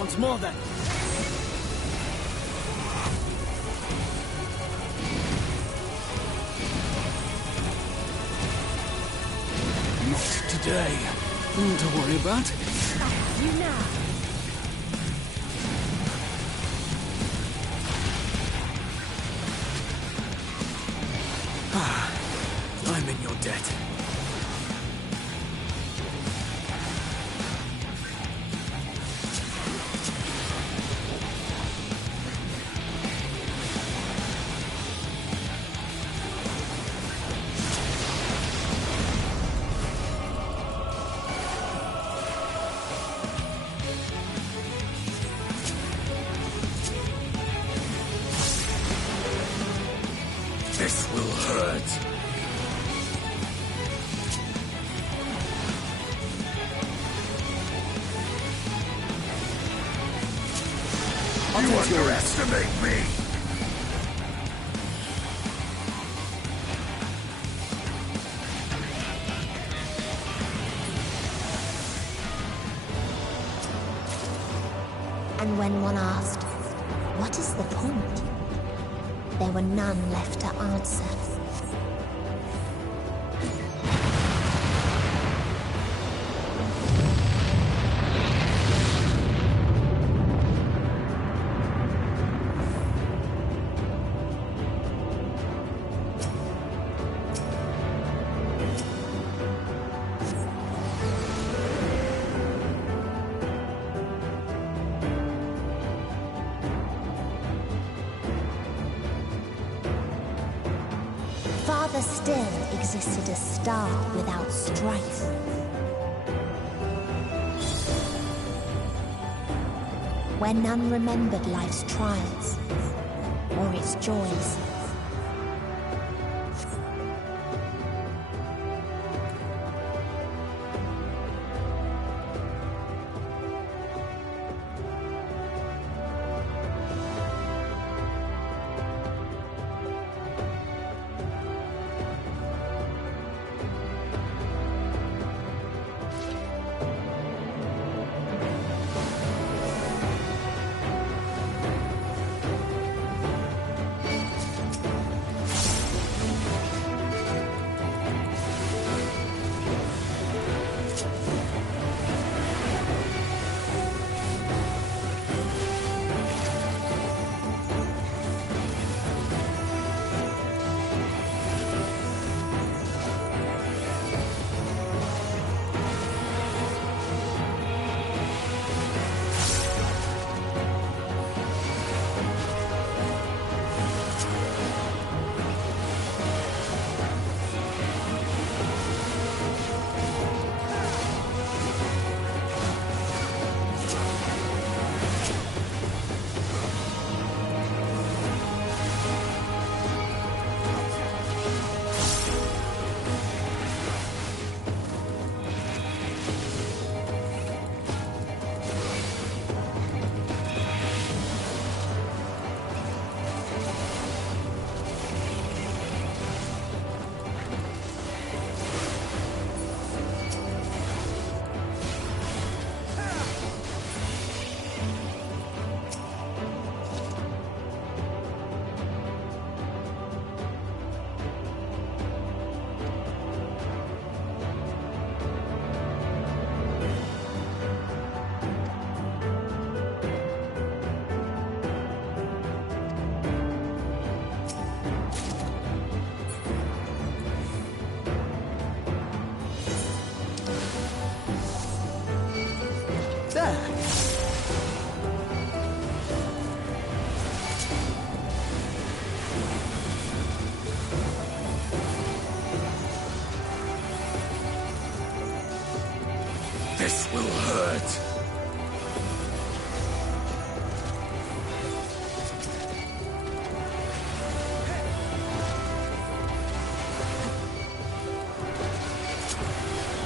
Once more then. Not today. To worry about. You now. I'm in your debt. This will hurt. You underestimate me! And when one asked, what is the point? There were none left to answer. Farther still existed a star without strife. where none remembered life's trials or its joys. This will hurt.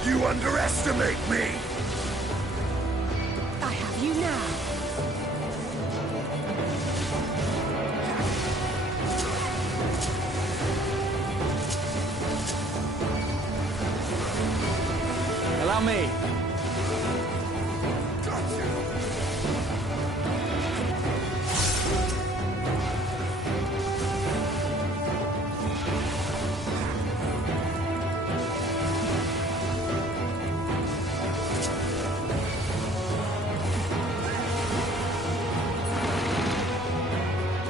You underestimate me! I have you now. Allow me.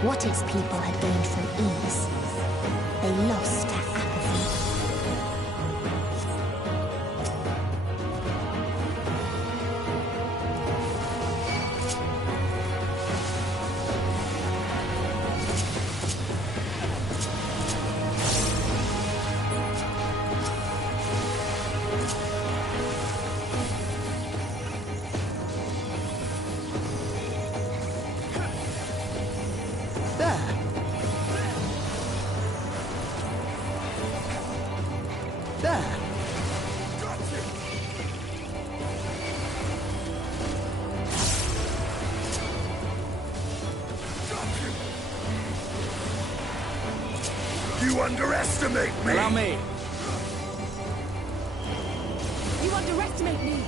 What its people had gained from ease, they lost to apathy. You underestimate me! Allow me. You underestimate me.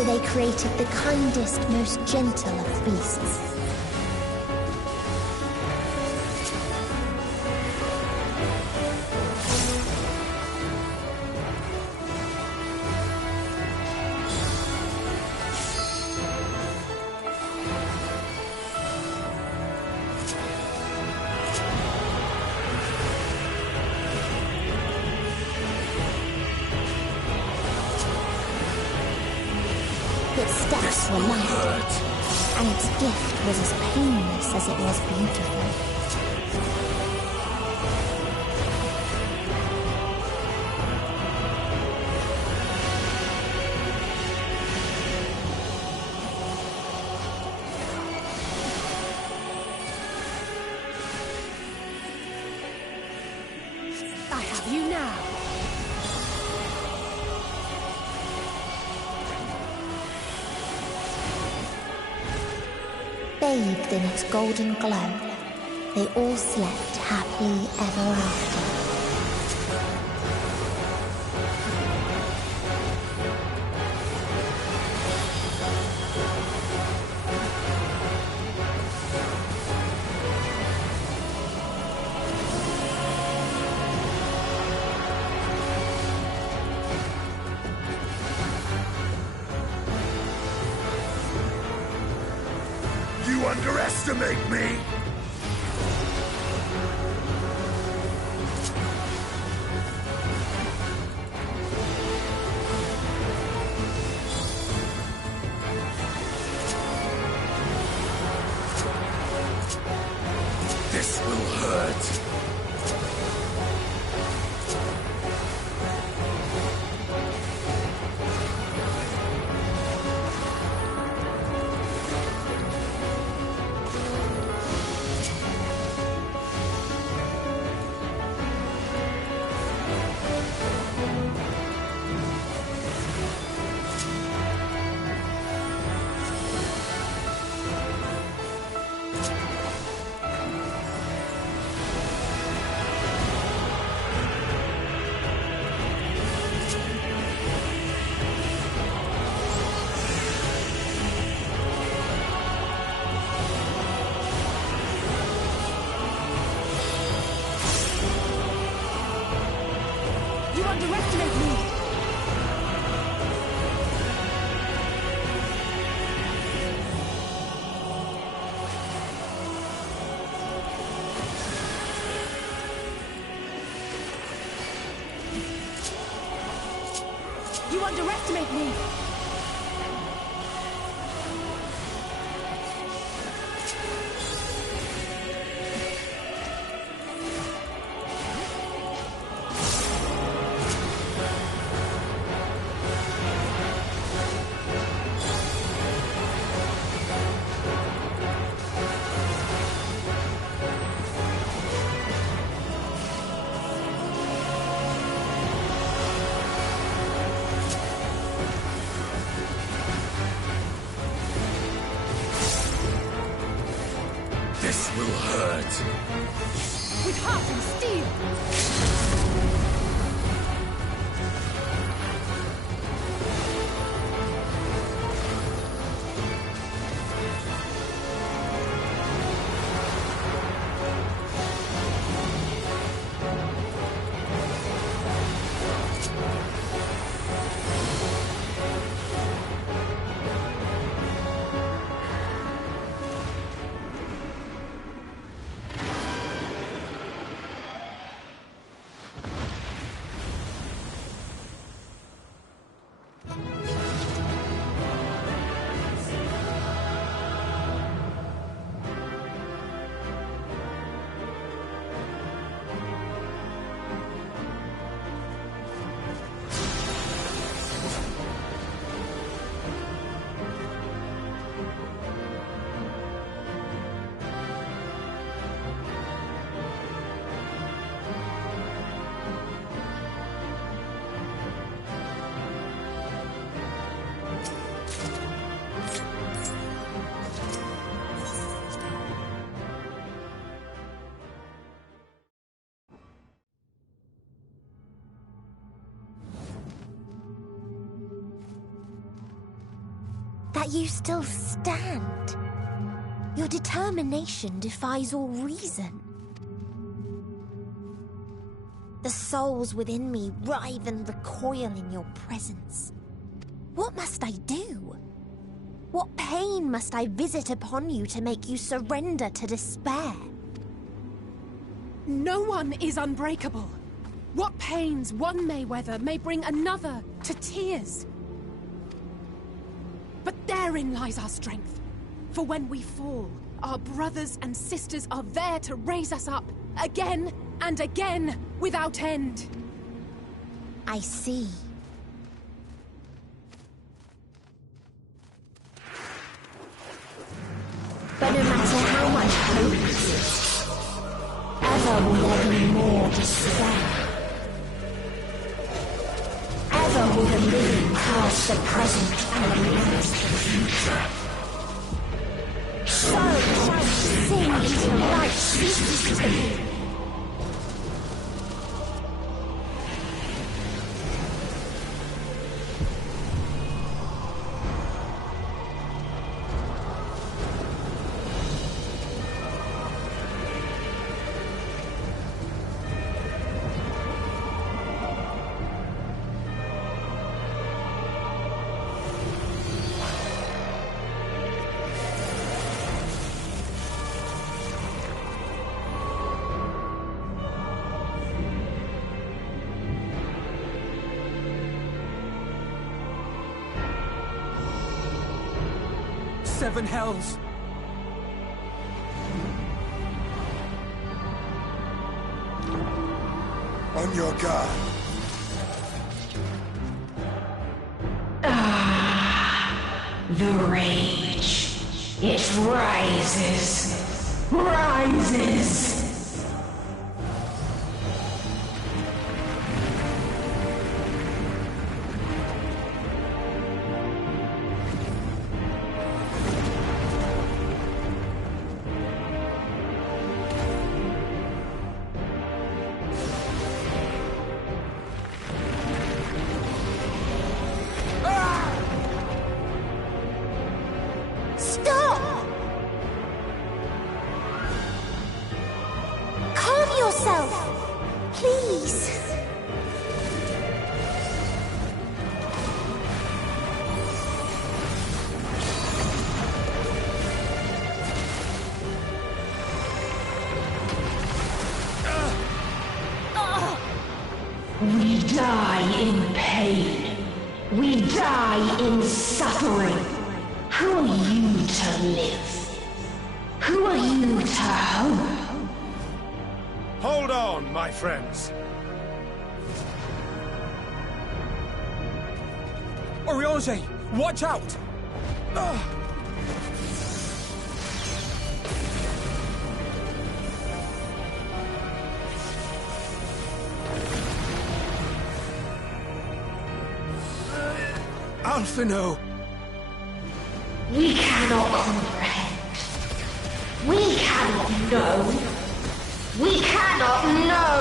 So they created the kindest, most gentle of beasts. Its steps were light, and its gift was as painless as it was beautiful. I have you now. Bathed in its golden glow, they all slept happily ever after. You underestimate me! This will hurt. You underestimate me! You underestimate me! This will hurt. With heart and steel! Yet you still stand. Your determination defies all reason. The souls within me writhe and recoil in your presence. What must I do? What pain must I visit upon you to make you surrender to despair? No one is unbreakable. What pains one may weather may bring another to tears. But therein lies our strength. For when we fall, our brothers and sisters are there to raise us up, again and again, without end. I see. But no matter how much hope exists, ever will there be more despair. Ever will the living cast the present and the past the future. So shall sin until light ceases to be. Seven hells! On your guard. The rage. It rises. Rises. Stop! Calm yourself, please. We die in pain. We die in suffering. Who are you to live? Who are you to hope? Hold on, my friends. Oriange, watch out! Alphino! We cannot comprehend. We cannot know. We cannot know!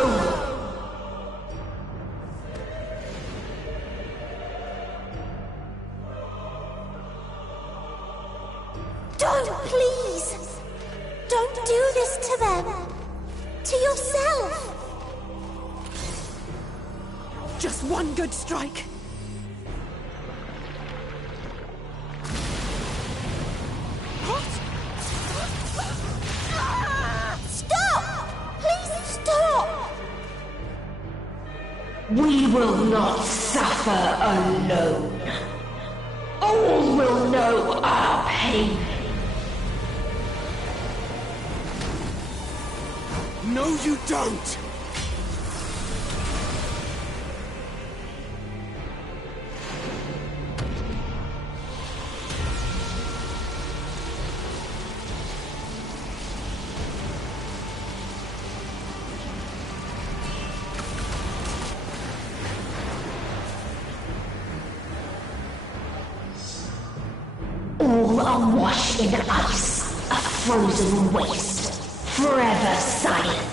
Don't, please! Don't do this to them! To yourself! Just one good strike. Stop! Please stop! We will not suffer alone. All will know our pain. No, you don't! All are washed in ice, a frozen waste, forever silent.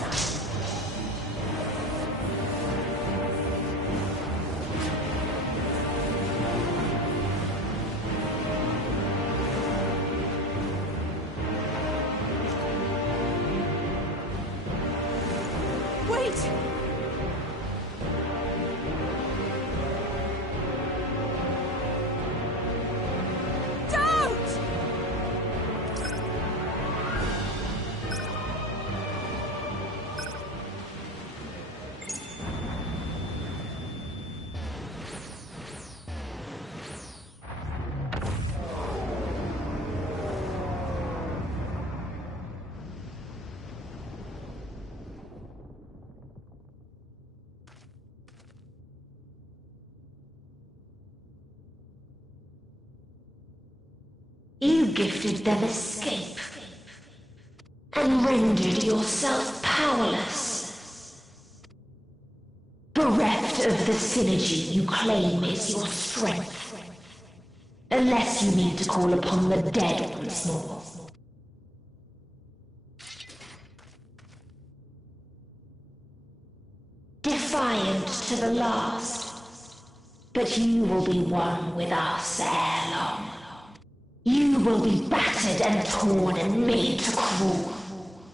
You gifted them escape and rendered yourself powerless. Bereft of the synergy you claim is your strength. Unless you mean to call upon the dead once more. Defiant to the last, but you will be one with us ere long. You will be battered and torn and made to crawl.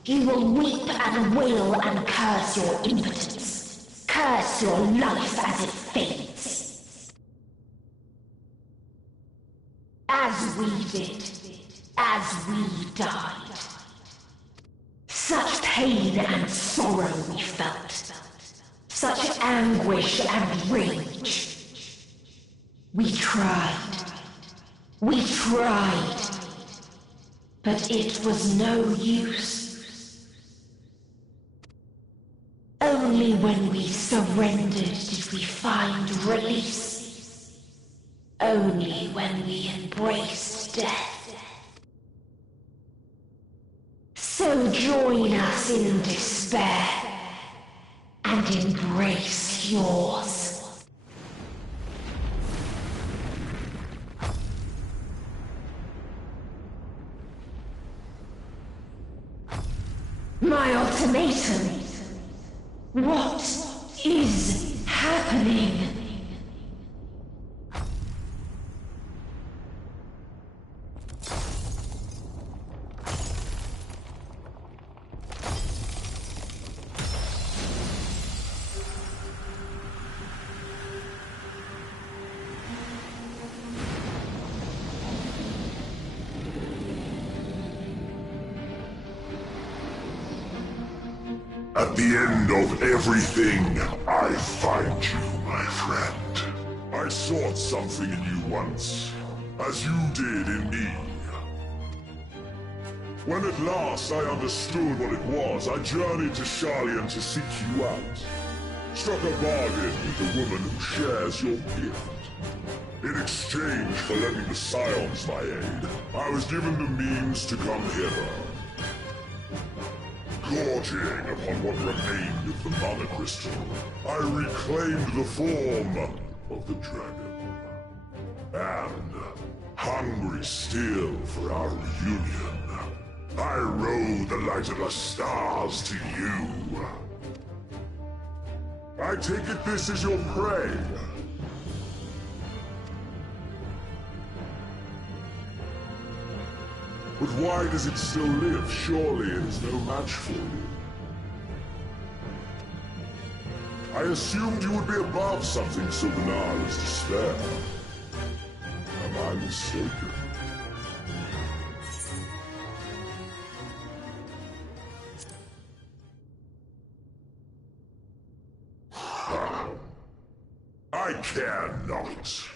You will weep and wail and curse your impotence. Curse your life as it fades. As we did. As we died. Such pain and sorrow we felt. Such anguish and rage. We tried. We tried, but it was no use. Only when we surrendered did we find release. Only when we embraced death. So join us in despair and embrace yours. My ultimatum. What is happening? At the end of everything, I find you, my friend. I sought something in you once, as you did in me. When at last I understood what it was, I journeyed to Sharlayan to seek you out. Struck a bargain with the woman who shares your gift. In exchange for lending the Scions my aid, I was given the means to come hither. Gorging upon what remained of the Mana Crystal, I reclaimed the form of the dragon. And, hungry still for our reunion, I rode the light of the stars to you. I take it this is your prey. But why does it still live? Surely it is no match for you. I assumed you would be above something so banal as despair. Am I mistaken? I care not.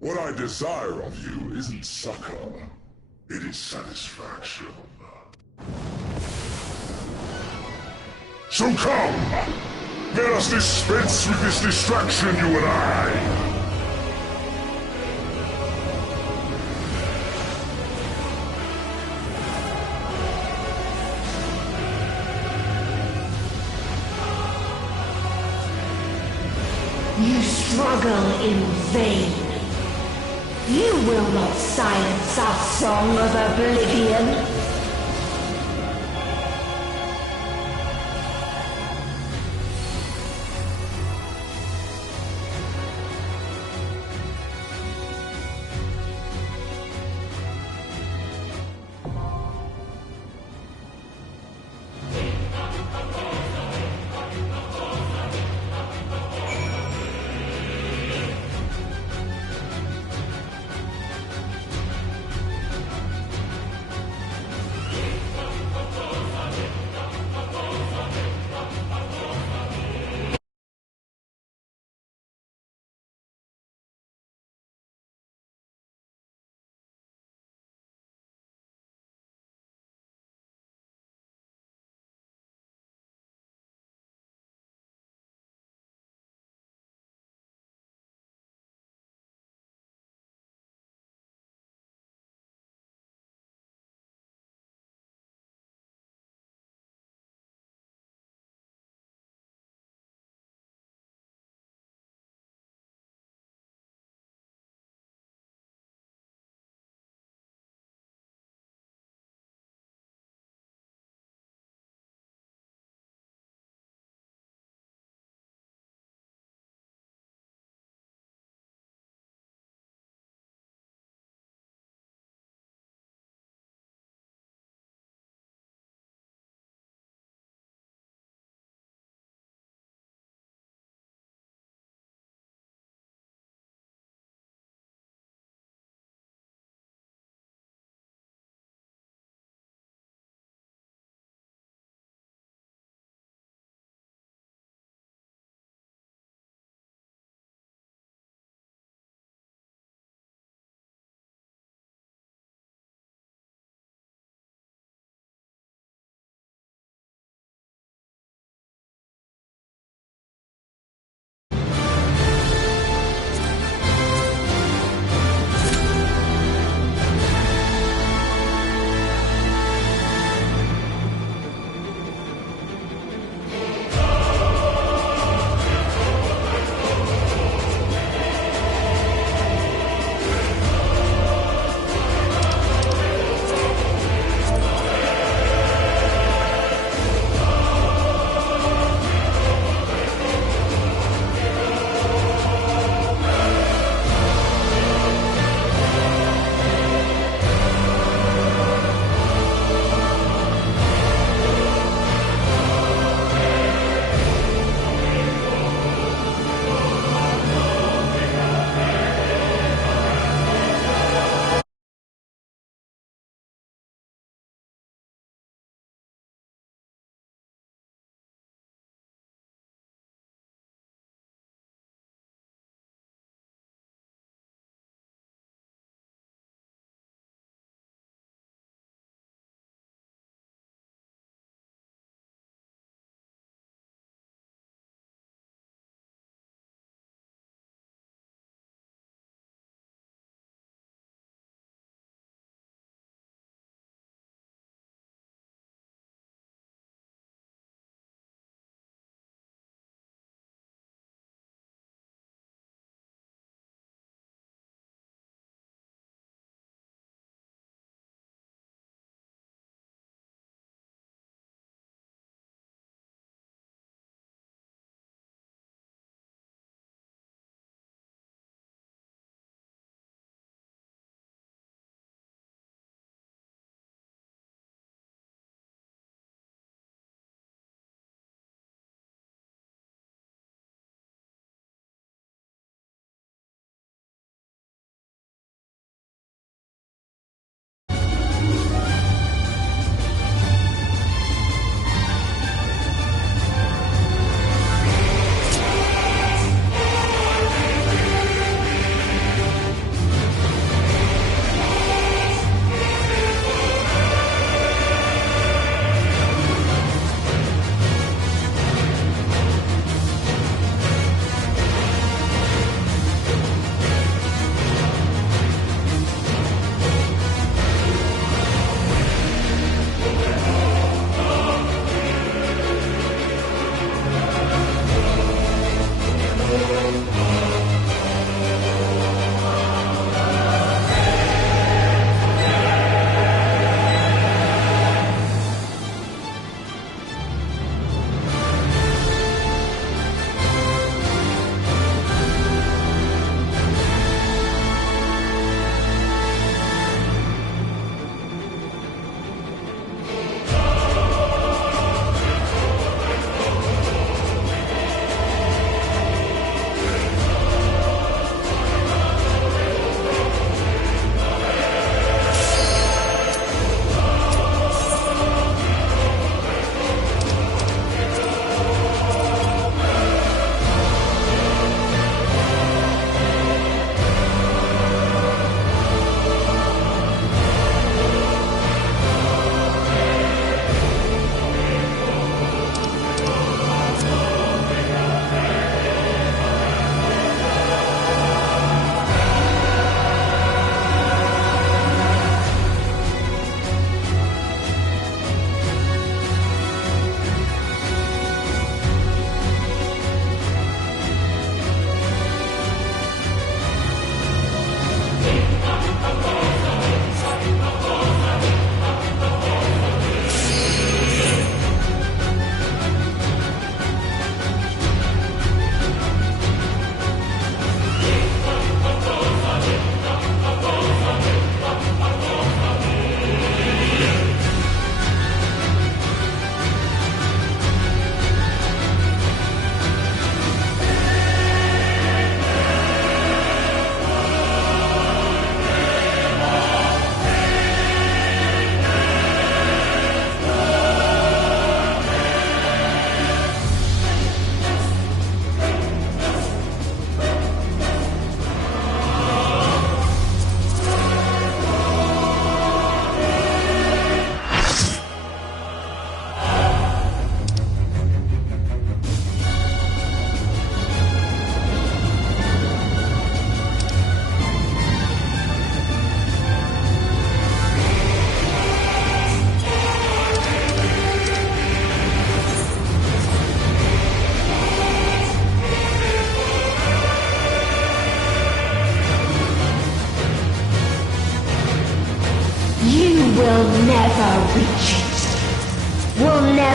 What I desire of you isn't succor. It is satisfaction. So come! Let us dispense with this distraction, you and I! You struggle in vain. You will not silence our song of oblivion.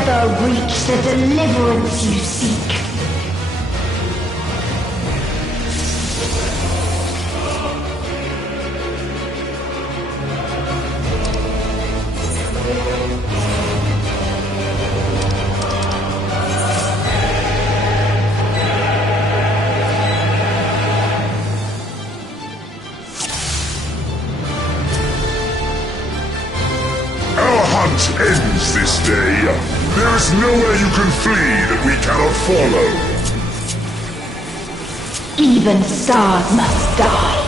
never reach the deliverance you seek. Ends this day. There is nowhere you can flee that we cannot follow. Even stars must die.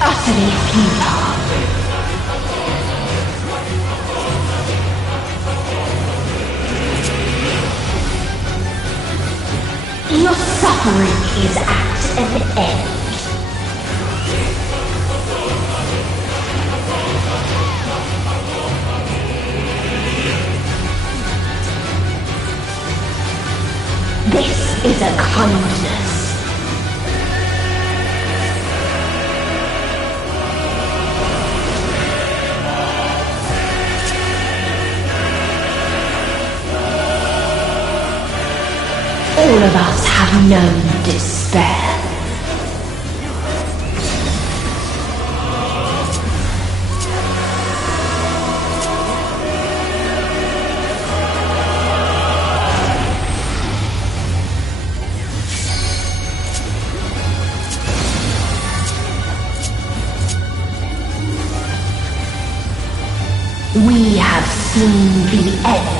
Utterly futile. Your suffering is at an end. This is a kindness. All of us have known despair. We have seen the end.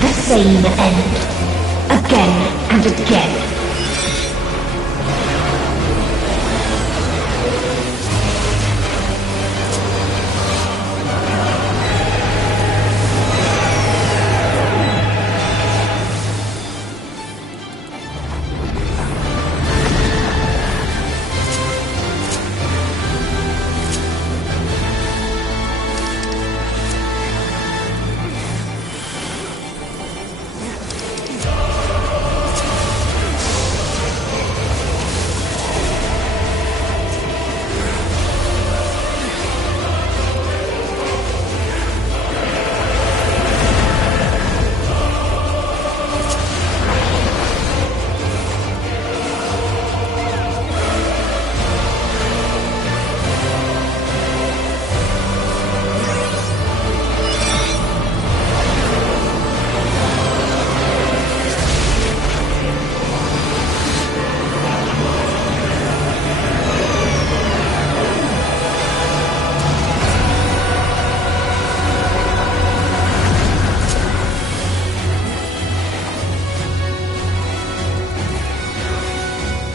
The same end. Again and again.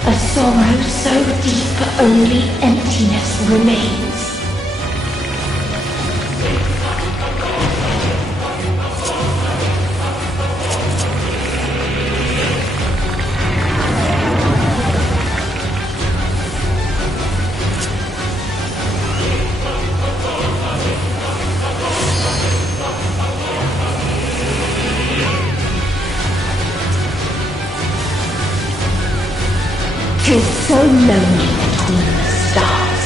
A sorrow so deep only emptiness remains. Tis so lonely between the stars.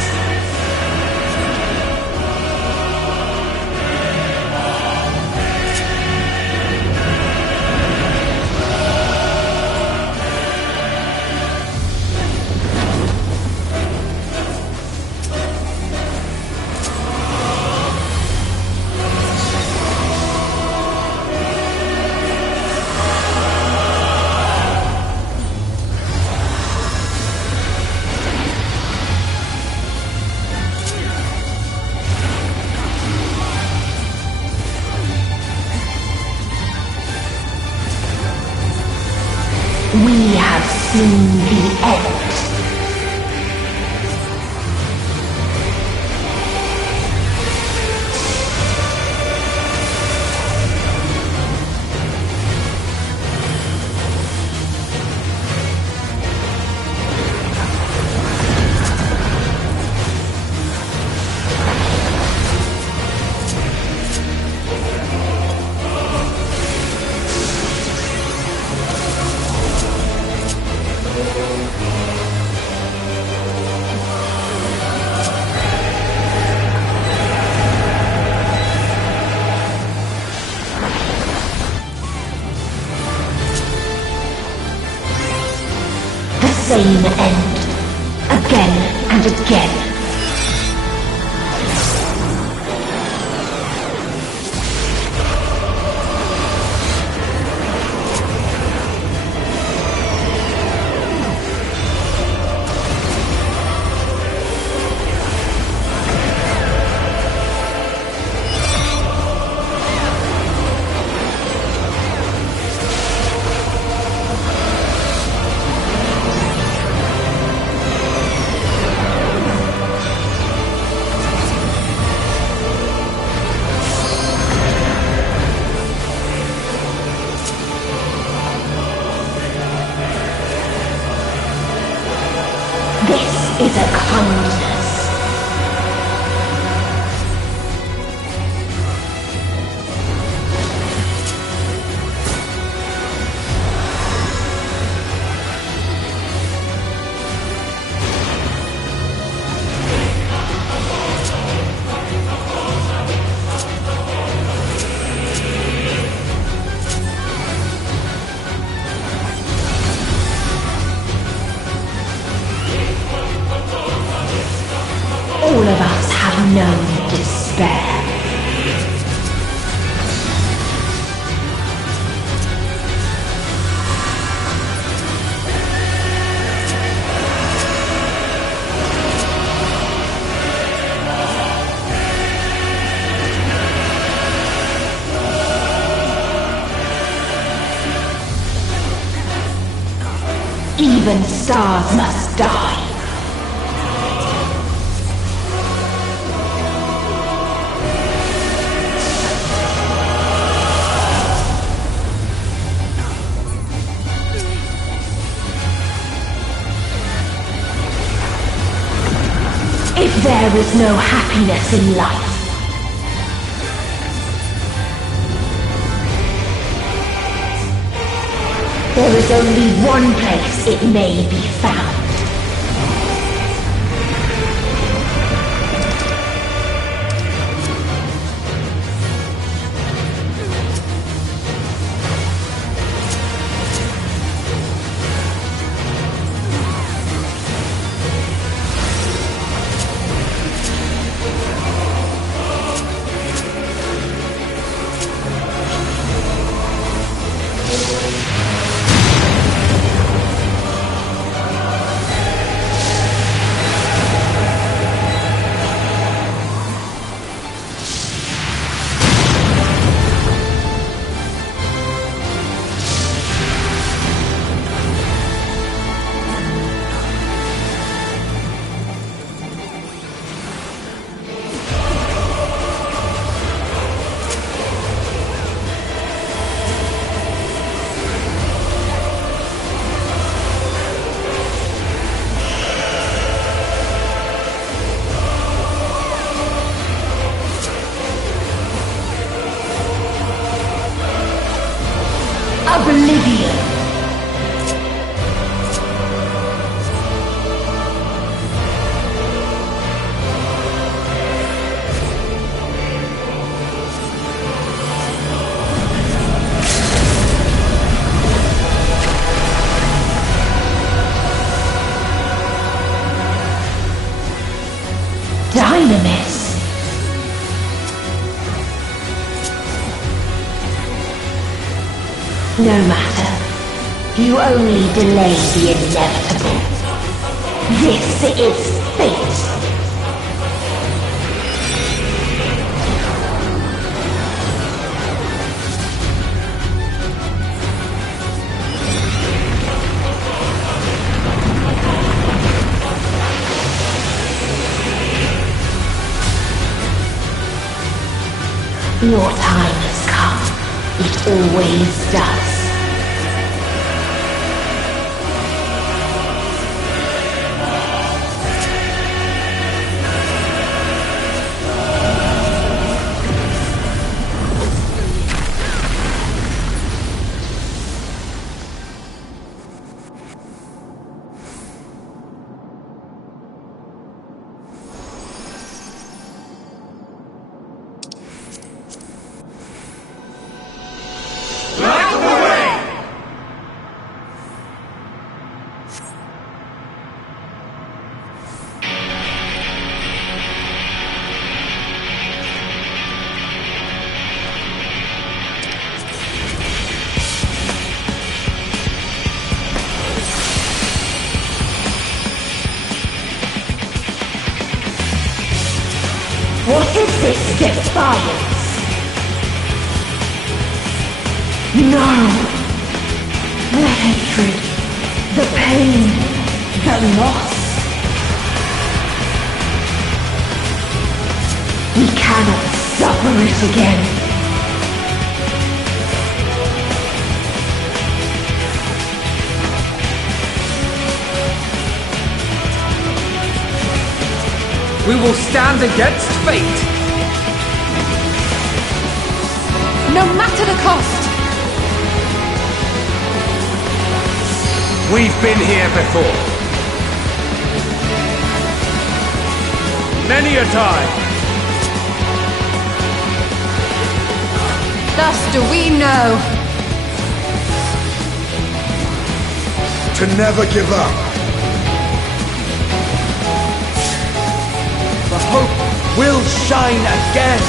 We have seen the end. Same end, again and again. This is a kindness. All of us have known despair. Even stars must die. If there is no happiness in life, there is only one place it may be found. Oblivion. Dynamis. No matter. You only delay the inevitable. This is fate. Your time has come. It always does. What is this defiance? No! The hatred, the pain, the loss. We cannot suffer it again. We will stand against fate! No matter the cost! We've been here before. Many a time. Thus do we know. To never give up. The hope will shine again!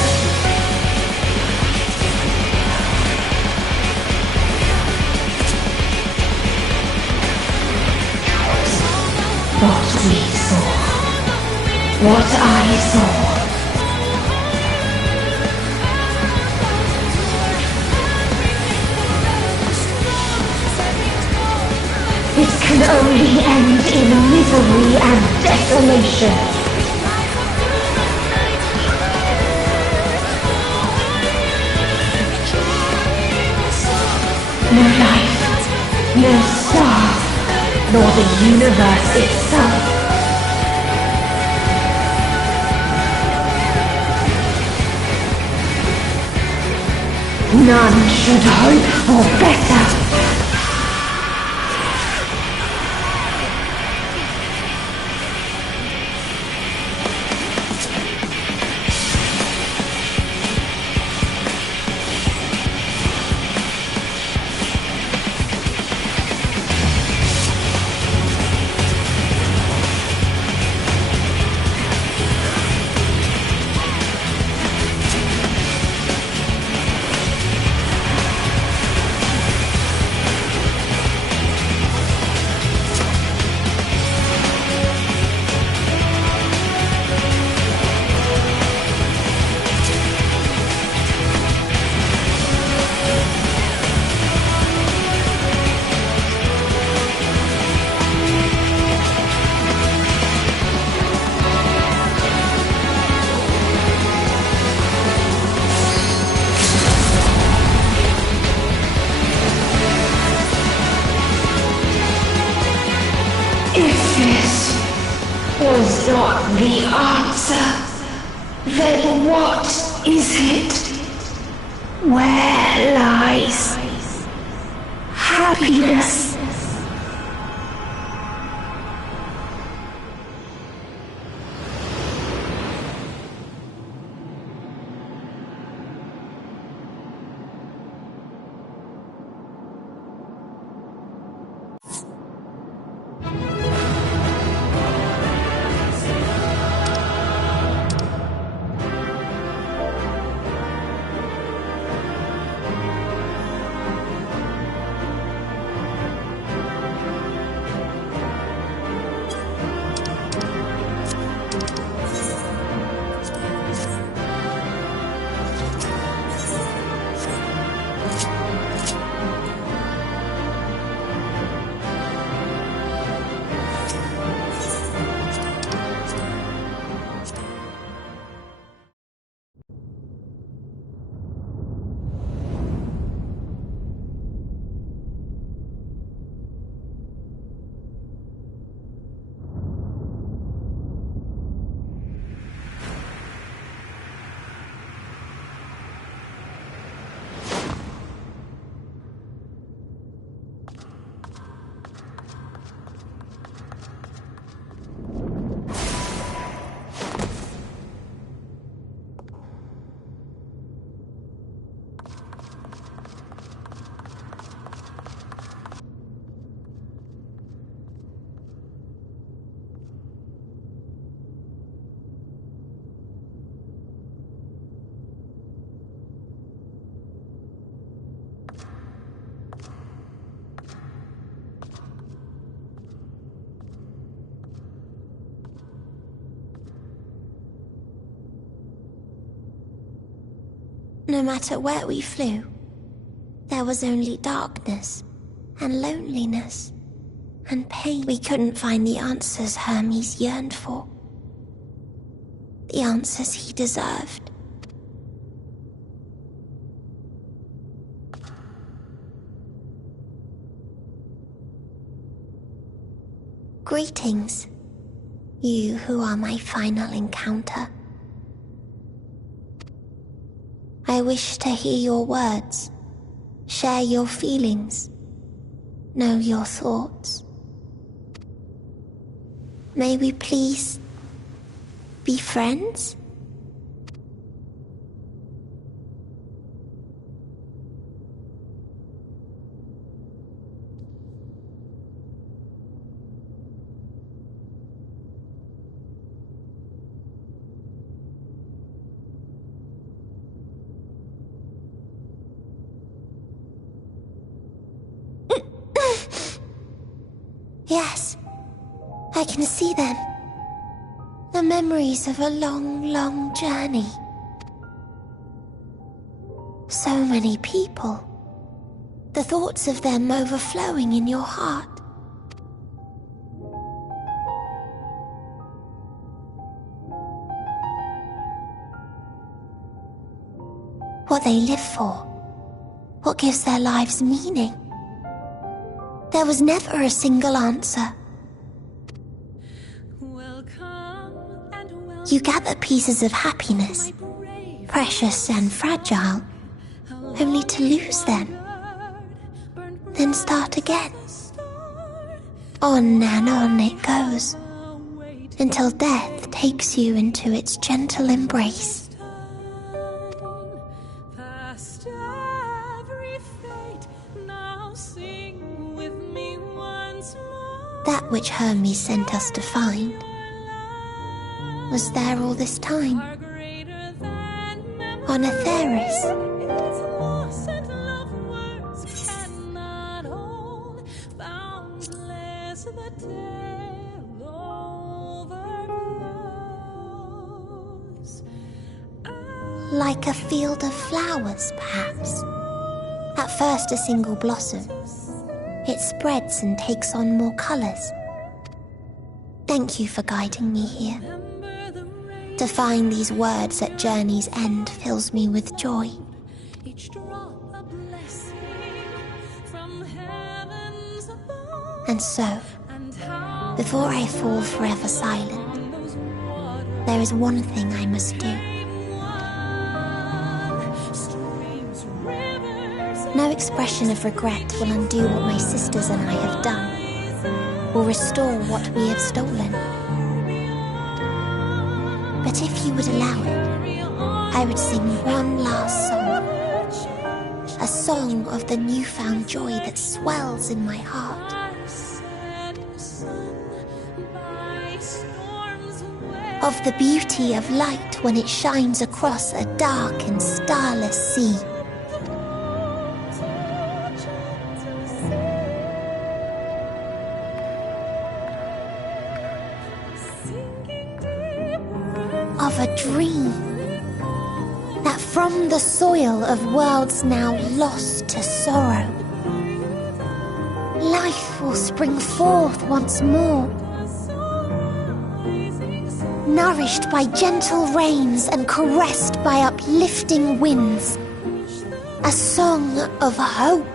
What we saw. What I saw. It can only end in misery and desolation. No life, no star, nor the universe itself. None should hope for better. Was not the answer, then what is it? Where lies happiness? No matter where we flew, there was only darkness and loneliness and pain. We couldn't find the answers Hermes yearned for. The answers he deserved. Greetings, you who are my final encounter. I wish to hear your words, share your feelings, know your thoughts. May we please be friends? Yes, I can see them. The memories of a long, long journey. So many people. The thoughts of them overflowing in your heart. What they live for. What gives their lives meaning. There was never a single answer. You gather pieces of happiness, precious and fragile, only to lose them, then start again. On and on it goes, until death takes you into its gentle embrace. That which Hermes sent us to find was there all this time, on Atheris. Like a field of flowers, perhaps. At first a single blossom. It spreads and takes on more colors. Thank you for guiding me here. To find these words at journey's end fills me with joy. And so, before I fall forever silent, there is one thing I must do. No expression of regret will undo what my sisters and I have done, or restore what we have stolen. But if you would allow it, I would sing one last song. A song of the newfound joy that swells in my heart. Of the beauty of light when it shines across a dark and starless sea. Of a dream that from the soil of worlds now lost to sorrow, life will spring forth once more, nourished by gentle rains and caressed by uplifting winds, a song of hope.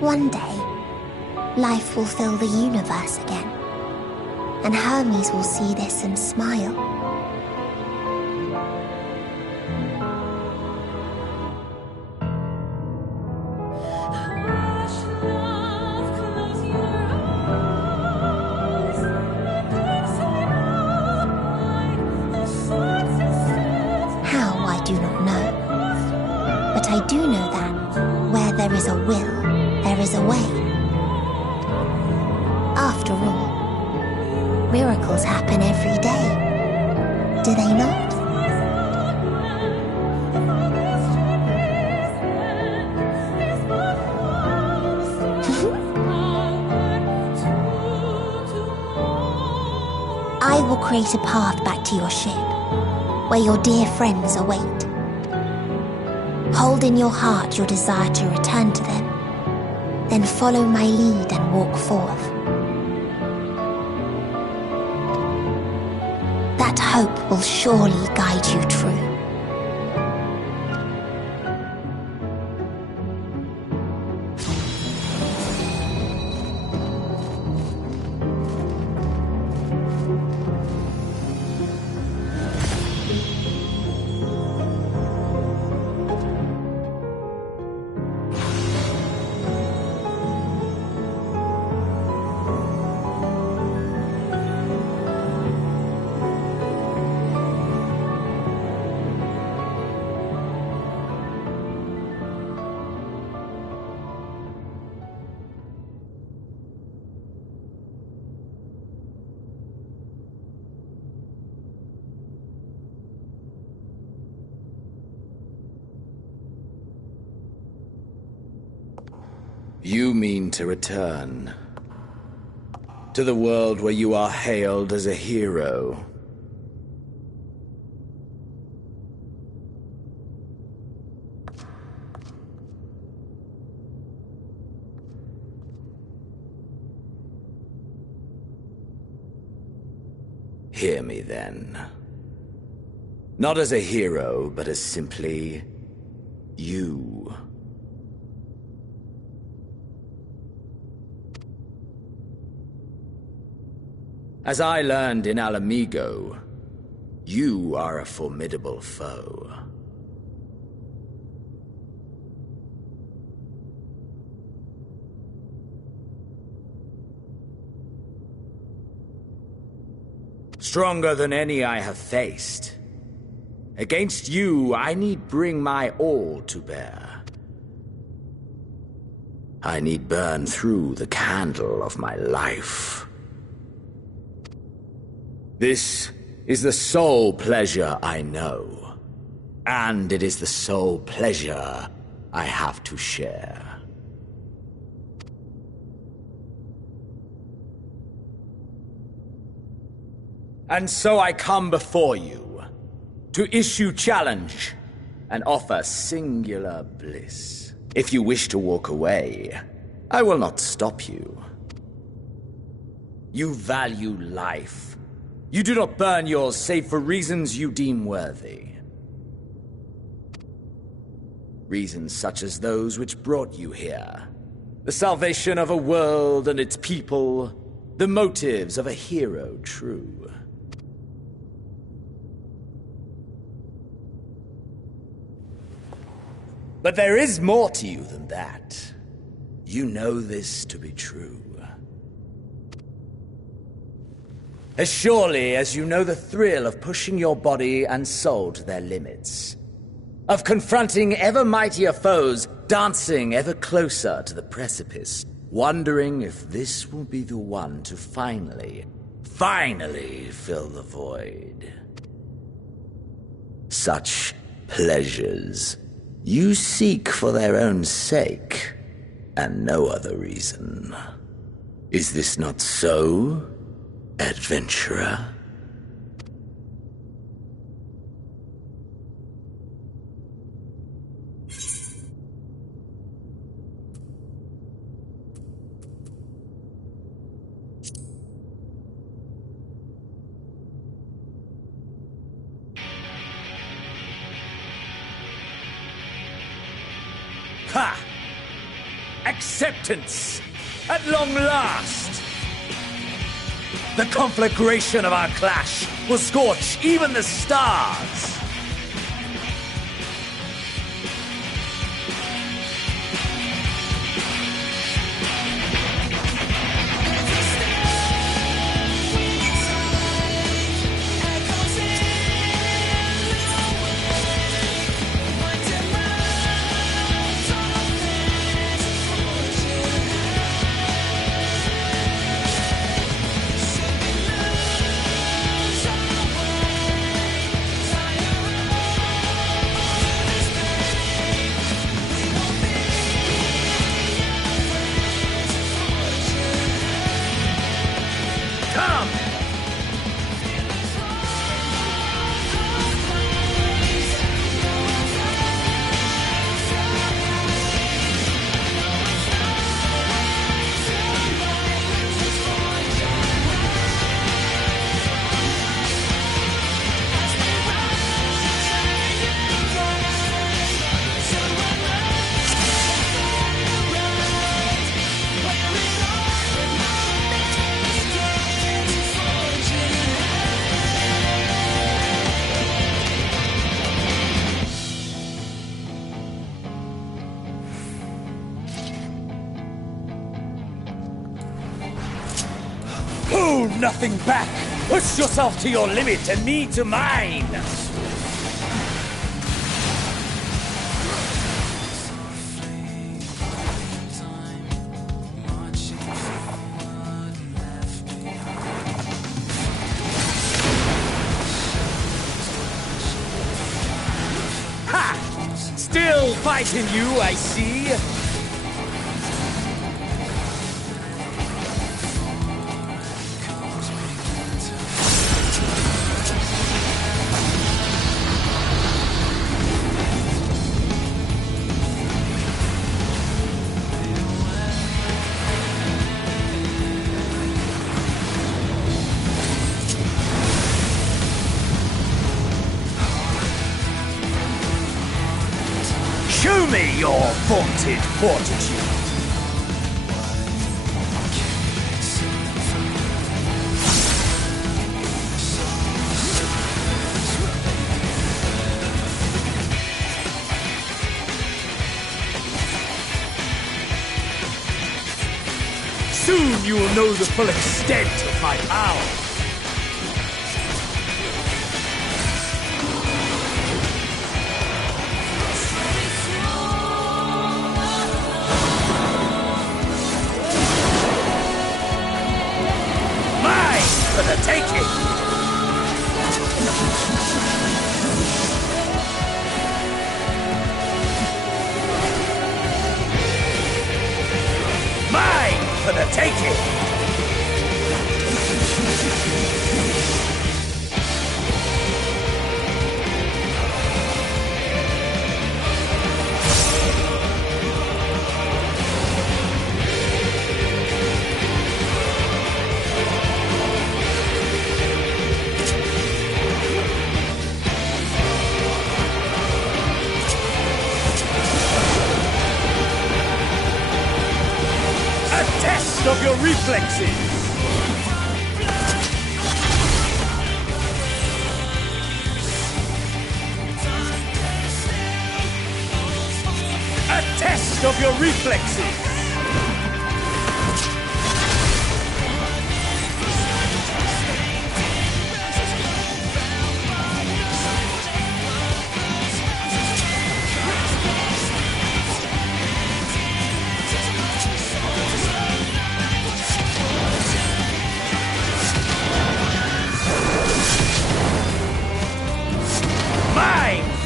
One day, life will fill the universe again, and Hermes will see this and smile. But I do know that where there is a will, there is a way. After all, miracles happen every day, do they not? I will create a path back to your ship, where your dear friends await. Hold in your heart your desire to return to them, then follow my lead and walk forth. That hope will surely guide you true. You mean to return to the world where you are hailed as a hero. Hear me then. Not as a hero, but as simply you. As I learned in Alamigo, you are a formidable foe. Stronger than any I have faced. Against you, I need bring my all to bear. I need burn through the candle of my life. This is the sole pleasure I know, and it is the sole pleasure I have to share. And so I come before you, to issue challenge and offer singular bliss. If you wish to walk away, I will not stop you. You value life. You do not burn yours save for reasons you deem worthy. Reasons such as those which brought you here. The salvation of a world and its people. The motives of a hero true. But there is more to you than that. You know this to be true. As surely as you know the thrill of pushing your body and soul to their limits. Of confronting ever mightier foes, dancing ever closer to the precipice, wondering if this will be the one to finally fill the void. Such pleasures you seek for their own sake, and no other reason. Is this not so, adventurer? Ha! Acceptance! At long last! The conflagration of our clash will scorch even the stars! nothing back. Push yourself to your limit and me to mine. Ha! Still fighting you, I see. Show me your vaunted fortitude. Soon you will know the full extent of my power. For the taking! Mine for the taking! Test of your reflexes! A test of your reflexes!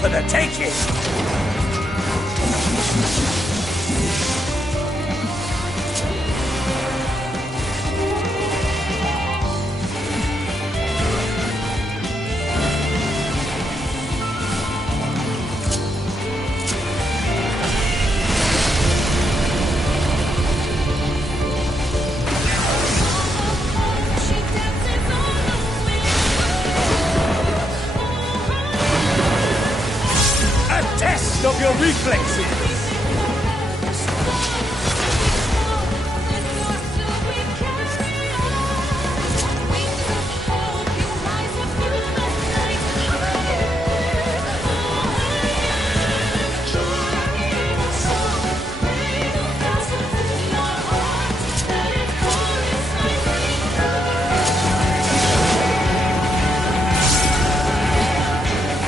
For the taking! Of your reflexes!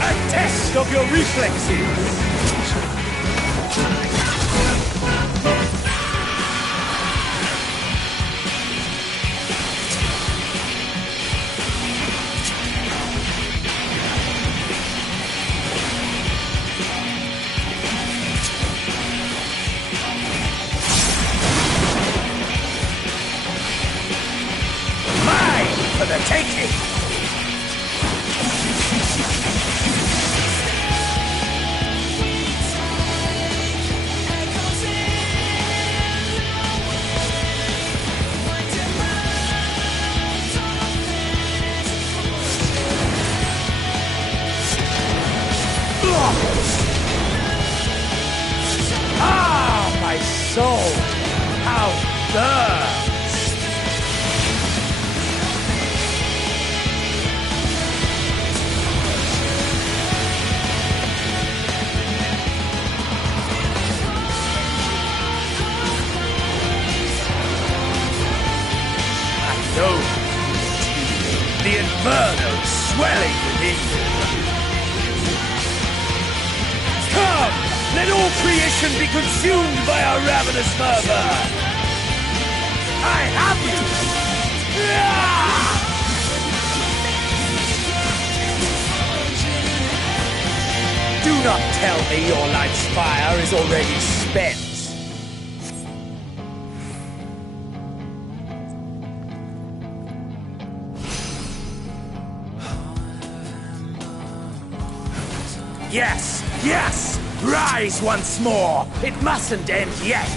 A test of your reflexes! For the taking! inferno swelling within you. Come, let all creation be consumed by our ravenous fervor. I have you! Do not tell me your life's fire is already spent. Yes, yes! Rise once more! It mustn't end yet!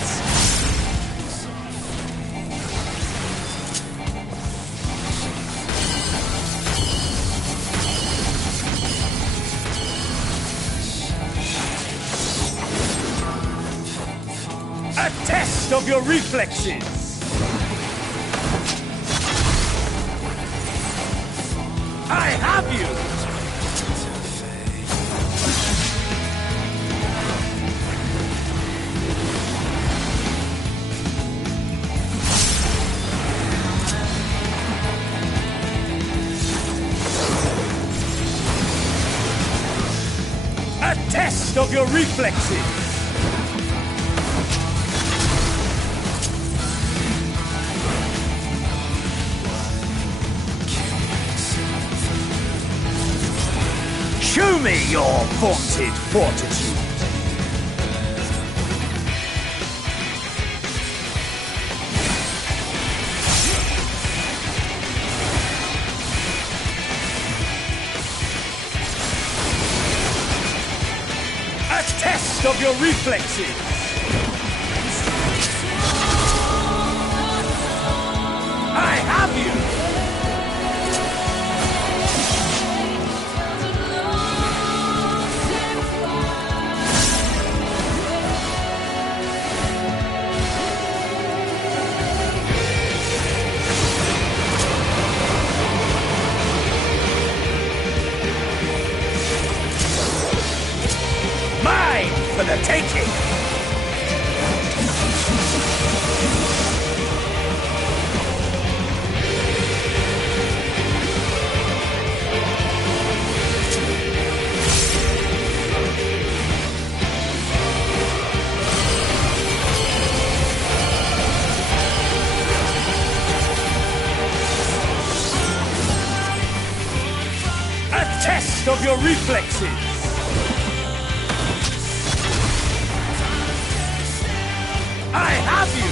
A test of your reflexes! I have you! A test of your reflexes! Show me your vaunted fortitude! A test of your reflexes! I have you! Mine for the taking! A test of your reflexes! I have you!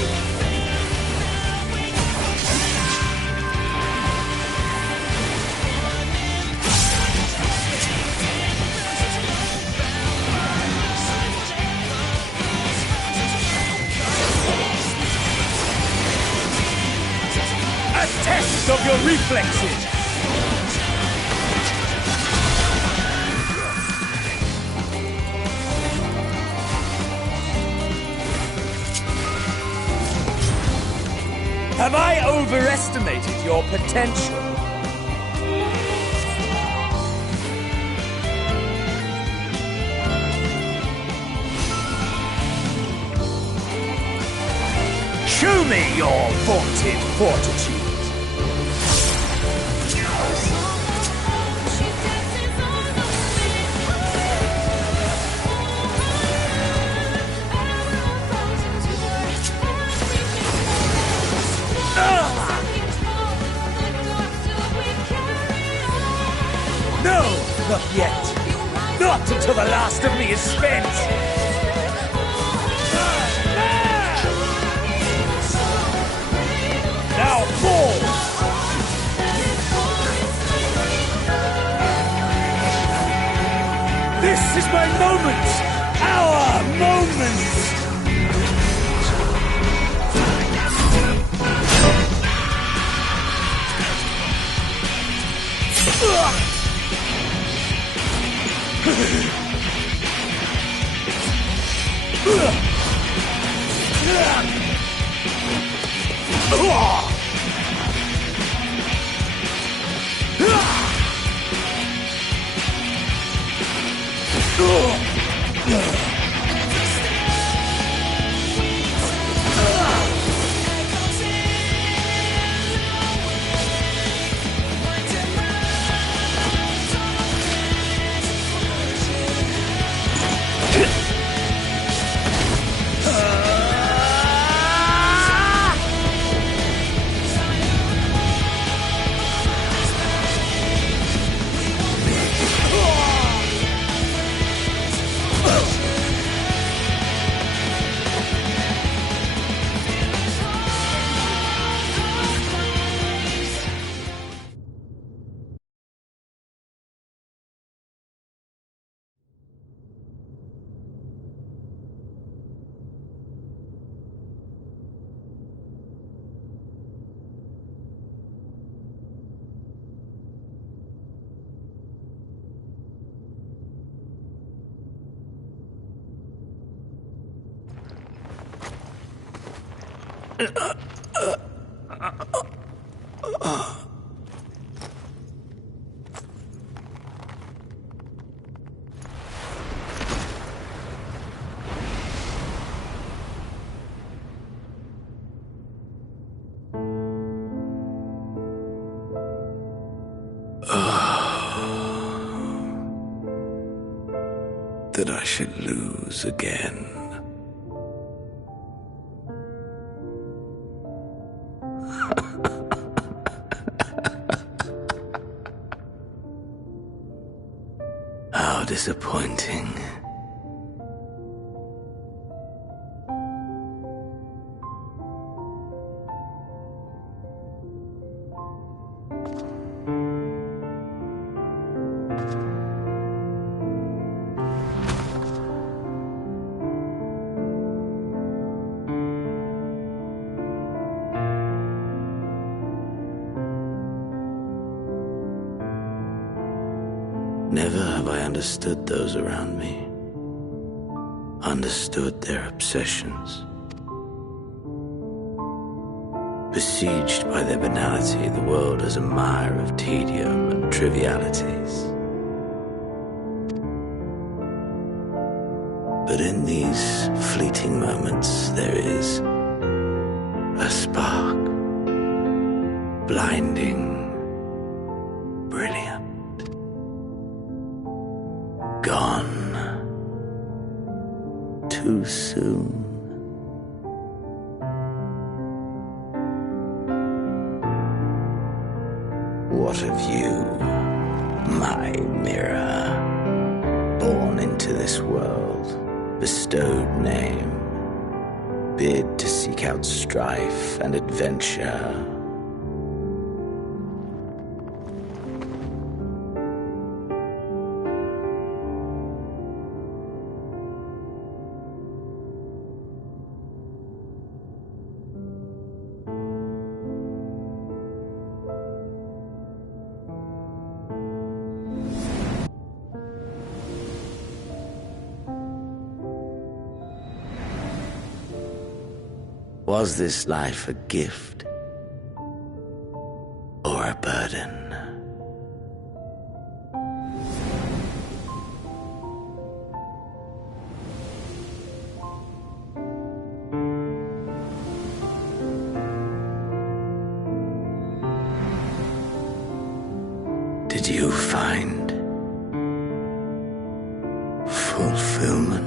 A test of your reflexes! Have I overestimated your potential? Show me your vaunted fortitude! No, not yet. Not until the last of me is spent. Now fall! This is my moment! Our moment! That I should lose again. How disappointing. Never have I understood those around me, understood their obsessions. Besieged by their banality, the world is a mire of tedium and trivialities. But in these fleeting moments, there is a spark, blinding, brilliant. Gone too soon. What of you, my mirror? Born into this world, bestowed name, bid to seek out strife and adventure. Was this life a gift or a burden? Did you find fulfillment?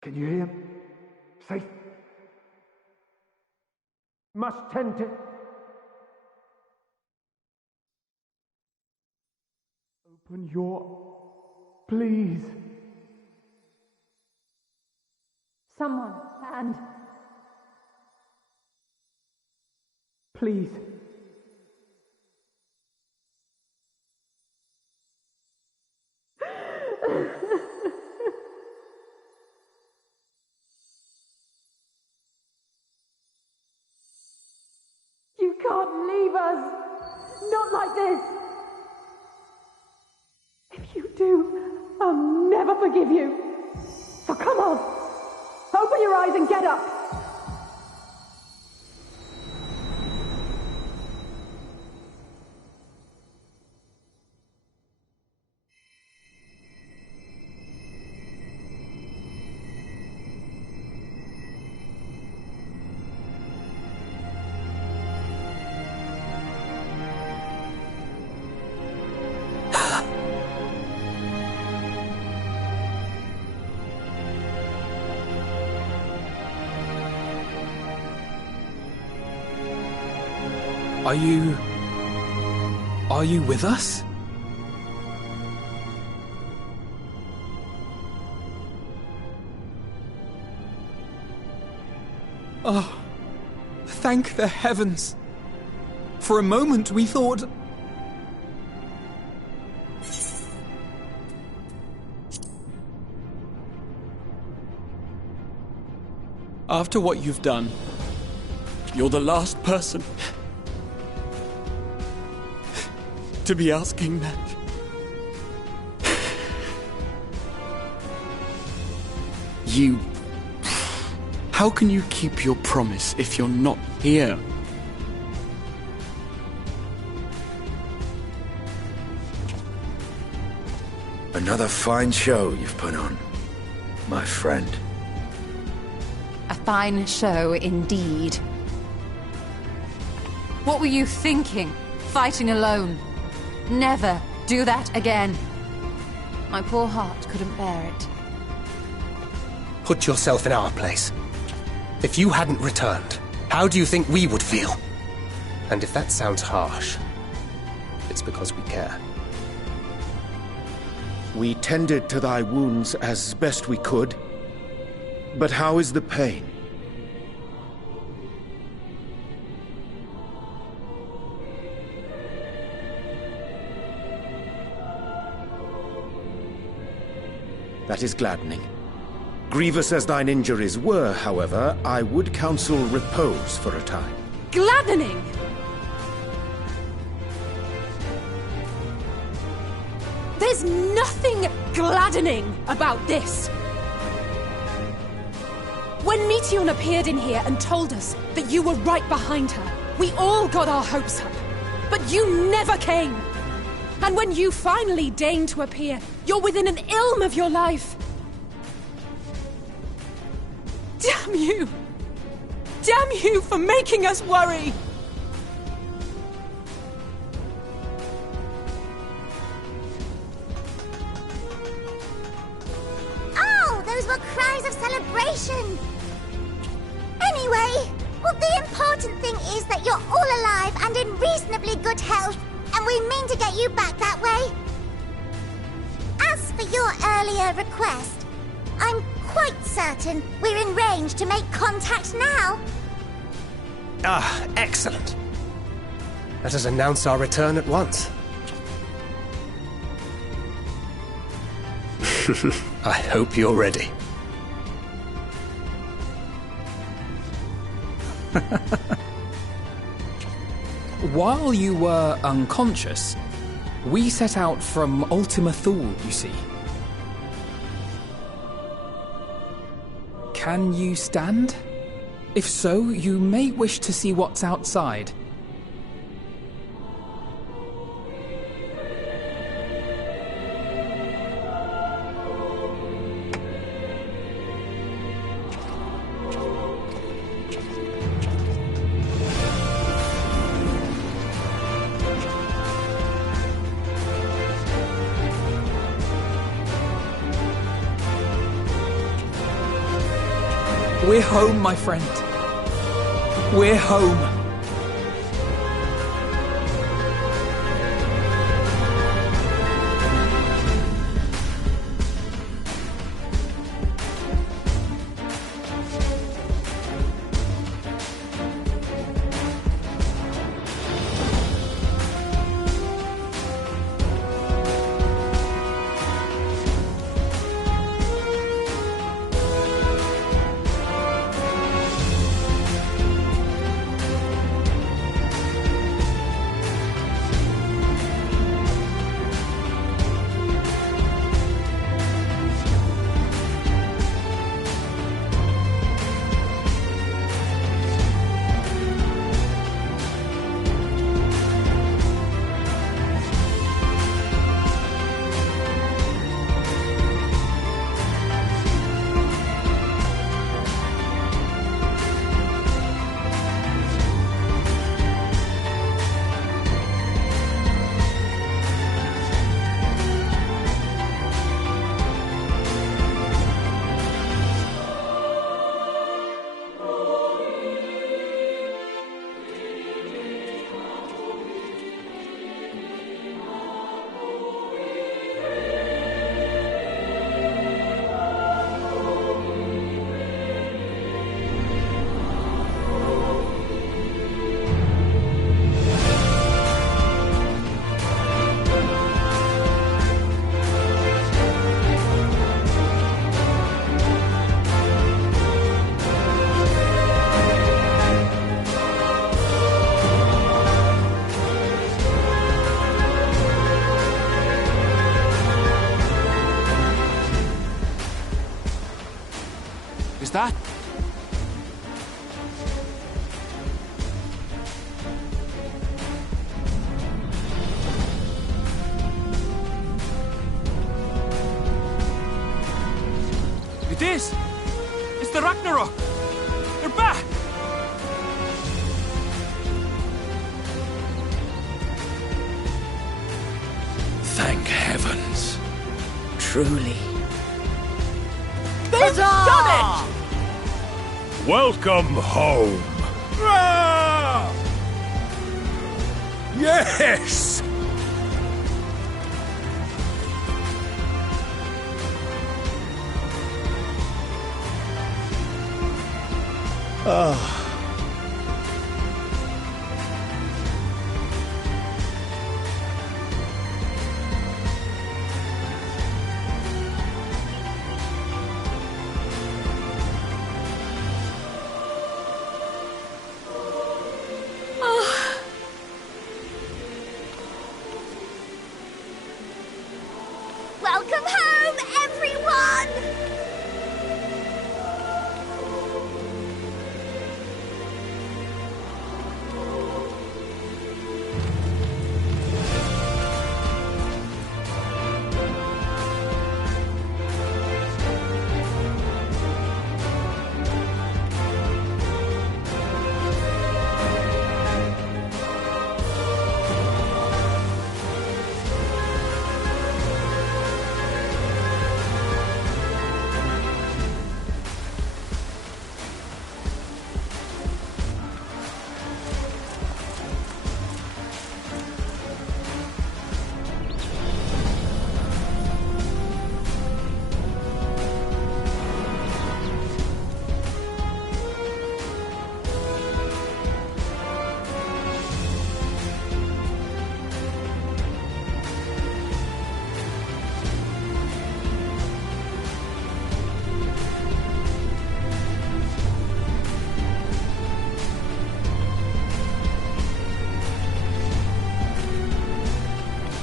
Can you hear? Safe. Must tend it. Open your... Please. Someone, and... Please. can't leave us! Not like this! If you do, I'll never forgive you! So come on! Open your eyes and get up! Are you with us? Oh, thank the heavens. For a moment we thought... After what you've done, you're the last person to be asking that. You... How can you keep your promise if you're not here? Another fine show you've put on, my friend. A fine show indeed. What were you thinking, fighting alone? Never do that again. My poor heart couldn't bear it. Put yourself in our place. If you hadn't returned, how do you think we would feel? And if that sounds harsh, it's because we care. We tended to thy wounds as best we could. But how is the pain? That is gladdening. Grievous as thine injuries were, however, I would counsel repose for a time. Gladdening? There's nothing gladdening about this. When Meteion appeared in here and told us that you were right behind her, we all got our hopes up. But you never came. And when you finally deign to appear, you're within an ilm of your life. Damn you! Damn you for making us worry! Oh, those were cries of celebration! Anyway, well, the important thing is that you're all alive and in reasonably good health. And we mean to get you back that way. As for your earlier request, I'm quite certain we're in range to make contact now. Ah, excellent. Let us announce our return at once. I hope you're ready. While you were unconscious, we set out from Ultima Thule, you see. Can you stand? If so, you may wish to see what's outside. We're home, my friend. We're home. that? It is! It's the Ragnarok! They're back! Thank heavens. Truly. They've done it! Welcome home. Ah! Yes! Oh. Welcome home, everyone!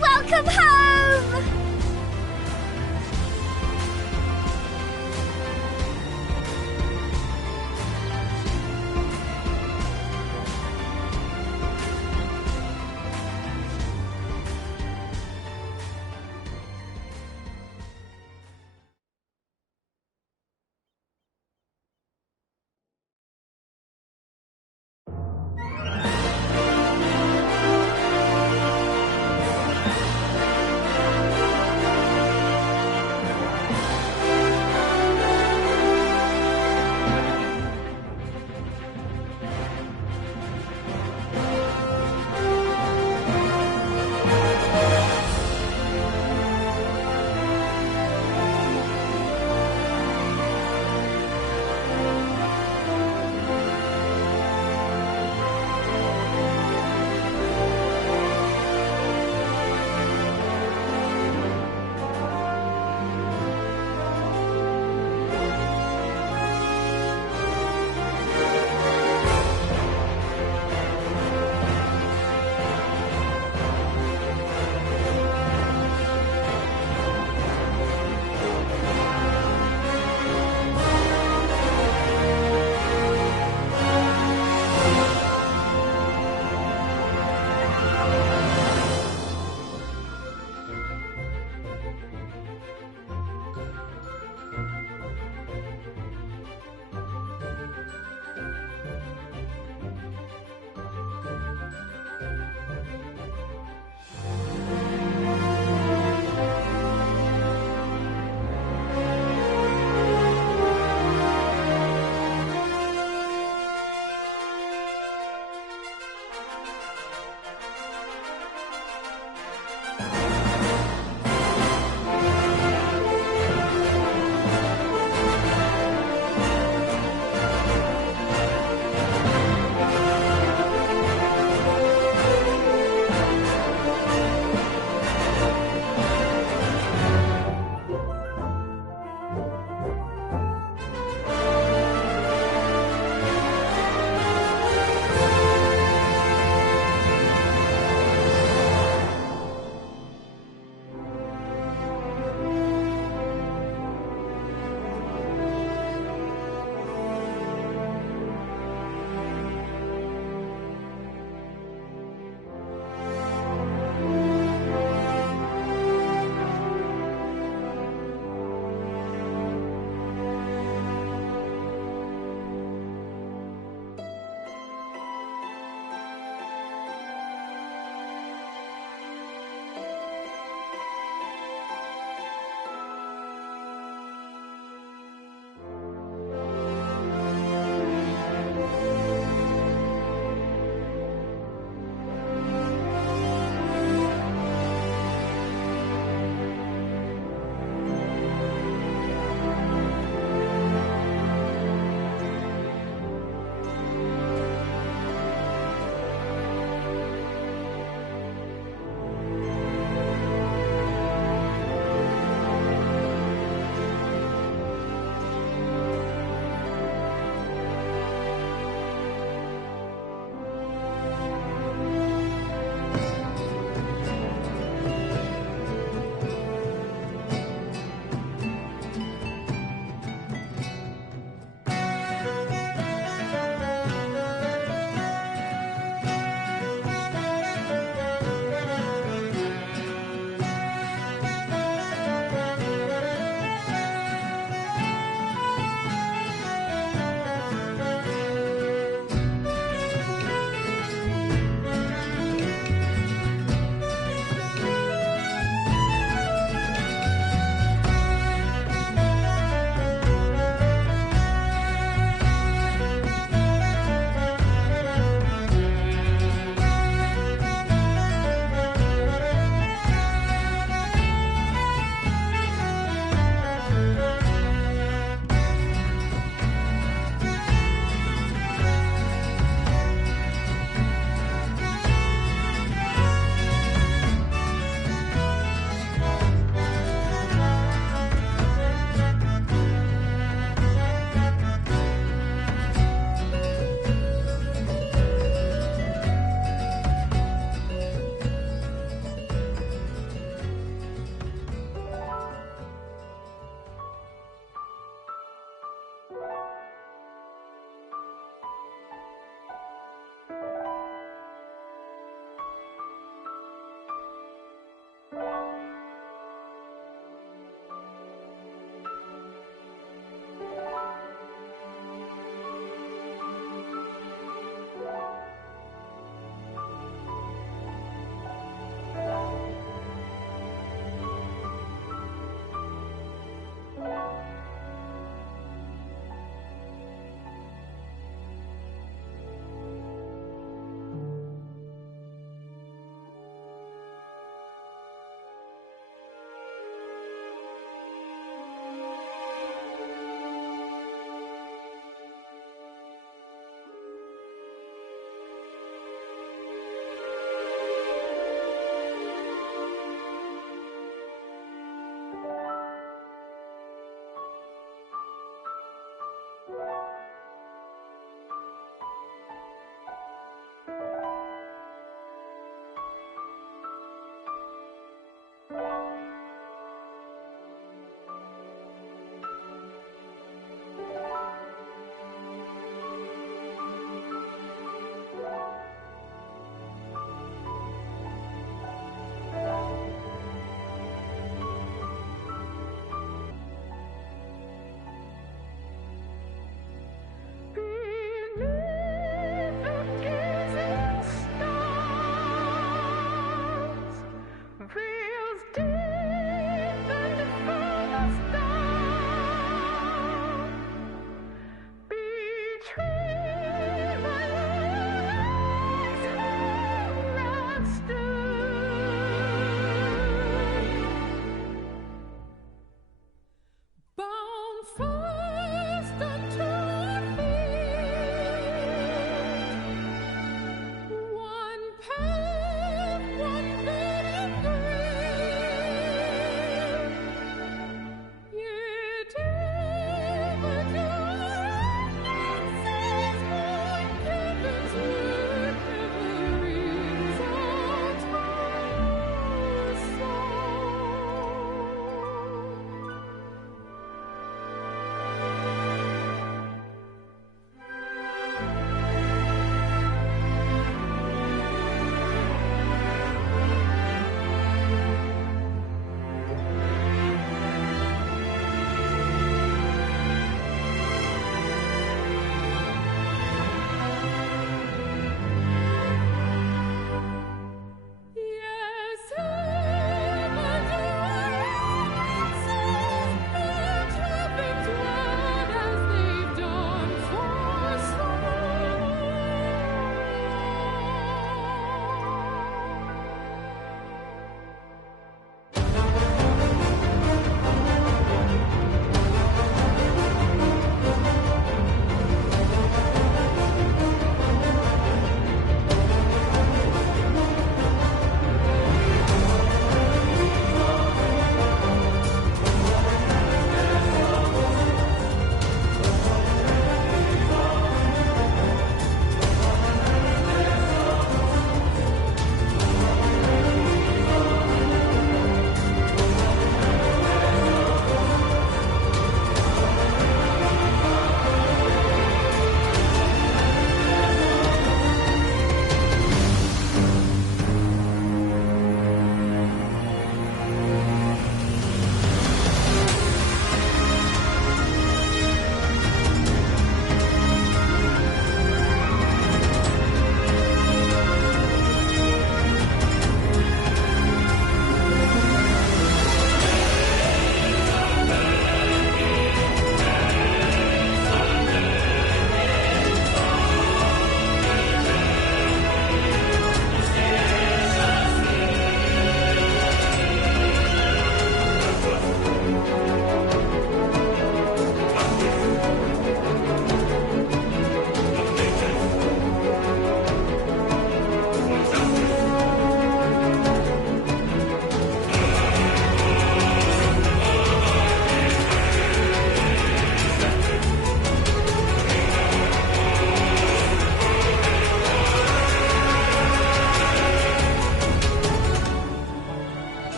Welcome home!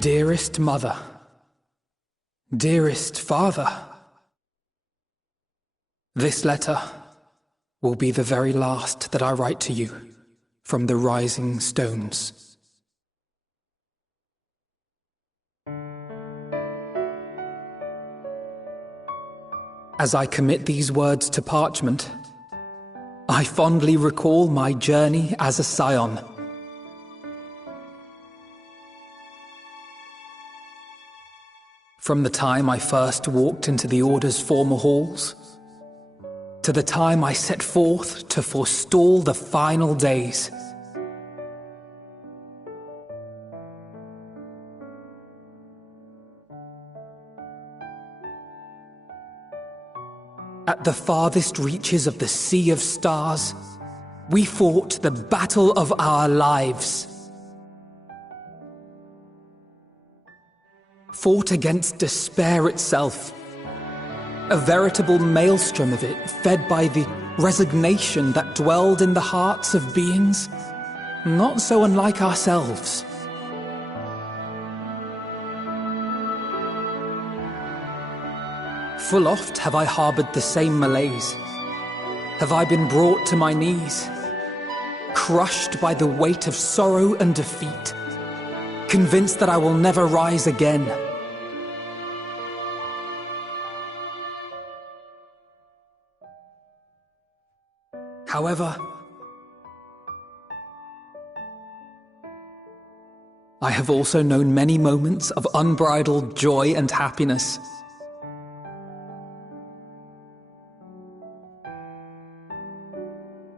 Dearest Mother, dearest Father, this letter will be the very last that I write to you from the Rising Stones. As I commit these words to parchment, I fondly recall my journey as a scion. From the time I first walked into the Order's former halls, to the time I set forth to forestall the final days. At the farthest reaches of the Sea of Stars, we fought the battle of our lives. Fought against despair itself, a veritable maelstrom of it fed by the resignation that dwelled in the hearts of beings not so unlike ourselves. Full oft have I harbored the same malaise. Have I been brought to my knees, crushed by the weight of sorrow and defeat, convinced that I will never rise again. However, I have also known many moments of unbridled joy and happiness.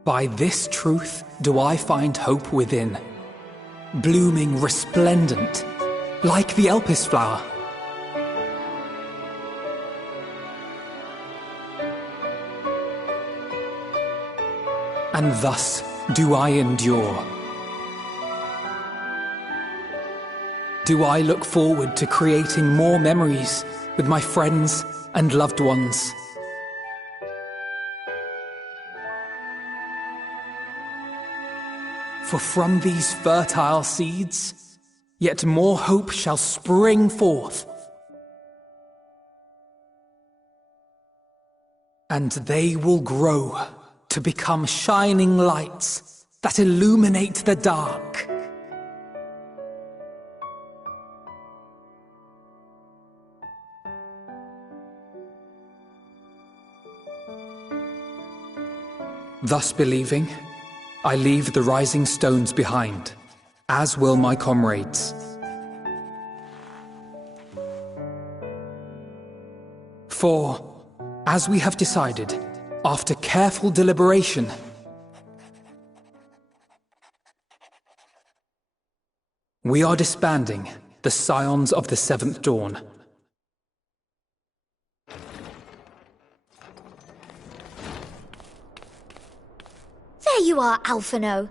By this truth do I find hope within, blooming resplendent, like the Elpis flower. And thus do I endure. Do I look forward to creating more memories with my friends and loved ones. For from these fertile seeds, yet more hope shall spring forth. And they will grow to become shining lights that illuminate the dark. Thus believing, I leave the rising stones behind, as will my comrades. For, as we have decided, after careful deliberation, we are disbanding the Scions of the Seventh Dawn. There you are, Alphino.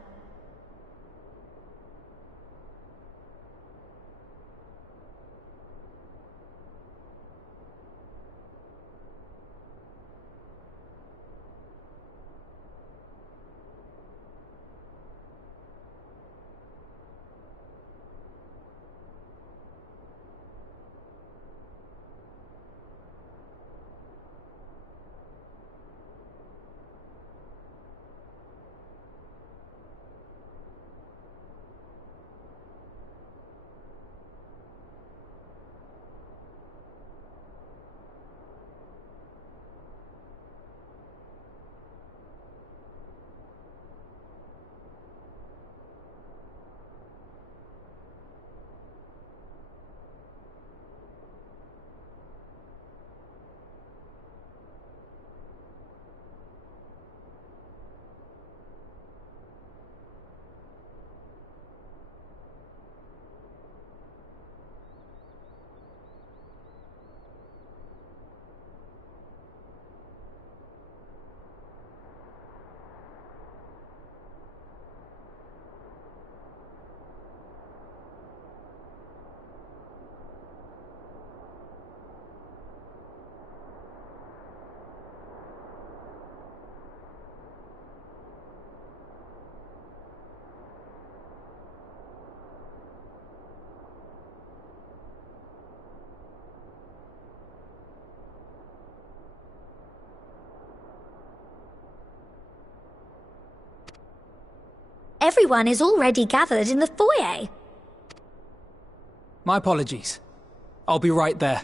everyone is already gathered in the foyer. My apologies. I'll be right there.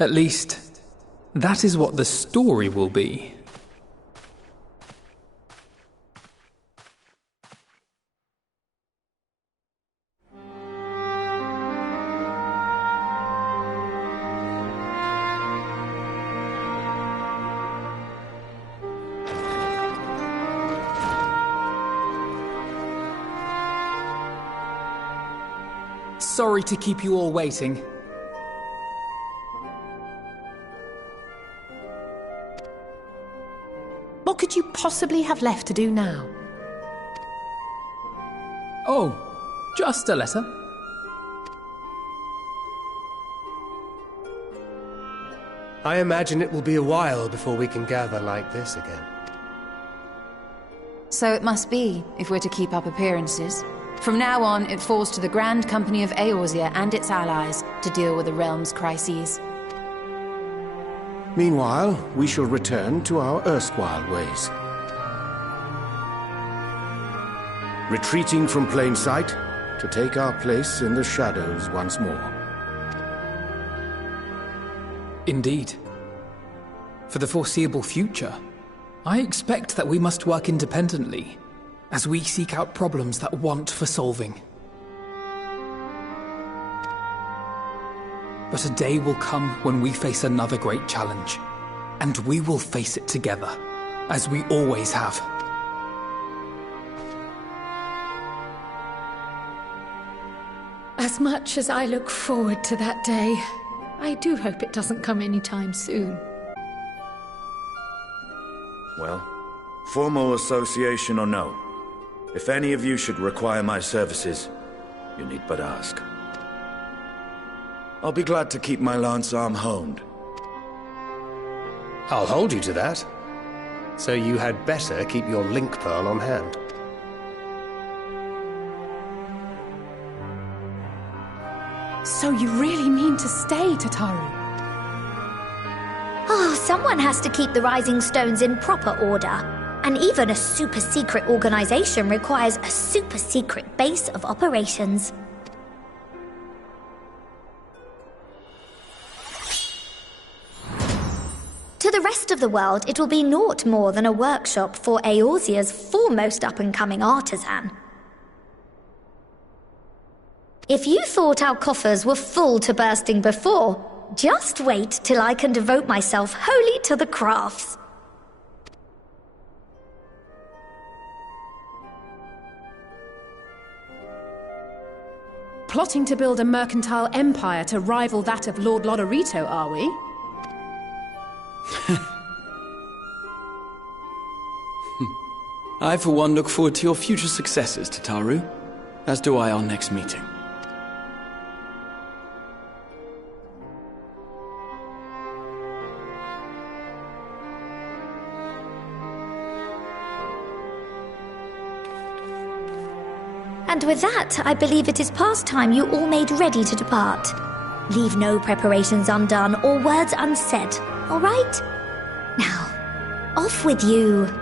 At least, that is what the story will be. Sorry to keep you all waiting. What could you possibly have left to do now? Oh, just a letter. I imagine it will be a while before we can gather like this again. So it must be, if we're to keep up appearances. From now on, it falls to the Grand Company of Eorzea and its allies to deal with the realm's crises. Meanwhile, we shall return to our erstwhile ways. Retreating from plain sight to take our place in the shadows once more. Indeed. For the foreseeable future, I expect that we must work independently, as we seek out problems that want for solving. But a day will come when we face another great challenge, and we will face it together, as we always have. As much as I look forward to that day, I do hope it doesn't come anytime soon. Well, formal association or no, if any of you should require my services, you need but ask. I'll be glad to keep my lance arm honed. I'll hold you to that. So you had better keep your link pearl on hand. So you really mean to stay, Tataru? Oh, someone has to keep the Rising Stones in proper order. And even a super-secret organization requires a super-secret base of operations. To the rest of the world, it will be naught more than a workshop for Eorzea's foremost up-and-coming artisan. If you thought our coffers were full to bursting before, just wait till I can devote myself wholly to the crafts. Plotting to build a mercantile empire to rival that of Lord Lodorito, are we? I, for one, look forward to your future successes, Tataru. As do I our next meeting. And with that, I believe it is past time you all made ready to depart. Leave no preparations undone or words unsaid, all right? Now, off with you.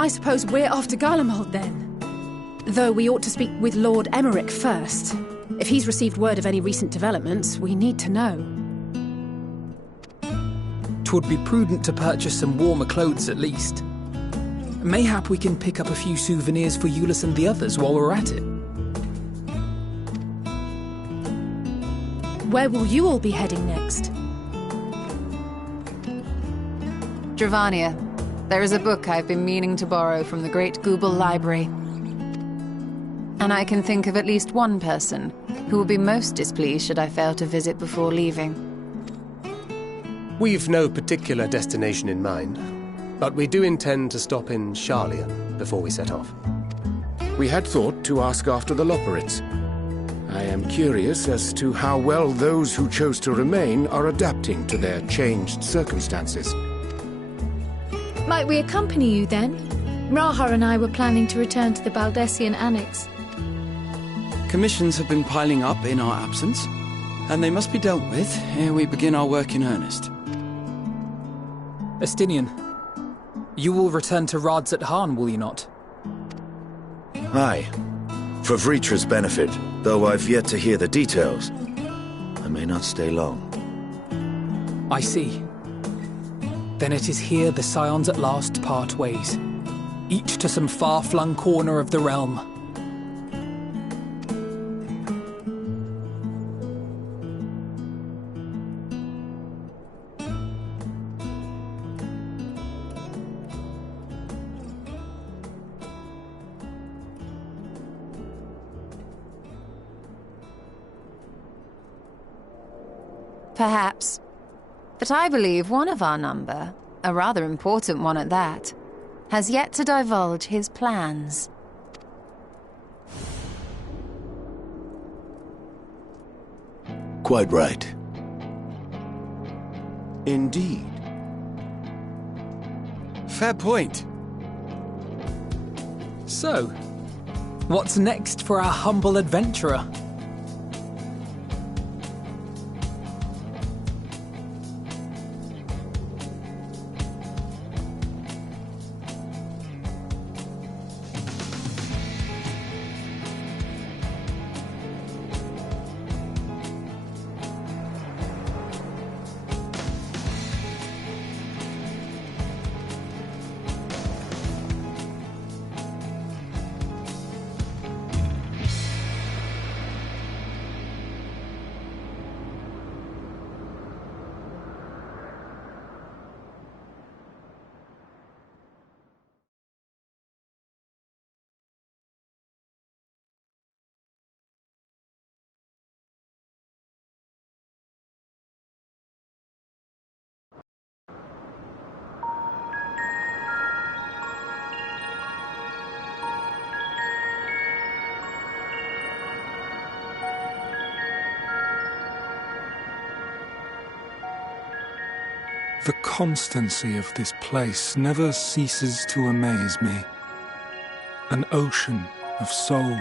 I suppose we're off to Garlemald then. Though we ought to speak with Lord Emmerich first. If he's received word of any recent developments, we need to know. 'Twould be prudent to purchase some warmer clothes at least. Mayhap we can pick up a few souvenirs for Euless and the others while we're at it. Where will you all be heading next? Dravania. There is a book I've been meaning to borrow from the Great Google Library. And I can think of at least one person who will be most displeased should I fail to visit before leaving. We've no particular destination in mind, but we do intend to stop in Charlia before we set off. We had thought to ask after the Loperids. I am curious as to how well those who chose to remain are adapting to their changed circumstances. Might we accompany you then? Raha and I were planning to return to the Baldessian Annex. Commissions have been piling up in our absence, and they must be dealt with ere we begin our work in earnest. Estinian, you will return to Rads at Han, will you not? Aye. For Vritra's benefit, though I've yet to hear the details. I may not stay long. I see. Then it is here the Scions at last part ways, each to some far-flung corner of the realm. Perhaps. But I believe one of our number, a rather important one at that, has yet to divulge his plans. Quite right. Indeed. Fair point. So, what's next for our humble adventurer? The constancy of this place never ceases to amaze me. An ocean of souls,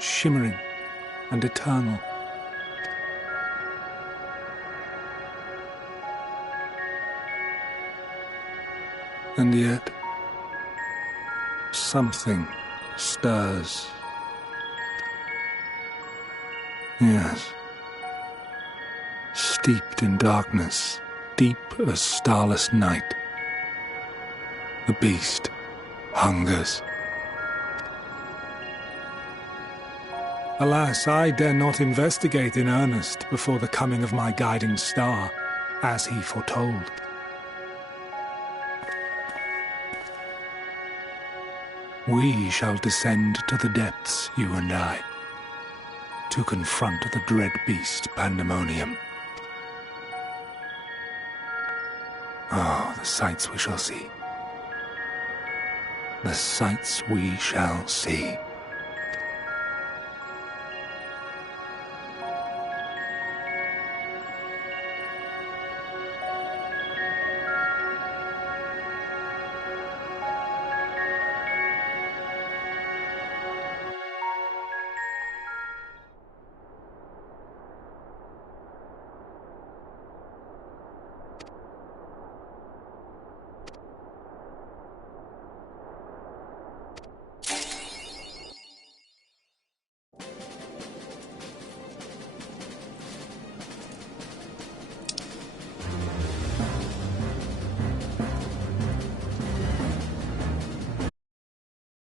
shimmering and eternal. And yet, something stirs. Yes. Steeped in darkness, deep as starless night, the beast hungers. Alas, I dare not investigate in earnest before the coming of my guiding star, as he foretold. We shall descend to the depths, you and I, to confront the dread beast Pandemonium. Oh, the sights we shall see. The sights we shall see.